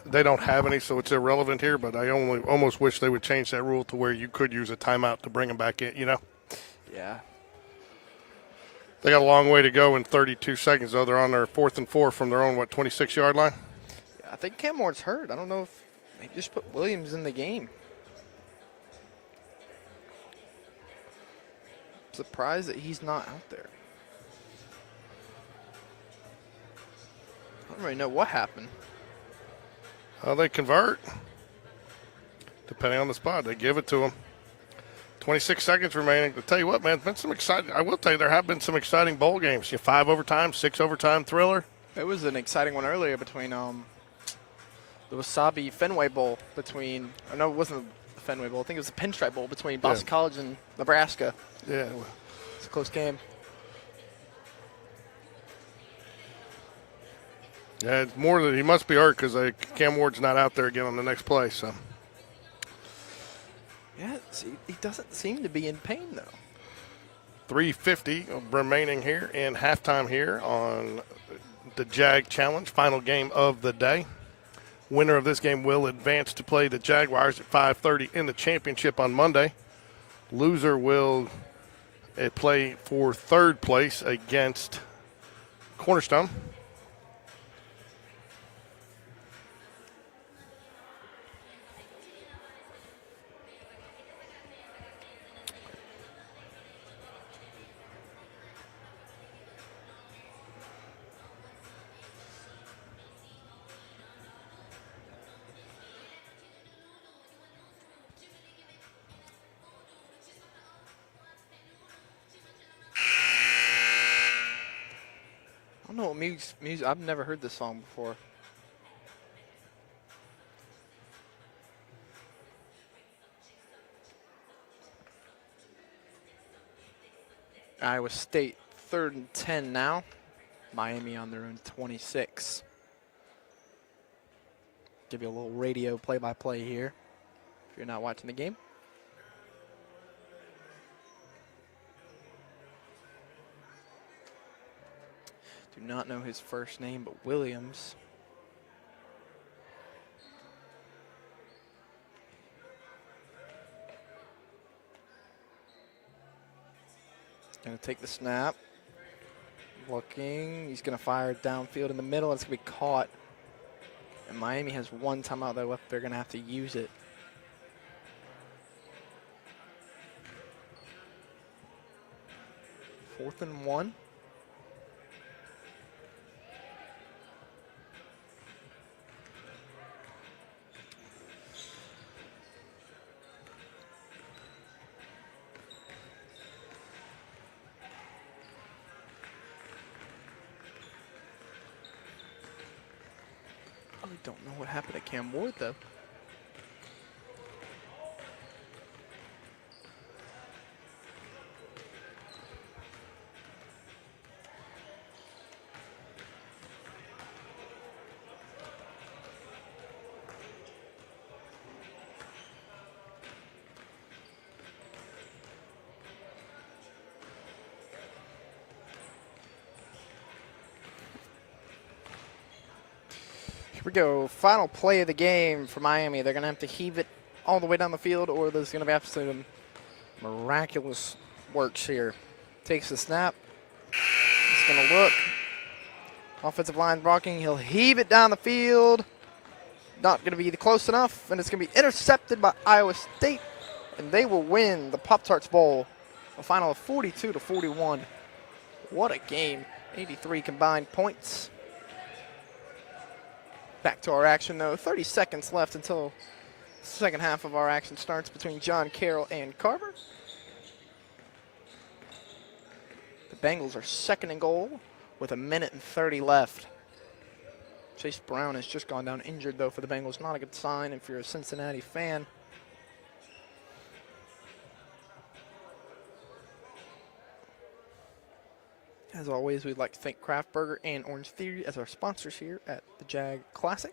they don't have any, so it's irrelevant here. But I almost wish they would change that rule to where you could use a timeout to bring them back in. Yeah. They got a long way to go in 32 seconds, though. They're on their 4th and 4 from their own 26-yard line. Yeah, I think Cam Ward's hurt. I don't know if they just put Williams in the game. Surprised that he's not out there. I don't really know what happened. They convert. Depending on the spot, they give it to them. 26 seconds remaining. To tell you what, man, it's been some exciting. I will tell you, there have been some exciting bowl games. 5 overtime, 6 overtime thriller. It was an exciting one earlier between the Wasabi Fenway Bowl between. Oh no, it wasn't the Fenway Bowl. I think it was the Pinstripe Bowl between Boston College and Nebraska. Yeah. It's a close game. Yeah, it's more that he must be hurt because Cam Ward's not out there again on the next play. So. Yeah, see, he doesn't seem to be in pain though. 3:50 remaining here in halftime here on the Jag Challenge, final game of the day. Winner of this game will advance to play the Jaguars at 5:30 in the championship on Monday. Loser will play for 3rd place against Cornerstone. I don't know what music. I've never heard this song before. Iowa State 3rd and 10 now. Miami on their own 26. Give you a little radio play-by-play here if you're not watching the game. Do not know his first name, but Williams. Gonna take the snap. Looking. He's gonna fire downfield in the middle. It's gonna be caught. And Miami has one timeout though left. They're gonna have to use it. Fourth and 1. I don't know what happened to Cam Ward though. Here we go. Final play of the game for Miami. They're going to have to heave it all the way down the field, or there's going to be some miraculous works here. Takes the snap. He's going to look. Offensive line blocking. He'll heave it down the field. Not going to be close enough, and it's going to be intercepted by Iowa State, and they will win the Pop-Tarts Bowl. A final of 42-41. What a game. 83 combined points. Back to our action, though. 30 seconds left until the second half of our action starts between John Carroll and Carver. The Bengals are second and goal with 1:30 left. Chase Brown has just gone down injured, though, for the Bengals. Not a good sign if you're a Cincinnati fan. As always, we'd like to thank Kraft Burger and Orange Theory as our sponsors here at the Jag Classic.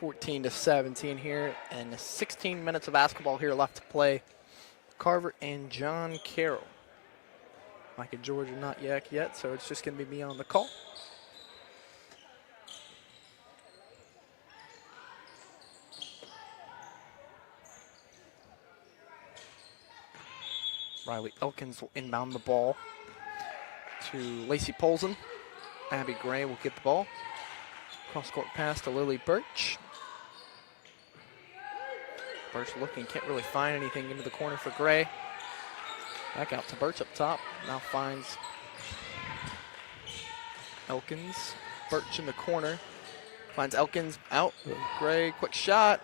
(14-17) here, and 16 minutes of basketball here left to play. Carver and John Carroll. Mike and George are not yet, so it's just going to be me on the call. Riley Elkins will inbound the ball to Lacey Polson. Abby Gray will get the ball. Cross-court pass to Lily Birch. Birch looking, can't really find anything into the corner for Gray. Back out to Birch up top. Now finds Elkins. Birch in the corner. Finds Elkins out. Gray, quick shot.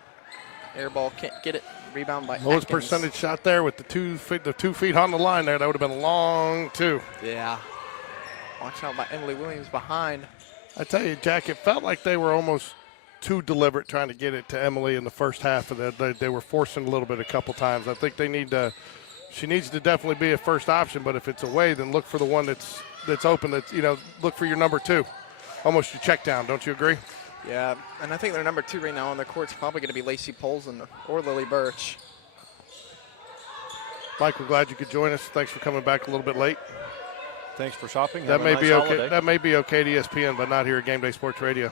Air ball, can't get it. Rebound by Lowest Atkins. percentage shot there with the 2 feet on the line there. That would have been long, too. Yeah. Watch out by Emily Williams behind. I tell you, Jack, it felt like they were almost too deliberate trying to get it to Emily in the first half of that. They were forcing a little bit a couple times. I think they need to. She needs to definitely be a first option, but if it's away, then look for the one that's open. That's, look for your number 2, almost your check down. Don't you agree? Yeah, and I think their number 2 right now on the court's probably going to be Lacey Polson or Lily Birch. Mike, we're glad you could join us. Thanks for coming back a little bit late. Thanks for shopping. That Have a may nice be okay. holiday. That may be okay to ESPN, but not here at Game Day Sports Radio.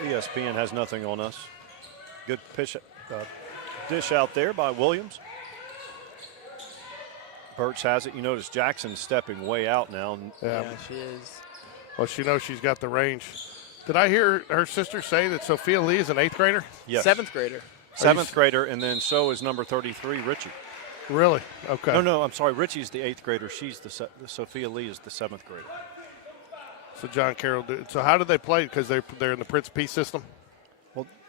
ESPN has nothing on us. Good dish out there by Williams. Birch has it. You notice Jackson's stepping way out now. Yeah, she is. Well, she knows she's got the range. Did I hear her sister say that Sophia Lee is an 8th grader? Yes. 7th grader. 7th grader, and then so is number 33, Richie. Really? Okay. No, I'm sorry. Richie's the 8th grader. She's the Sophia Lee is the 7th grader. So John Carroll. So how do they play? Because they're in the Prince P system.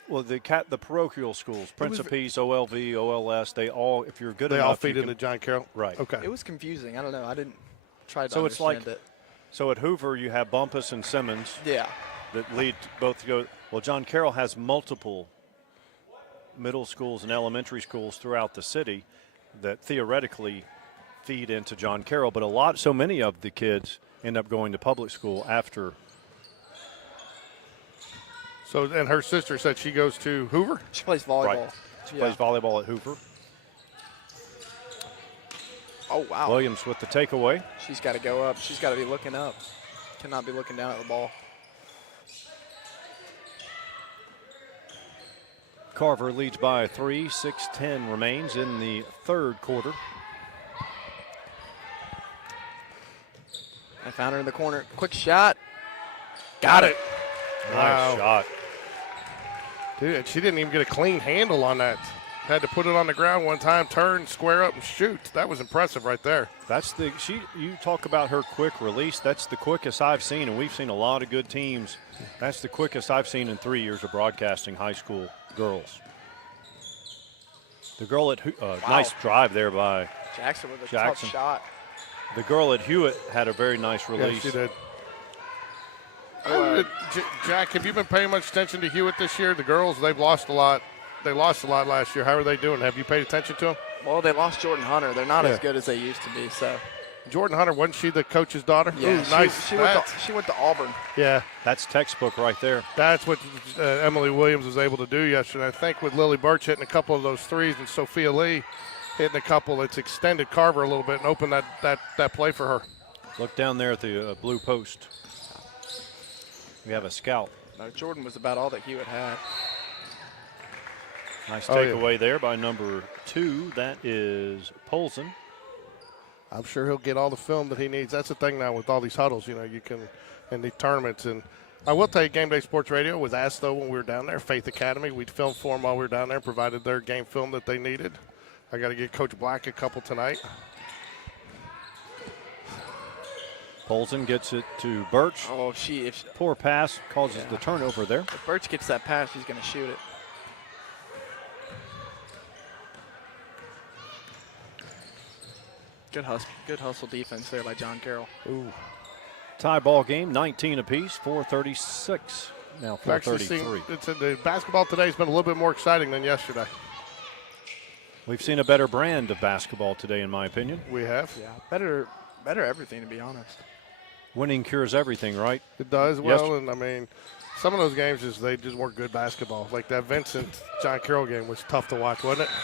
Well, the parochial schools, Prince of Peace, OLV, OLS, they all, if you're good enough, they all feed into John Carroll. Right. Okay. It was confusing. I don't know. I didn't try to So it's understand like, it. so at Hoover you have Bumpus and Simmons. Yeah. That lead both to go. Well, John Carroll has multiple middle schools and elementary schools throughout the city that theoretically feed into John Carroll, but so many of the kids end up going to public school after. So, and her sister said she goes to Hoover? She plays volleyball. Right. She plays volleyball at Hoover. Oh, wow. Williams with the takeaway. She's got to go up. She's got to be looking up. Cannot be looking down at the ball. Carver leads by 3. 6:10 remains in the third quarter. I found her in the corner. Quick shot. Got it. Nice shot. Dude, she didn't even get a clean handle on that. Had to put it on the ground one time, turn, square up, and shoot. That was impressive right there. That's you talk about her quick release. That's the quickest I've seen, and we've seen a lot of good teams. That's the quickest I've seen in 3 years of broadcasting high school girls. The girl at nice drive there by Jackson with a Jackson. tough shot. The girl at Hewitt had a very nice release. Yeah, she did. Jack, have you been paying much attention to Hewitt this year? The girls, they've lost a lot. They lost a lot last year. How are they doing? Have you paid attention to them? Well, they lost Jordan Hunter. They're not as good as they used to be. So Jordan Hunter, wasn't she the coach's daughter? yeah, Ooh, nice. She went to Auburn. Yeah, That's textbook right there. that's what Emily Williams was able to do yesterday. I think with Lily Birch hitting a couple of those threes and Sophia Lee hitting a couple, it's extended Carver a little bit and opened that play for her. Look down there at the blue post. We have a scout. No, Jordan was about all that Hewitt had. Nice Oh, yeah. takeaway there by number 2. That is Polson. I'm sure he'll get all the film that he needs. That's the thing now with all these huddles, you can, in the tournaments. And I will tell you, Game Day Sports Radio was asked, though, when we were down there, Faith Academy. We'd film for them while we were down there, provided their game film that they needed. I got to get Coach Black a couple tonight. Polson gets it to Birch. Oh, if Poor pass causes the turnover there. Birch gets that pass, she's going to shoot it. Good hustle defense there by John Carroll. Ooh. Tie ball game, 19 apiece, 4:36. Now I've actually 4:33. the basketball today has been a little bit more exciting than yesterday. We've seen a better brand of basketball today, in my opinion. We have. Yeah, better everything, to be honest. Winning cures everything, right? It does well, and I mean, some of those games they just weren't good basketball. Like that Vincent John Carroll game was tough to watch, wasn't it?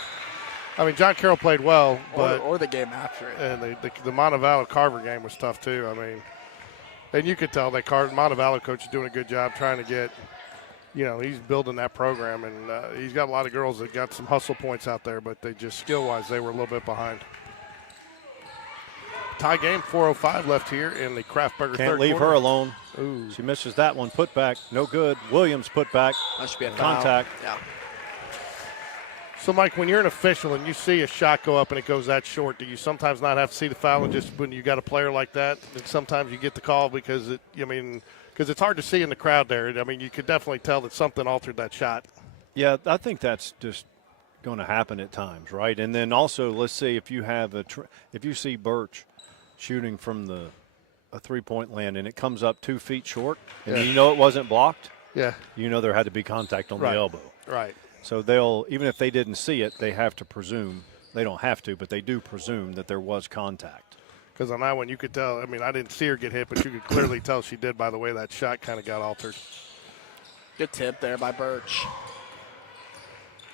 I mean, John Carroll played well, but or the game after it. and the Montevallo Carver game was tough too. I mean, and you could tell that Montevallo coach is doing a good job trying to get, he's building that program, and he's got a lot of girls that got some hustle points out there, but they just skill-wise they were a little bit behind. Tie game, 4:05 left here in the Kraftberger Can't third leave quarter. her alone. Ooh. She misses that one. Put back, no good. Williams put back. That should be a foul. Contact. Yeah. So, Mike, when you're an official and you see a shot go up and it goes that short, do you sometimes not have to see the foul, and just when you got a player like that, and sometimes you get the call because it's hard to see in the crowd there. I mean, you could definitely tell that something altered that shot. Yeah, I think that's just going to happen at times, right? And then also, let's say if you have if you see Birch shooting from a three-point land and it comes up 2 feet short, and you know it wasn't blocked, Yeah. there had to be contact on the elbow. Right. So they'll, even if they didn't see it, they have to presume, they don't have to, but they do presume that there was contact. Because on that one, you could tell, I mean, I didn't see her get hit, but you could clearly tell she did by the way that shot kind of got altered. Good tip there by Birch.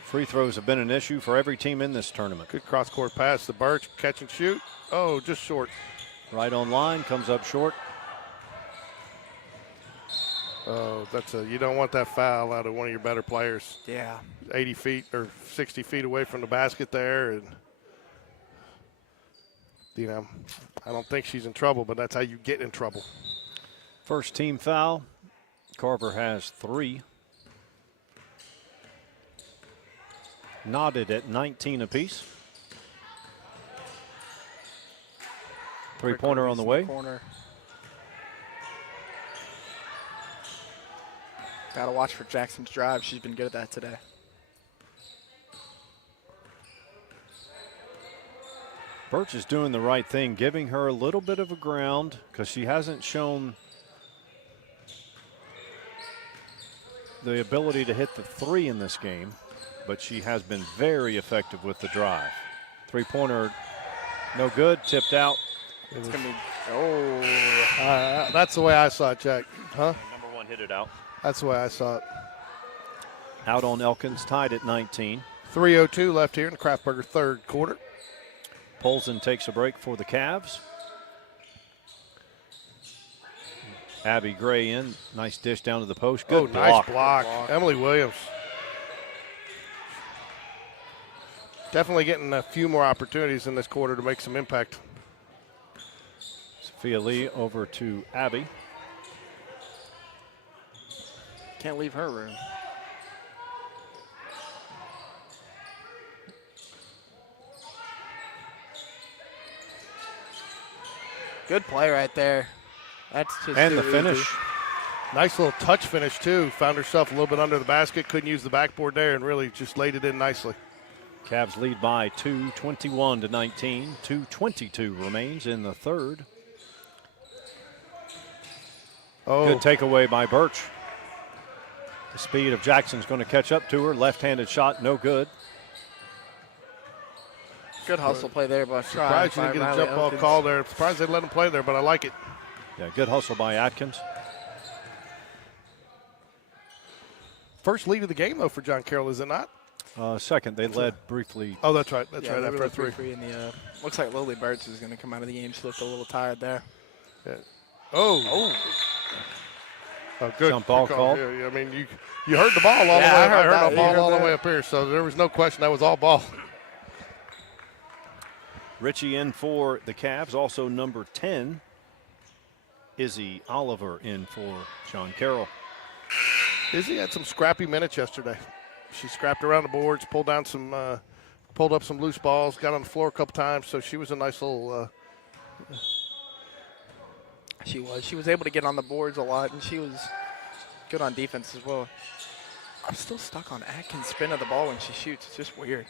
Free throws have been an issue for every team in this tournament. Good cross-court pass to Birch, catch and shoot. Oh, just short. Right on line, comes up short. Oh, you don't want that foul out of one of your better players. Yeah. 80 feet or 60 feet away from the basket there. And, I don't think she's in trouble, but that's how you get in trouble. First team foul. Carver has 3. Knotted at 19 apiece. Three-pointer on the way. Got to watch for Jackson's drive. She's been good at that today. Birch is doing the right thing, giving her a little bit of a ground because she hasn't shown the ability to hit the 3 in this game, but she has been very effective with the drive. Three-pointer, no good, tipped out. It's going to be, That's the way I saw it, Jack. Huh? Number 1 hit it out. That's the way I saw it. Out on Elkins, tied at 19. 3:02 left here in the Kraftberger third quarter. Polson takes a break for the Cavs. Abby Gray in. Nice dish down to the post. Good block. Nice block. Emily Williams. Definitely getting a few more opportunities in this quarter to make some impact. Sophia Lee over to Abby. Can't leave her room. Good play right there. That's just And the too finish. easy. Nice little touch finish, too. Found herself a little bit under the basket. Couldn't use the backboard there and really just laid it in nicely. Cavs lead by 2, 21-19. 2:22 remains in the third. Oh, Good takeaway by Birch. The speed of Jackson's going to catch up to her. Left-handed shot, no good. Good hustle play there by surprised you didn't get a jump ball call there. Surprised they let him play there, but I like it. Yeah, good hustle by Atkins. First lead of the game, though, for John Carroll, is it not? Second, they led briefly. Oh, that's right. That's right. They After were a three. free in the, looks like Lily Burts is going to come out of the game. She looked a little tired there. Yeah. Oh, good. Jump ball Good call. Yeah, I mean, you heard the ball all the way. I I heard heard that. the You ball heard all the that. way up here, so there was no question that was all ball. Richie in for the Cavs. Also number 10, Izzy Oliver in for John Carroll. Izzy had some scrappy minutes yesterday. She scrapped around the boards, pulled up some loose balls, got on the floor a couple times. So she was a nice little. She was able to get on the boards a lot, and she was good on defense as well. I'm still stuck on Atkins' spin of the ball when she shoots. It's just weird.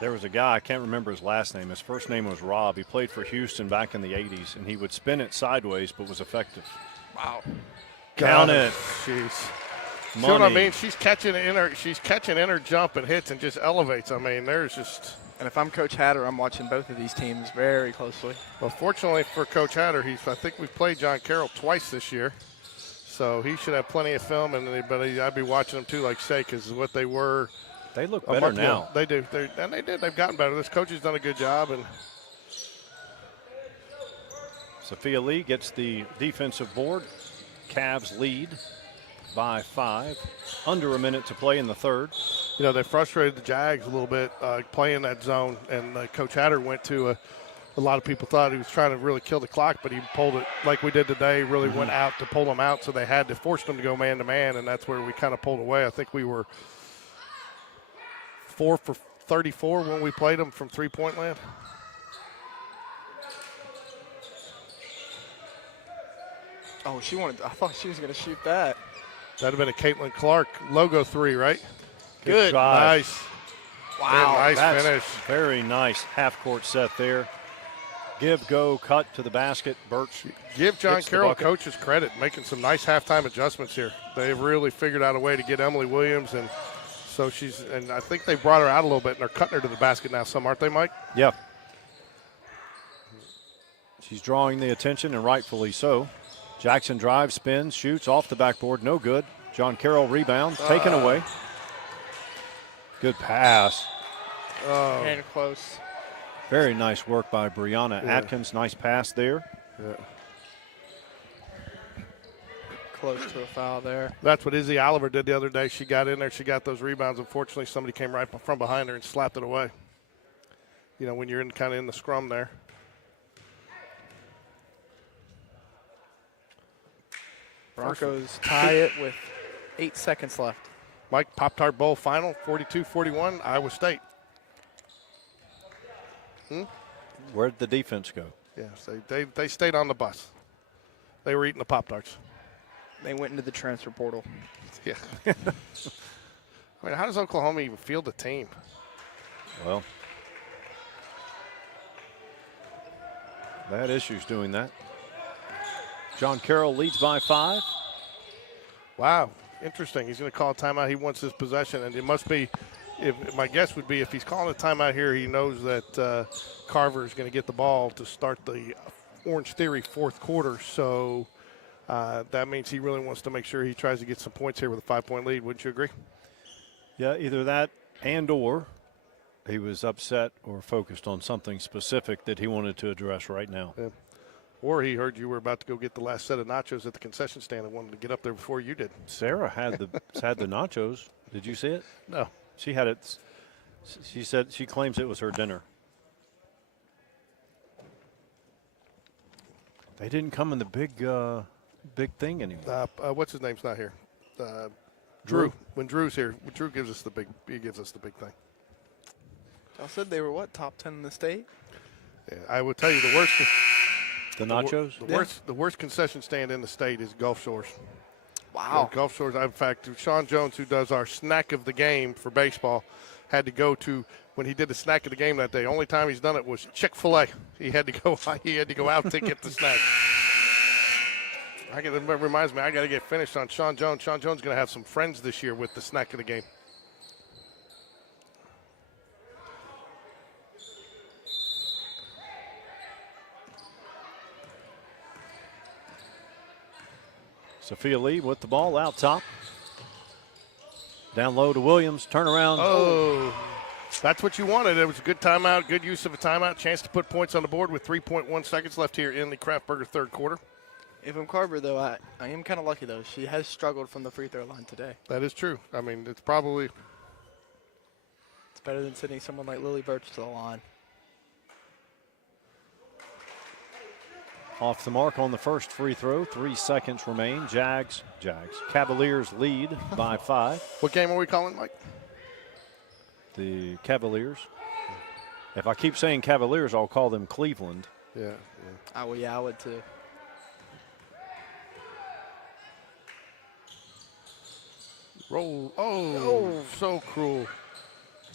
There was a guy, I can't remember his last name. His first name was Rob. He played for Houston back in the 80s, and he would spin it sideways but was effective. Wow. Count it. Jeez. See Money. what I mean? She's catching in her jump and hits and just elevates. I mean, there's just. And if I'm Coach Hatter, I'm watching both of these teams very closely. Well, fortunately for Coach Hatter, I think we've played John Carroll twice this year, so he should have plenty of film. But I'd be watching them too, like say, because what they were. They look better now. They do. They did. They've gotten better. This coach has done a good job. And Sophia Lee gets the defensive board. Cavs lead by 5. Under a minute to play in the third. you know, they frustrated the Jags a little bit playing that zone. And Coach Hatter went to a lot of people thought he was trying to really kill the clock, but he pulled it like we did today, really went out to pull them out. So they had to force them to go man-to-man, and that's where we kind of pulled away. I think we were 4 for 34 when we played them from three-point land. Oh, I thought she was going to shoot that. That'd have been a Caitlin Clark logo 3, right? Good. drive. Nice. Wow. Nice That's finish. very nice half-court set there. Give, go, cut to the basket. Birch. Give John Hits the Carroll bucket. coaches credit, making some nice halftime adjustments here. They've really figured out a way to get Emily Williams, and so and I think they brought her out a little bit, and they're cutting her to the basket now some, aren't they, Mike? Yeah. She's drawing the attention, and rightfully so. Jackson drives, spins, shoots off the backboard, no good. John Carroll rebound, taken away. Good pass. And close. Very nice work by Brianna Atkins. Nice pass there. Yeah. Close to a foul there. That's what Izzy Oliver did the other day. She got in there, she got those rebounds. Unfortunately, somebody came right from behind her and slapped it away. You know, when you're kind of in the scrum there. Broncos tie it with 8 seconds left. Mike, Pop-Tart Bowl final, 42-41, Iowa State. Where did the defense go? Yes, they stayed on the bus. They were eating the Pop-Tarts. They went into the transfer portal. Yeah. I mean, how does Oklahoma even field a team? Well, they had issues doing that. John Carroll leads by 5. Wow, interesting. He's going to call a timeout. He wants his possession, and it must be. My guess would be if he's calling a timeout here, he knows that Carver is going to get the ball to start the Orange Theory fourth quarter. So that means he really wants to make sure he tries to get some points here with a 5-point lead. Wouldn't you agree? Yeah, either that and or he was upset or focused on something specific that he wanted to address right now. Yeah. Or he heard you were about to go get the last set of nachos at the concession stand and wanted to get up there before you did. Sarah had the nachos. Did you see it? No. She had it. She said she claims it was her dinner. They didn't come in the big thing anymore. What's his name's not here? Drew. When Drew's here, Drew gives us the big. He gives us the big thing. Y'all said they were what, top 10 in the state? Yeah, I will tell you the worst. The nachos. The worst concession stand in the state is Gulf Shores. Wow. Gulf Shores. In fact, Sean Jones, who does our snack of the game for baseball, had to go to when he did the snack of the game that day. Only time he's done it was Chick-fil-A. He had to go. He had to go out to get the snack. It reminds me, I got to get finished on Sean Jones. Sean Jones is going to have some friends this year with the snack of the game. Sophia Lee with the ball out top. Down low to Williams. Turnaround. Oh, that's what you wanted. It was a good timeout, good use of a timeout. Chance to put points on the board with 3.1 seconds left here in the Kraft Burger third quarter. If I'm Carver, though, I am kind of lucky, though. She has struggled from the free throw line today. That is true. I mean, it's probably. It's better than sending someone like Lily Birch to the line. Off the mark on the first free throw. 3 seconds remain. Jags. Cavaliers lead by 5. What game are we calling, Mike? The Cavaliers. If I keep saying Cavaliers, I'll call them Cleveland. Yeah. Oh, well, yeah, I would, too. Roll. Oh, so cruel.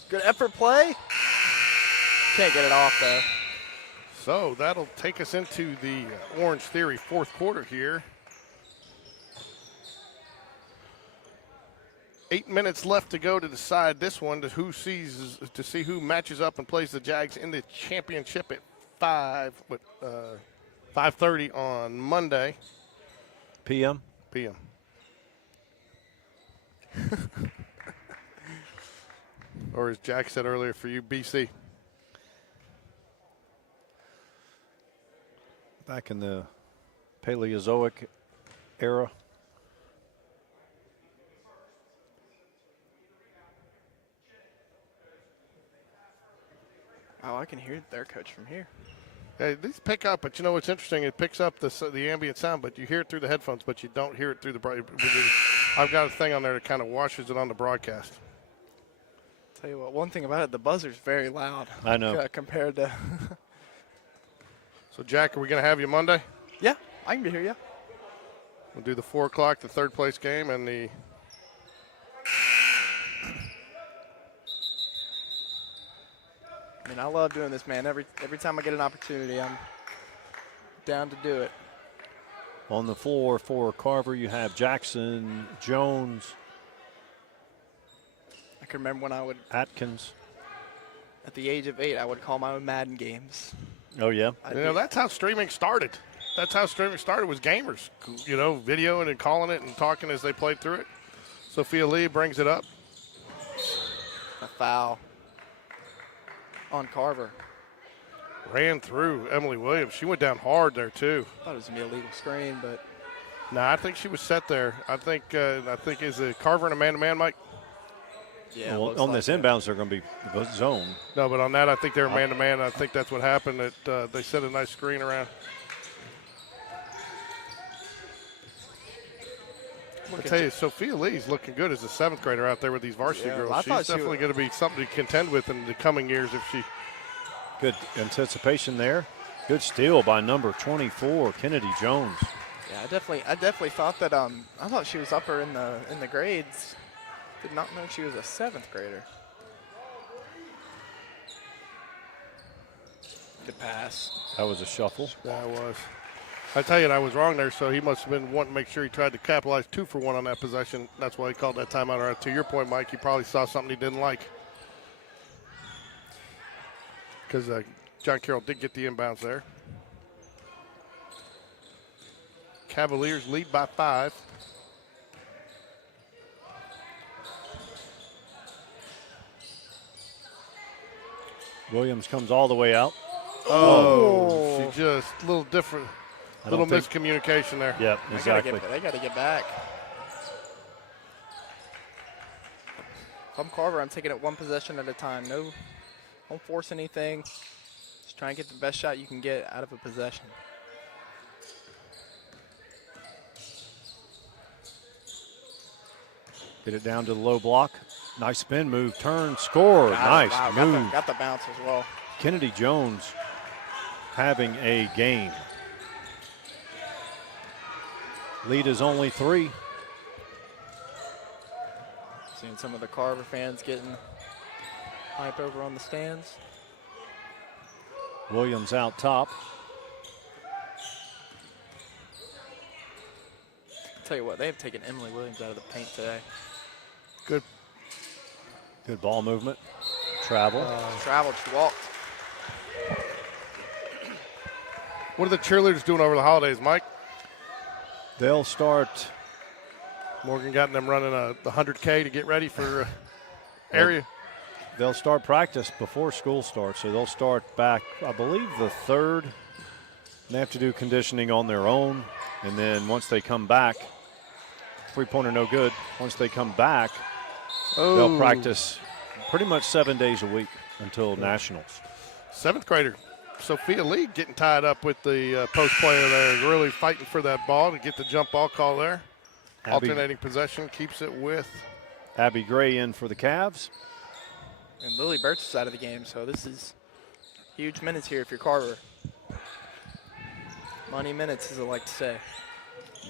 Good effort play. Can't get it off, though. So that'll take us into the Orange Theory fourth quarter here. 8 minutes left to go to decide this one to see who matches up and plays the Jags in the championship at 5:30 on Monday. PM. Or as Jack said earlier for you, BC. Back in the Paleozoic era. Oh, I can hear their coach from here. Hey, these pick up, but you know what's interesting? It picks up the ambient sound, but you hear it through the headphones, but you don't hear it through the. I've got a thing on there that kind of washes it on the broadcast. Tell you what, one thing about it, the buzzer's very loud. I know. Compared to. So, Jack, are we going to have you Monday? Yeah, I can be here, yeah. We'll do the 4 o'clock, the third place game, and the. I mean, I love doing this, man. Every time I get an opportunity, I'm down to do it. On the floor for Carver, you have Jackson, Jones. I can remember when I would, Atkins. at the age of 8, I would call my own Madden games. Oh, yeah. That's how streaming started. That's how streaming started, was gamers, videoing and calling it and talking as they played through it. Sophia Lee brings it up. A foul on Carver. Ran through Emily Williams. She went down hard there, too. Thought it was going to be a legal screen, but. No, I think she was set there. I think is a Carver and a man-to-man, Mike? Yeah, well, on like this that. inbounds, they're going to be zone. No, but on that, I think they were man-to-man. I think that's what happened. That they set a nice screen around. I tell you, Sophia Lee's looking good as a 7th grader out there with these varsity girls. She's definitely going to be something to contend with in the coming years if she. Good anticipation there. Good steal by number 24, Kennedy Jones. Yeah, I definitely thought that. I thought she was upper in the grades. Did not know she was a 7th grader. Good pass. That was a shuffle. That was. I tell you, I was wrong there, so he must have been wanting to make sure he tried to capitalize 2 for 1 on that possession. That's why he called that timeout. Or to your point, Mike, he probably saw something he didn't like. Because John Carroll did get the inbounds there. Cavaliers lead by 5. Williams comes all the way out. Oh, she just a little different, I little don't think- miscommunication there. Yep, exactly. They got to get back. If I'm Carver, I'm taking it one possession at a time. No, don't force anything. Just try and get the best shot you can get out of a possession. Get it down to the low block. Nice spin move, turn, score. Nice Wow, move. got the bounce as well. Kennedy Jones having a game. Lead is only 3. Seeing some of the Carver fans getting hype over on the stands. Williams out top. Tell you what, they have taken Emily Williams out of the paint today. Good. Good ball movement. Travel. Traveled, she walked. What are the cheerleaders doing over the holidays, Mike? They'll start. Morgan got them running the 100K to get ready for area. They'll start practice before school starts, so they'll start back, I believe, the 3rd. They have to do conditioning on their own, and then once they come back, three-pointer no good. Once they come back, they'll practice pretty much 7 days a week until nationals. 7th grader Sophia Lee getting tied up with the post player there, really fighting for that ball to get the jump ball call there. Alternating possession keeps it with Abby Gray in for the Cavs. And Lily Birch is out of the game, so this is huge minutes here if you're Carver. Money minutes, as I like to say.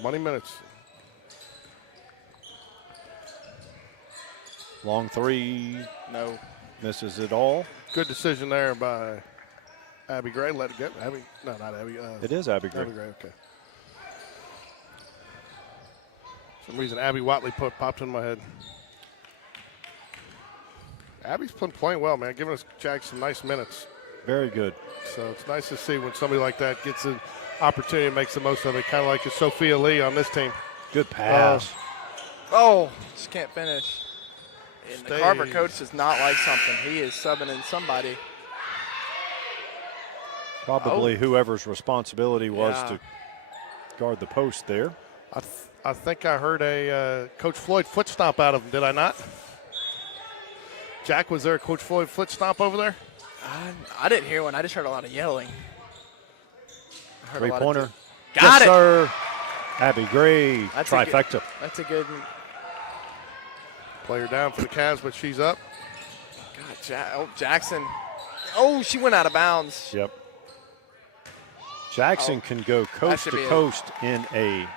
money minutes. Long 3. No. Misses it all. Good decision there by Abby Gray. Let it go. Abby, no, not Abby. It is Abby Gray. Abby Gray, okay. For some reason, Abby Watley popped in my head. Abby's playing well, man, giving us Jags some nice minutes. Very good. So it's nice to see when somebody like that gets an opportunity and makes the most of it, kind of like a Sophia Lee on this team. Good pass. Oh, just can't finish. And the Stays. Carver coach does not like something. He is subbing in somebody. Probably whoever's responsibility was Yeah. to guard the post there. I think I heard a Coach Floyd foot stomp out of him, did I not? Jack, was there a Coach Floyd foot stomp over there? I didn't hear one. I just heard a lot of yelling. I heard a lot of Three-pointer. Got yes, it. sir. Abby Gray, That's trifecta. That's a good. Player down for the Cavs, but she's up. God, Jackson. Oh, she went out of bounds. Yep. Jackson can go coast should to be a- coast in a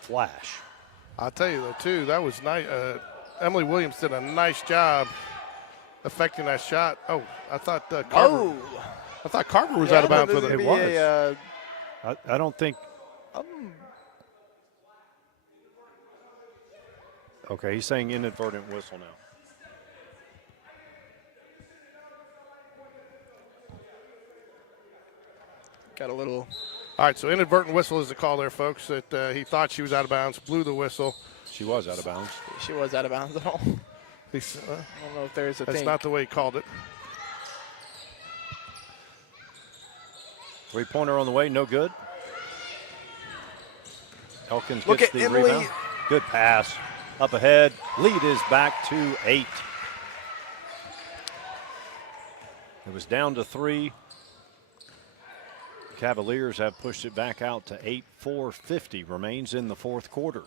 flash. I'll tell you, though, too, that was nice. Emily Williams did a nice job affecting that shot. Oh, I thought Carver. Oh. I thought Carver was out of bounds with it. It was. I don't think. Okay, he's saying inadvertent whistle now. Got a little. All right, so inadvertent whistle is the call there, folks. That he thought she was out of bounds, blew the whistle. She was out of bounds. She was out of bounds at all. I don't know if there's a That's thing. not the way he called it. Three-pointer on the way, no good. Elkins Look gets at the Emily. rebound. Good pass. Up ahead. Lead is back to 8. It was down to 3. Cavaliers have pushed it back out to 8. 4:50 remains in the fourth quarter.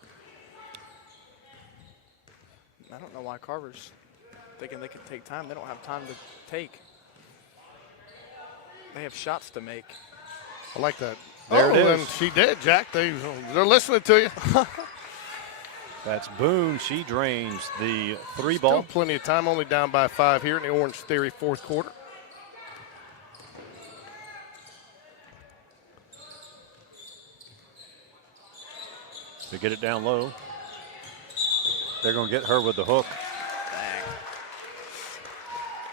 I don't know why Carver's thinking they can take time. They don't have time to take. They have shots to make. I like that. There it is. And she did, Jack. They're listening to you. That's Boone. She drains the 3 Still ball. plenty of time, only down by 5 here in the Orange Theory fourth quarter. They get it down low. They're going to get her with the hook.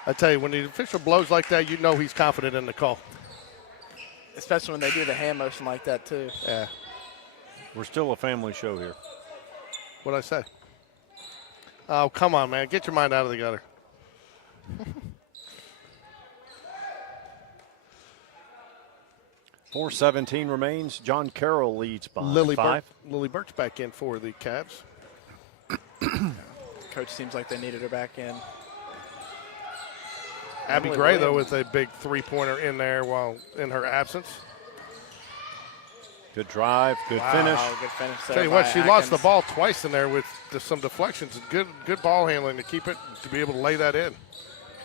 I tell you, when the official blows like that, you know he's confident in the call. Especially when they do the hand motion like that, too. Yeah. We're still a family show here. What'd I say? Oh, come on, man. Get your mind out of the gutter. 4:17 remains. John Carroll leads by Lily 5. Lily Birch back in for the Cavs. Coach seems like they needed her back in. Abby Emily Gray, though, Williams. with a big three-pointer in there while in her absence. Good drive, good finish. Oh, good finish there Tell you what, by she lost the Atkins. ball twice in there with some deflections. Good ball handling to keep it, to be able to lay that in.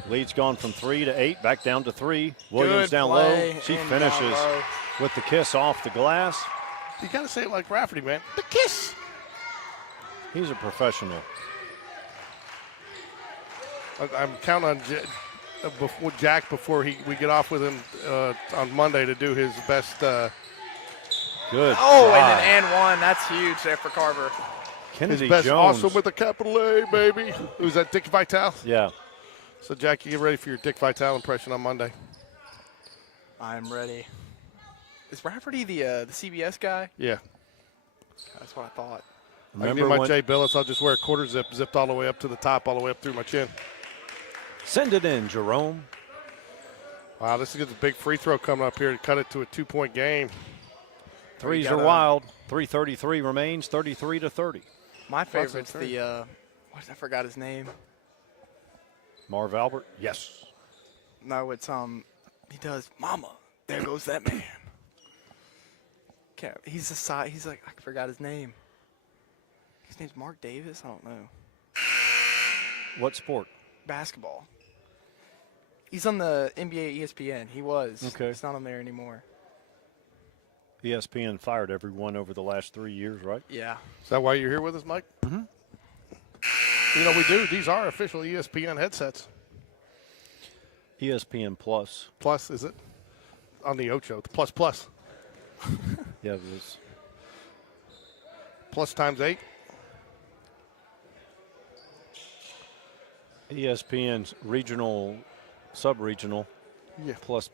Lead's gone from 3 to 8, back down to 3. Williams Good down play low. She and finishes down low. with the kiss off the glass. You got to say it like Rafferty, man. The kiss. He's a professional. I'm counting on Jack before we get off with him on Monday to do his best. Good Oh, drive. and one. That's huge there for Carver. Kennedy His best Jones. awesome with a capital A, baby. Who's that, Dick Vitale? Yeah. So, Jack, you get ready for your Dick Vitale impression on Monday. I'm ready. Is Rafferty the CBS guy? Yeah. That's what I thought. I need Remember my when Jay Billis. I'll just wear a quarter zip, zipped all the way up to the top, all the way up through my chin. Send it in, Jerome. Wow, this is a big free throw coming up here to cut it to a 2-point game. Threes gotta- are wild. 3:33 remains, 33 to 30. My favorite's third. the I forgot his name. Marv Albert. Yes. No, it's he does Mama. There goes that man. He's the side. He's like, I forgot his name. His name's Mark Davis. I don't know. What sport? Basketball. He's on the NBA ESPN. He was. Okay. He's not on there anymore. ESPN fired everyone over the last 3 years, right? Yeah. Is that why you're here with us, Mike? Mm-hmm. You know, we do. These are official ESPN headsets. ESPN Plus. Plus, is it? On the Ocho. The plus. Yeah, it was. Plus times 8. ESPN's regional, sub-regional, Yeah. plus.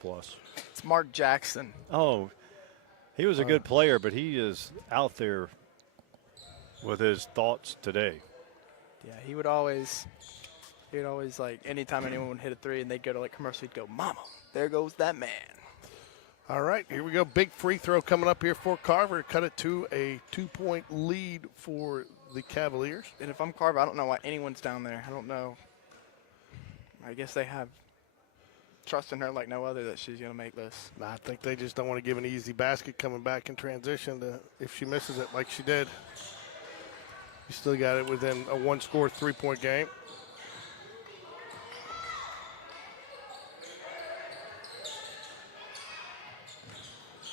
It's Mark Jackson. Oh, he was a good player, but he is out there with his thoughts today. Yeah, he would always like anytime anyone would hit a three and they'd go to like commercial, he'd go, Mama, there goes that man. All right, here we go. Big free throw coming up here for Carver. Cut it to a 2-point lead for the Cavaliers. And if I'm Carver, I don't know why anyone's down there. I don't know. I guess they have trust in her like no other that she's going to make this. Nah, I think they just don't want to give an easy basket coming back in transition if she misses it like she did. You still got it within a one-score, 3-point game.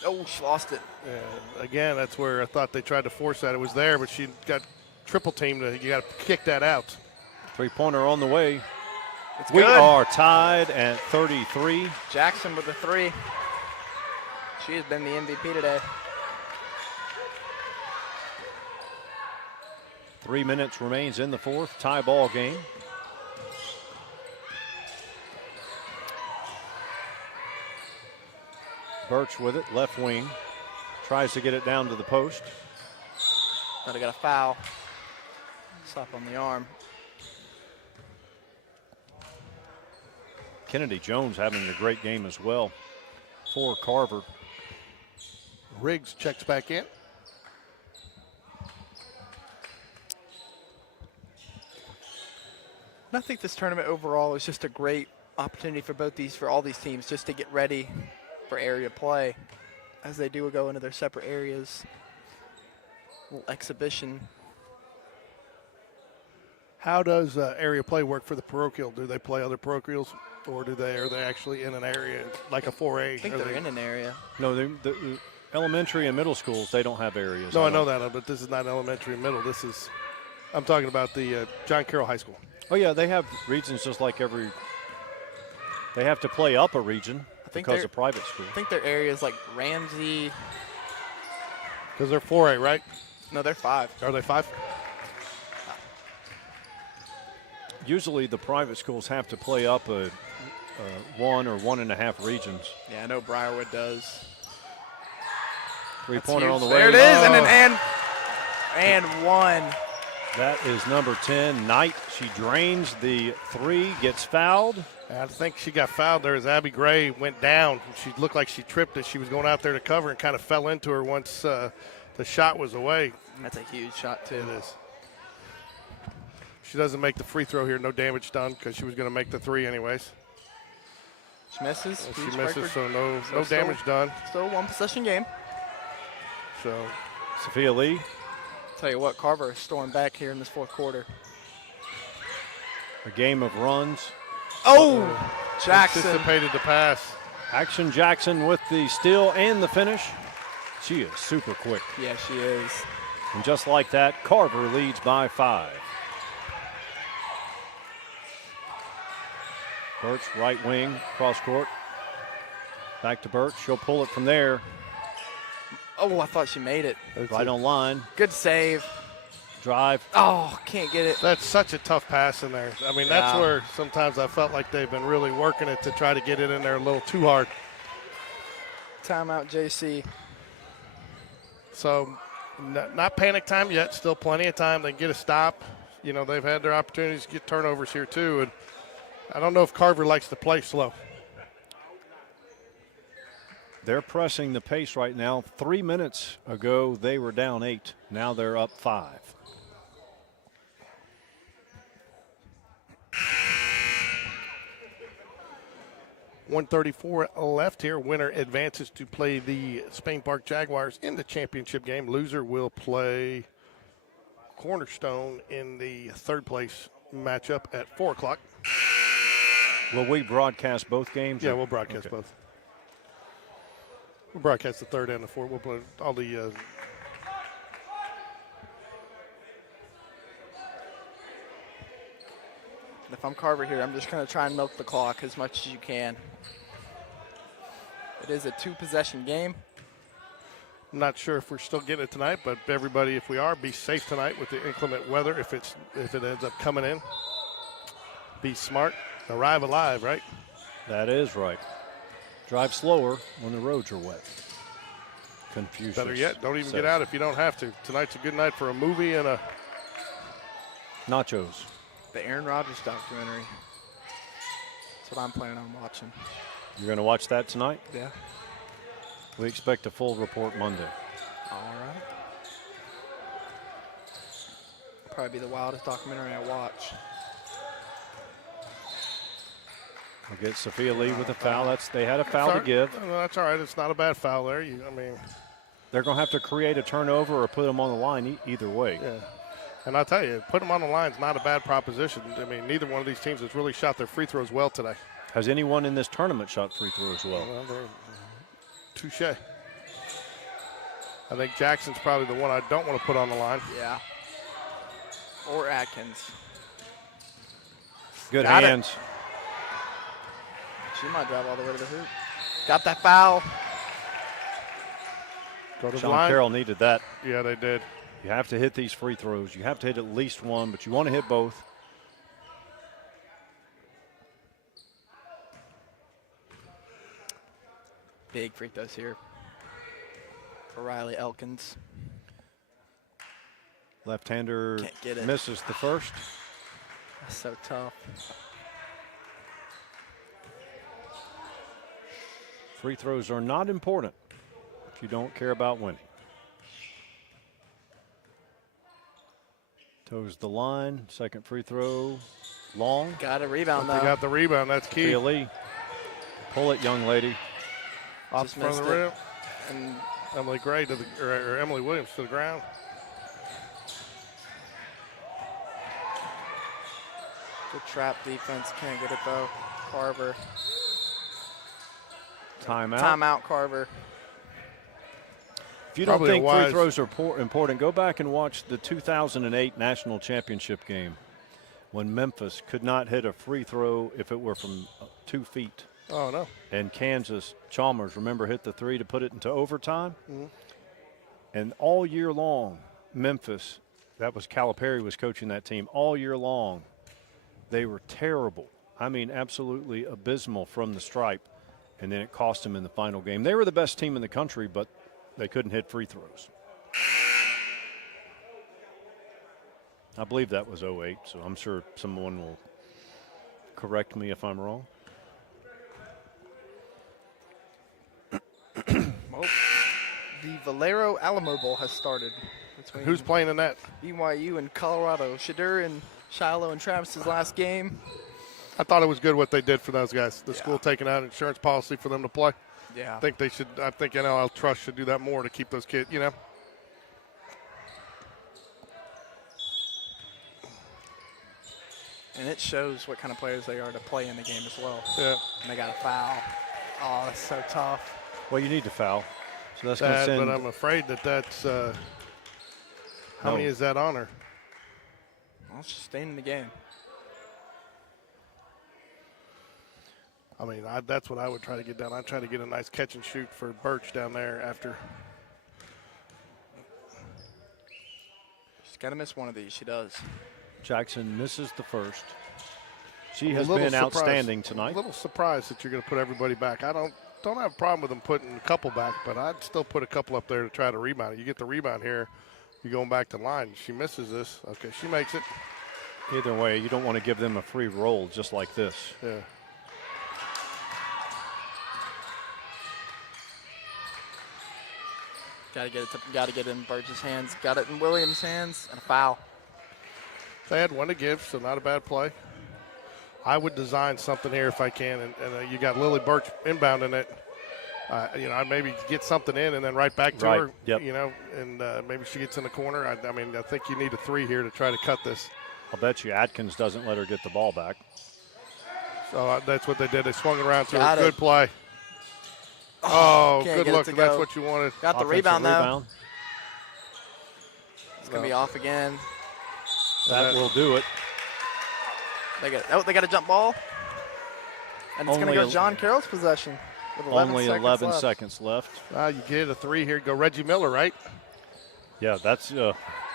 Oh, she lost it. Again, that's where I thought they tried to force that. It was there, but she got triple teamed. You got to kick that out. Three-pointer on the way. It's We good. are tied at 33. Jackson with the three. She has been the MVP today. 3 minutes remains in the fourth. Tie ball game. Birch with it, left wing. Tries to get it down to the post. Now they got a foul. Slap on the arm. Kennedy Jones having a great game as well for Carver. Riggs checks back in. And I think this tournament overall is just a great opportunity for all these teams just to get ready for area play as they do go into their separate areas. A little exhibition. How does area play work for the parochial? Do they play other parochials, or are they actually in an area like a 4A? I think they're in an area. No, the elementary and middle schools, they don't have areas. No, I know that, but this is not elementary and middle. I'm talking about the John Carroll High School. Oh, yeah, they have regions just like they have to play up a region think because they're- of private school. I think their area is like Ramsey. Because they're 4A, right? No, they're 5. Are they 5? Usually the private schools have to play up a 1 or 1.5 regions. Yeah, I know Briarwood does. Three-pointer on the way. There it is, and one. That is number 10, Knight. She drains the three, gets fouled. I think she got fouled there as Abby Gray went down. She looked like she tripped as she was going out there to cover and kind of fell into her once the shot was away. That's a huge shot, too. It is. She doesn't make the free throw here, no damage done because she was going to make the three anyways. She misses. She Huge misses, record. so no still- damage done. Still a one-possession game. So Sophia Lee. Tell you what, Carver is storming back here in this fourth quarter. A game of runs. Oh, Jackson. anticipated the pass. Action Jackson with the steal and the finish. She is super quick. Yeah, she is. And just like that, Carver leads by 5. Burt's right wing, cross court. Back to Burt. She'll pull it from there. Oh, I thought she made it. Right on line. Good save. Drive. Oh, can't get it. That's such a tough pass in there. I mean, that's Yeah. where sometimes I felt like they've been really working it to try to get it in there a little too hard. Timeout, JC. So not panic time yet. Still plenty of time. They can get a stop. You know, they've had their opportunities to get turnovers here too. And I don't know if Carver likes to play slow. They're pressing the pace right now. 3 minutes ago, they were down 8. Now they're up 5. .134 left here. Winner advances to play the Spain Park Jaguars in the championship game. Loser will play Cornerstone in the third place matchup at 4 o'clock. Will we broadcast both games? Yeah, we'll broadcast both. We'll broadcast the third and the fourth. We'll play all the If I'm Carver here, I'm just going to try and milk the clock as much as you can. It is a 2-possession game. I'm not sure if we're still getting it tonight, but everybody, if we are, be safe tonight with the inclement weather. If it ends up coming in, be smart. Arrive alive, right? That is right. Drive slower when the roads are wet. Confucius. Better yet, don't even says. get out if you don't have to. Tonight's a good night for a movie and a Nachos. The Aaron Rodgers documentary. That's what I'm planning on watching. You're going to watch that tonight? Yeah. We expect a full report Monday. All right. Probably be the wildest documentary I watch. We'll get Sophia Lee with a foul. They had a foul to give. No, that's all right. It's not a bad foul there. They're going to have to create a turnover or put them on the line either way. Yeah. And I'll tell you, put them on the line is not a bad proposition. I mean, neither one of these teams has really shot their free throws well today. Has anyone in this tournament shot free throws well? Well, they're touche. I think Jackson's probably the one I don't want to put on the line. Yeah. Or Atkins. Good Got it. hands. She might drive all the way to the hoop. Got that foul. Go to the Sean line. Carroll needed that. Yeah, they did. You have to hit these free throws. You have to hit at least one, but you want to hit both. Big free throws here for Riley Elkins. Left-hander Can't get it. misses the first. That's so tough. Free throws are not important if you don't care about winning. Toes the line. Second free throw. Long. Got a rebound, They though. got the rebound. That's key. Sophia Lee. Pull it, young lady. Off Just the front of the missed it. rim. And Emily Gray to the, or Emily Williams to the ground. good trap defense. Can't get it, though. Carver. Timeout. Timeout, Carver. If you don't Probably a think free wise- throws are important, go back and watch the 2008 National Championship game when Memphis could not hit a free throw if it were from 2 feet. Oh, no. And Kansas, Chalmers, remember, hit the three to put it into overtime. Mhm. And all year long, Memphis, that was Calipari was coaching that team, all year long, they were terrible. I mean, absolutely abysmal from the stripe. And then it cost them in the final game. They were the best team in the country, but they couldn't hit free throws. I believe that was 08, so I'm sure someone will correct me if I'm wrong. Well, the Valero Alamo Bowl has started. Between Who's playing in that? BYU and Colorado. Shadur and Shiloh and Travis's last game. I thought it was good what they did for those guys. The Yeah. school taking out insurance policy for them to play. Yeah. I think they should. I think NLL Trust should do that more to keep those kids. You know. And it shows what kind of players they are to play in the game as well. Yeah. And they got a foul. Oh, that's so tough. Well, you need to foul. So that's going to Sad, send. but I'm afraid that's. How No. many is that on her? Well, it's just staying in the game. I mean, that's what I would try to get done. I'd try to get a nice catch and shoot for Birch down there after. She's got to miss one of these. She does. Jackson misses the first. She I'm a has little been surprised- outstanding tonight. A little surprised that you're going to put everybody back. I don't have a problem with them putting a couple back, but I'd still put a couple up there to try to rebound it. You get the rebound here, you're going back to line. She misses this. Okay, she makes it. Either way, you don't want to give them a free roll just like this. Yeah. Got to get it in Birch's hands. Got it in Williams' hands. And a foul. They had one to give, so not a bad play. I would design something here if I can, and you got Lily Birch inbounding it. You know, I'd maybe get something in and then right back to her. Yep. You know, and maybe she gets in the corner. I mean, I think you need a three here to try to cut this. I'll bet you Atkins doesn't let her get the ball back. So that's what they did. They swung it around to Got her. it. Good play. Oh, Can't good get it look. to That's go. what you wanted. Got the Offensive rebound, though. rebound. It's going to be off again. That will do it. They got a jump ball. And it's going to Only go a- John Carroll's possession. With 11 Only seconds 11 left. seconds left. You get a three here. Go Reggie Miller, right? Yeah, that's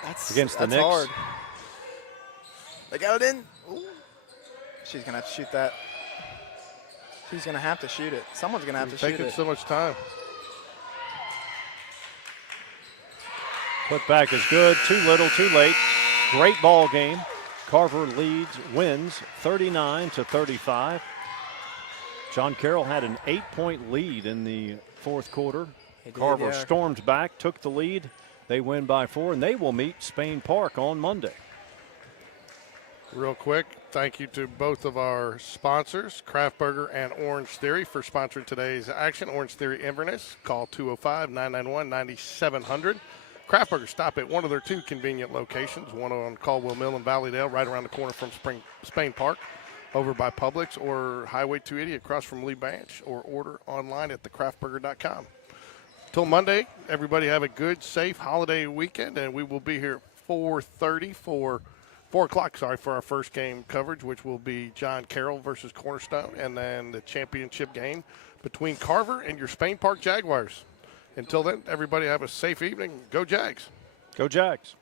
That's against the that's Knicks. hard. They got it in. Ooh. She's going to have to shoot that. She's going to have to shoot it. Someone's going to have to shoot Taking it. so much time. Put back is good. Too little, too late. Great ball game. Carver wins 39-35. John Carroll had an 8-point lead in the fourth quarter. He did, Carver yeah. stormed back, took the lead. They win by 4, and they will meet Spain Park on Monday. Real quick, thank you to both of our sponsors, Kraft Burger and Orange Theory, for sponsoring today's action. Orange Theory Inverness, call 205-991-9700. Kraft Burger, stop at one of their two convenient locations, one on Caldwell Mill in Valleydale, right around the corner from Spain Park, over by Publix, or Highway 280 across from Lee Branch, or order online at thecraftburger.com. Till Monday, everybody have a good, safe holiday weekend, and we will be here at 4 o'clock for our first game coverage, which will be John Carroll versus Cornerstone, and then the championship game between Carver and your Spain Park Jaguars. Until then, everybody have a safe evening. Go Jags. Go Jags.